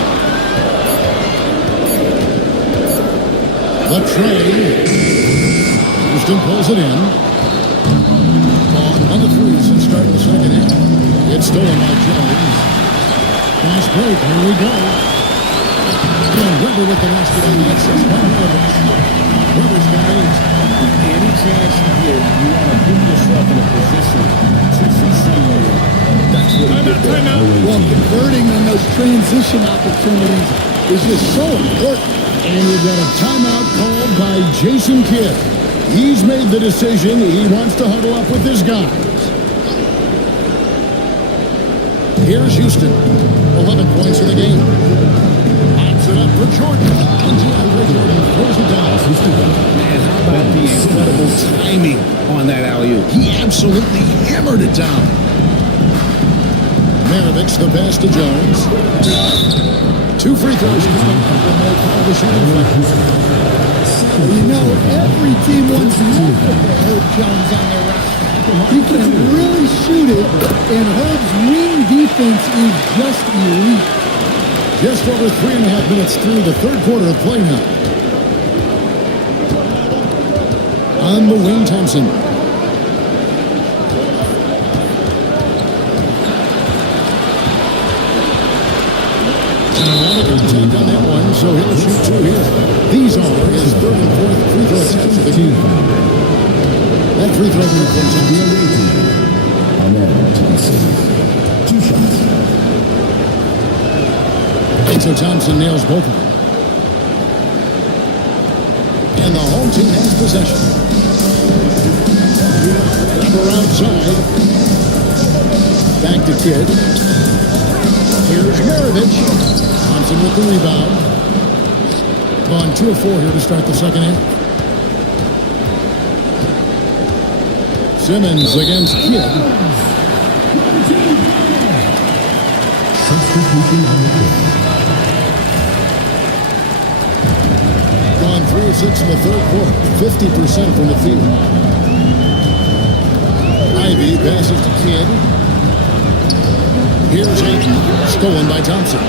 The tray. Houston pulls it in. On the threes and start the second half. It's stolen by Jones. Fast break. Here we go. And Weber with the basket on the assist by Maravich. Weber's got 8. Any chance here, you want to put yourself in a position to succeed. That's what he did there. Well, converting on those transition opportunities is just so important. And we've got a timeout called by Jason Kidd. He's made the decision. He wants to huddle up with his guys. Here's Houston. 11 points in the game. Pops it up for Jordan. And DeAndre Jordan throws it down. Man, how about the incredible timing on that alley-oop? He absolutely hammered it down. Maravich the pass to Jones. 2 free throws coming from the call the shooting flag. You know, every team wants to look at Herb Jones on their roster. He can really shoot it, and Herb's wing defense is just elite. Just over 3.5 minutes through the third quarter of play now. On the wing, Thompson. And a lot of contact on that one, so he'll shoot 2 here. These are his third and fourth free throw attempts of the game. That free throw comes up. Thompson. 2 shots. And so Thompson nails both of them. And the home team has possession. Weber outside. Back to Kidd. Here's Maravich. Thompson with the rebound. Gone 2 of 4 here to start the second half. Simmons against Kidd. Gone 3 of 6 in the third quarter. 50% from the field. Ivy passes to Kidd. Here's Ayton. Stolen by Thompson.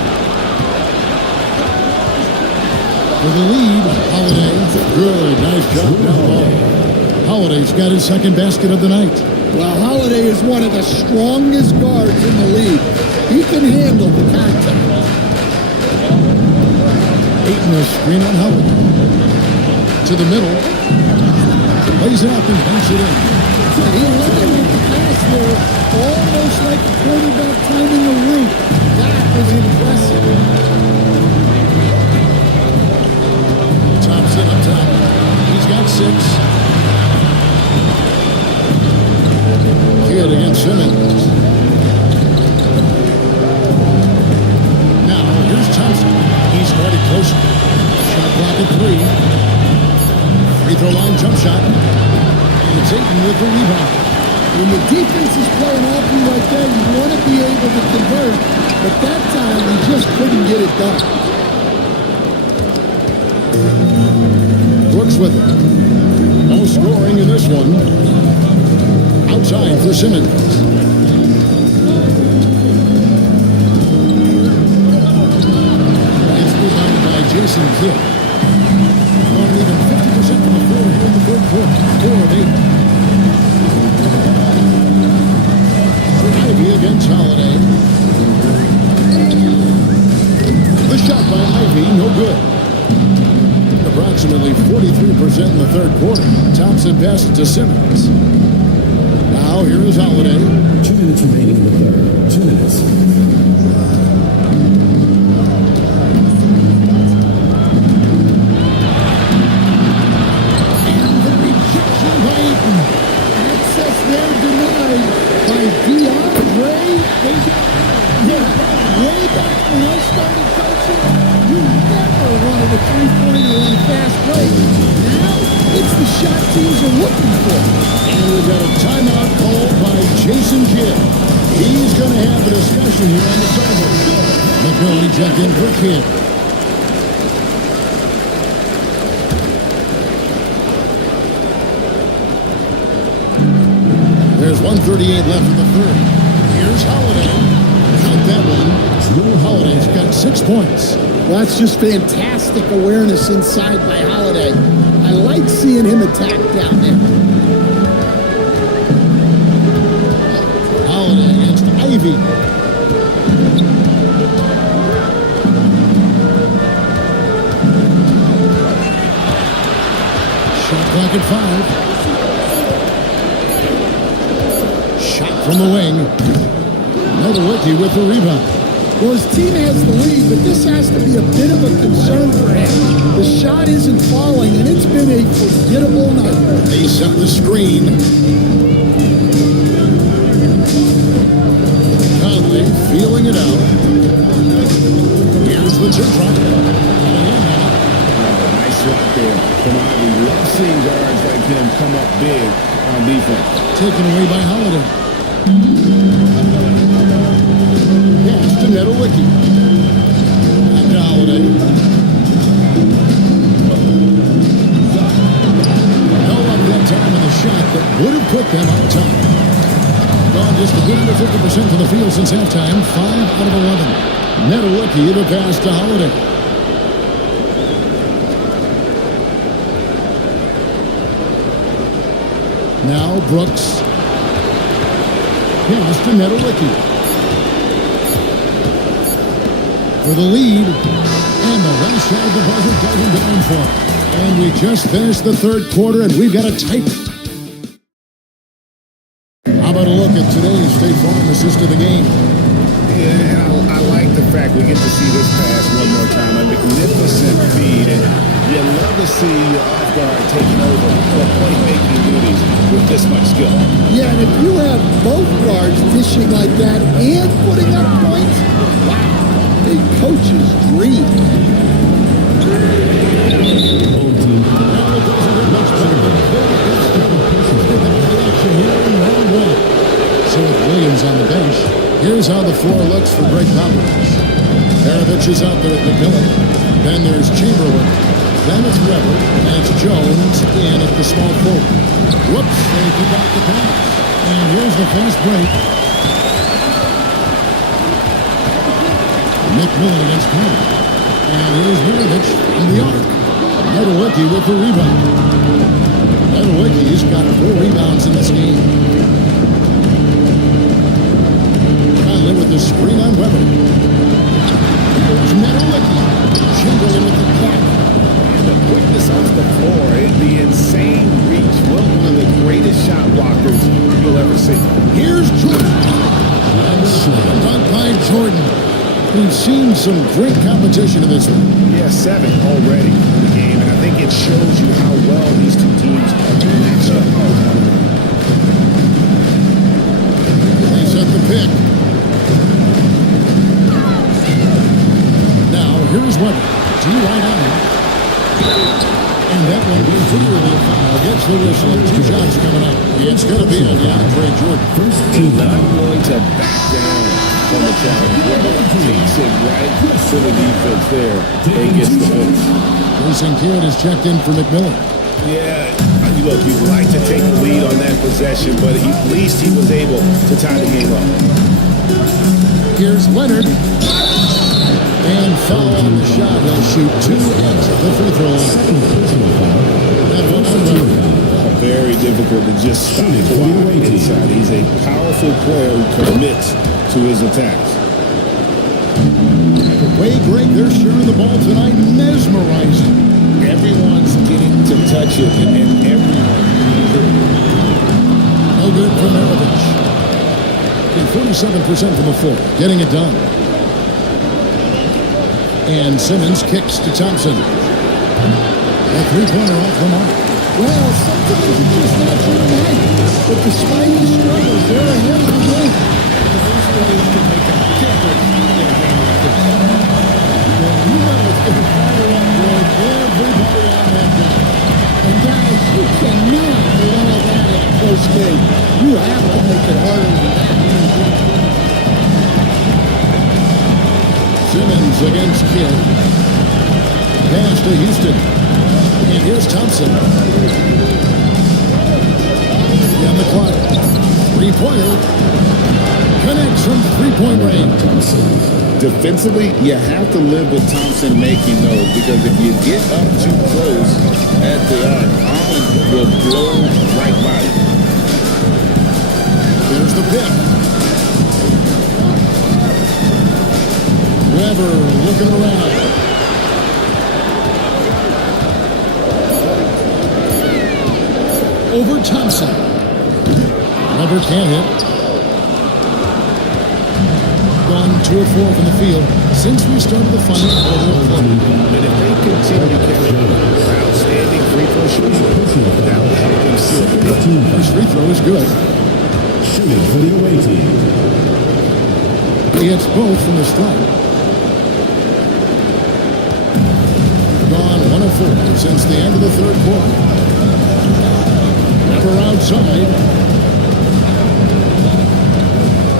For the lead, Holiday. Good. Nice job down low. Holiday's got his second basket of the night. Well, Holiday is one of the strongest guards in the league. He can handle the contact. Ayton a screen on Holiday. To the middle. Plays it up and banks it in. He eliminated the pass there, almost like a quarterback timing a route. That was impressive. Thompson up top. He's got 6. Kidd against Simmons. Now, here's Thompson. He started close. Shot clock at 3. Free throw line jump shot. And it's Ayton with the rebound. When the defense is playing off you like that, you want to be able to convert. But that time, he just couldn't get it done. Brooks with it. No scoring in this one. Outside for Simmons. It's rebounded by Jason Kidd. On even 50% from the floor here in the third quarter. 4 of 8. Ivy against Holiday. The shot by Ivy, no good. Approximately 43% in the third quarter. Thompson passes to Simmons. Now here is Holiday. 2 minutes remaining in the third. 2 minutes. And the rejection by Ayton. Access there denied by DeAndre. Yeah, way back when I started coaching, you never wanted a three-pointer on a fast break. Now, it's the shot teams are looking for. And we've got a timeout called by Jason Kidd. He's going to have a discussion here on the sideline. McMillan checked in for Kidd. There's 1:38 left in the third. Here's Holiday. Count that one. Drew Holiday's got 6 points. Well, that's just fantastic awareness inside by Holiday. I like seeing him attack down there. Holiday against Ivy. Shot clock at 5. Shot from the wing. Nowitzki with the rebound. Well, his team has the lead, but this has to be a bit of a concern for him. The shot isn't falling, and it's been a forgettable night. They set the screen. Conley feeling it out. Here's the chip drop. Nice shot there from Ivy. Love seeing guards like him come up big on defense. Taken away by Holiday. Pass to Nowitzki. Back to Holiday. No luck that time in the shot that would have put them on top. Gone just a bit under 50% from the field since halftime. 5 out of 11. Nowitzki the pass to Holiday. Now Brooks. Pass to Nowitzki. For the lead. And the last shot of the buzzer doesn't down for him. And we just finished the third quarter, and we've got a tight. How about a look at today's State Farm assist of the game? Yeah, and I like the fact we get to see this pass one more time. A magnificent feed, and you love to see your off guard taking over for playmaking duties with this much skill. Yeah, and if you have both guards dishing like that and putting up points, wow, a coach's dream. So with Williams on the bench, here's how the floor looks for Greg Popovich. Perovich is out there at McMillan. Then there's Chamberlain. Then it's Weber. And it's Jones in at the small forward. Whoops, they forgot the pass. And here's the fast break. McMillan against Conley. And here's Perovich from the arc. Nowitzki with the rebound. Nowitzki's got 4 rebounds in this game. Conley with the screen on Weber. Here's Nowitzki. Chamberlain with the block. The quickness off the floor, the insane reach. Well, one of the greatest shot blockers you'll ever see. Here's Jordan. Dunk by Jordan. We've seen some great competition in this one. Yeah, 7 already in the game, and I think it shows you how well these two teams are matched up. They set the pick. Now, here's Weber. T right on him. And that one clearly a foul. Gets the whistle. 2 shots coming up. It's going to be on DeAndre Jordan. He's not going to back down from the challenge. Weber takes it right to the defense there and gets the finish. Jason Kidd is checked in for McMillan. Yeah, look, you'd like to take the lead on that possession, but at least he was able to tie the game up. Here's Leonard. And foul on the shot. He'll shoot 2 at the free throw line. That one on Leonard. Very difficult to just stop Kawhi inside. He's a powerful player who commits to his attacks. The way Greg, their share of the ball tonight, mesmerizing. Everyone's getting to touch it, and everyone. No good from Maravich. 47% from the floor, getting it done. And Simmons kicks to Thompson. A 3-pointer off the mark. Well, sometimes it's just not your night. But despite the struggles, they're ahead of the game. Those players can make a difference in a game like this. You know it's going to fire up, Greg. Everybody on that game. And guys, you cannot allow that in a close game. You have to make it harder than that. Simmons against Kidd. Pass to Houston. And here's Thompson. On the clock. 3-pointer. Connects from 3-point range. Defensively, you have to live with Thompson making those, because if you get up too close at the arc, Allen will blow right by you. There's the pick. Weber looking around. Over Thompson. Weber can't hit. Gone 2 of 4 from the field since we started the final quarter of play. And if they continue to carry outstanding free throw shooting, that will help them seal the game. First free throw is good. Shooting for the away team. He hits both from the stripe. Gone 1 of 4 since the end of the third quarter. Never outside.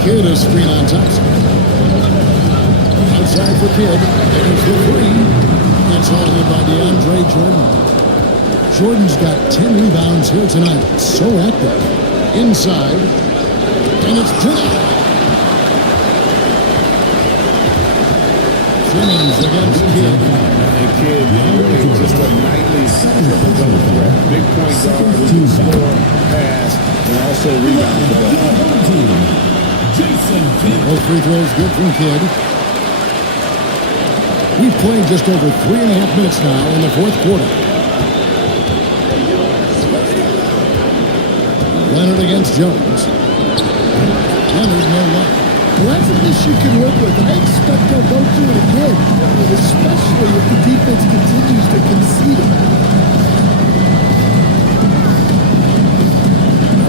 Kidd a screen on Thompson. Outside for Kidd. There's the 3. It's all in by DeAndre Jordan. Jordan's got 10 rebounds here tonight. So active. Inside. And it's Jordan. Simmons against Kidd. And Kidd really just a nightly triple-double threat. Big point guard who can score, pass, and also rebound the ball. Both free throws good from Kidd. We've played just over 3.5 minutes now in the fourth quarter. Leonard against Jones. Leonard no luck. Well, that's an issue you can work with. I expect they'll go through it again, especially if the defense continues to concede it.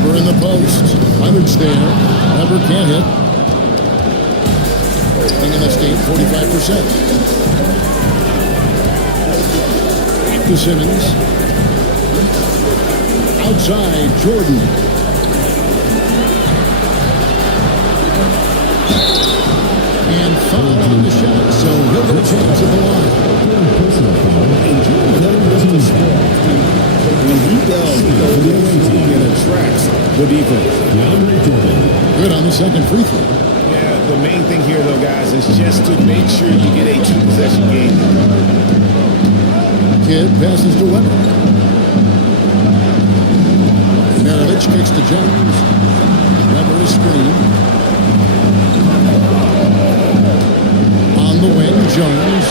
Weber in the post. Leonard's there. Weber can't hit. Thing in this game, 45%. Back to Simmons. Outside, Jordan. And foul on the shot, so he'll get a chance at the line. And Jordan doesn't miss the score. When he does, it attracts the defense. Good on the second free throw. Yeah, the main thing here, though, guys, is just to make sure you get a 2-possession game. Kidd passes to Weber. Maravich kicks to Jones. Never a screen. On the wing, Jones.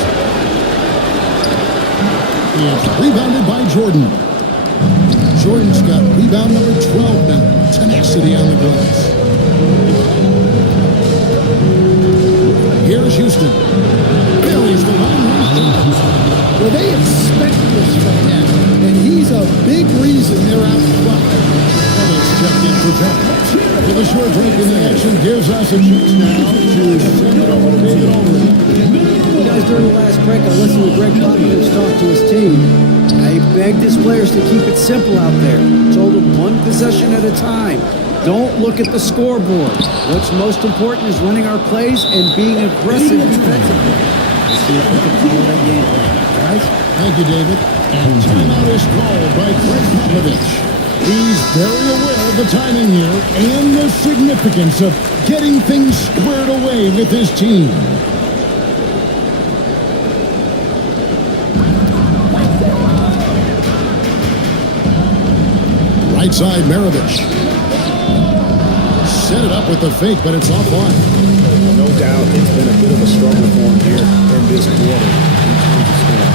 It's rebounded by Jordan. Jordan's got rebound number 12 now. Tenacity on the glass. Here's Houston. Buries the line. Well, they expect this from him, and he's a big reason they're out front. Ellis checked in for 10. With a short break in the action, gives us a chance now to send it over to David Aldridge. Guys, during the last break, I listened to Greg Popovich talk to his team. I begged his players to keep it simple out there. Told them one possession at a time. Don't look at the scoreboard. What's most important is running our plays and being aggressive defensively. Let's see if we can follow that game plan. Guys? Thank you, David. And timeout is called by Greg Popovich. He's very aware of the timing here and the significance of getting things squared away with his team. Right side, Maravich. Set it up with the fake, but it's offline. No doubt it's been a bit of a struggle for him here in this quarter in terms of scoring.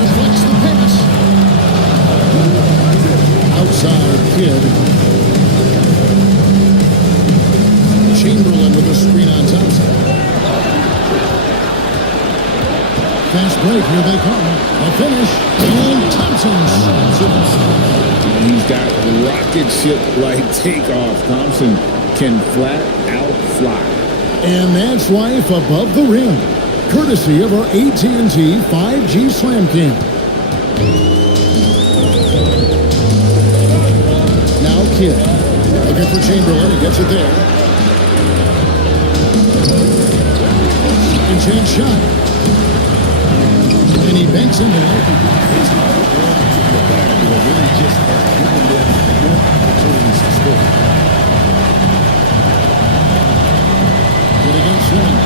Deflects the pass. Outside Kidd. Chamberlain with a screen on Thompson. Fast break, here they come. A finish, and Thompson snaps it. He's got rocket ship-like takeoff. Thompson can flat out fly. And that's life above the rim, courtesy of our AT&T 5G Slam Cam. Now Kidd, looking for Chamberlain, he gets it there. And chance shot. And he banks into it. Really just has given them more opportunities to score. Good against Simmons.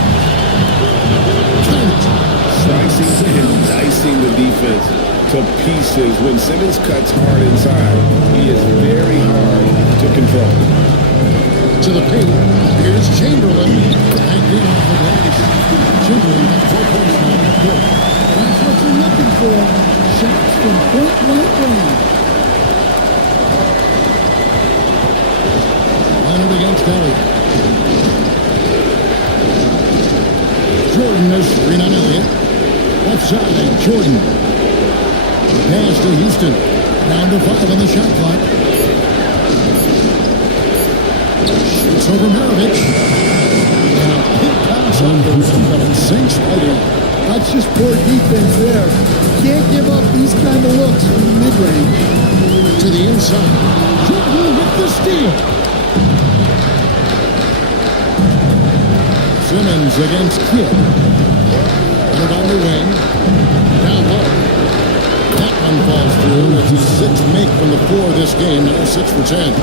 Slicing and dicing the defense to pieces. When Simmons cuts hard inside, he is very hard to control. To the paint, here's Chamberlain. Back in off the glass. Chamberlain got 4 points now in the court. That's what you're looking for. Shots from point-blank range. Leonard against Elliott. Jordan is screen on Elliott. Left side, Jordan. Pass to Houston. Down to 5 on the shot clock. Shoots over Maravich. And a big pass on the rim, but it sinks right in. That's just poor defense there. You can't give up these kind of looks from the mid-range. To the inside. Jordan with the steal. Simmons against Kidd. Put on the wing. Down low. That one falls through. It's a 6 make from the 4 this game. Now 6 for 10.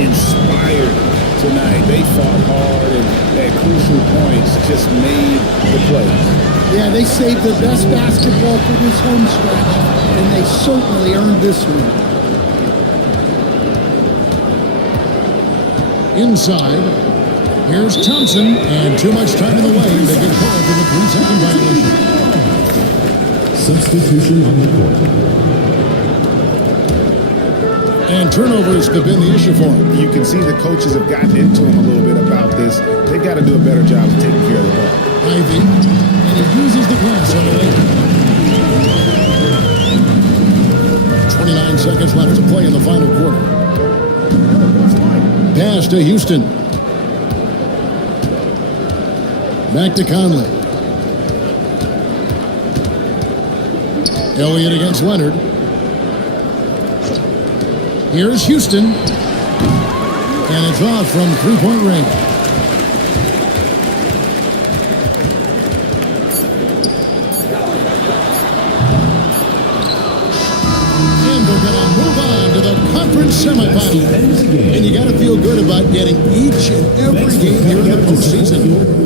Inspired tonight. They fought hard and at crucial points just made the plays. Yeah, they saved their best basketball for this home stretch, and they certainly earned this one. Inside, here's Thompson, and too much time in the lane. They get called for the 3-second violation. Substitution on the court. And turnovers have been the issue for him. You can see the coaches have gotten into him a little bit about this. They've got to do a better job of taking care of the ball. Ivy, and he uses the glass on the wing. 29 seconds left to play in the final quarter. Pass to Houston. Back to Conley. Elliott against Leonard. Here's Houston. And it's off from 3-point range. And we're going to move on to the conference semifinal. And you got to feel good about getting each and every game here in the postseason.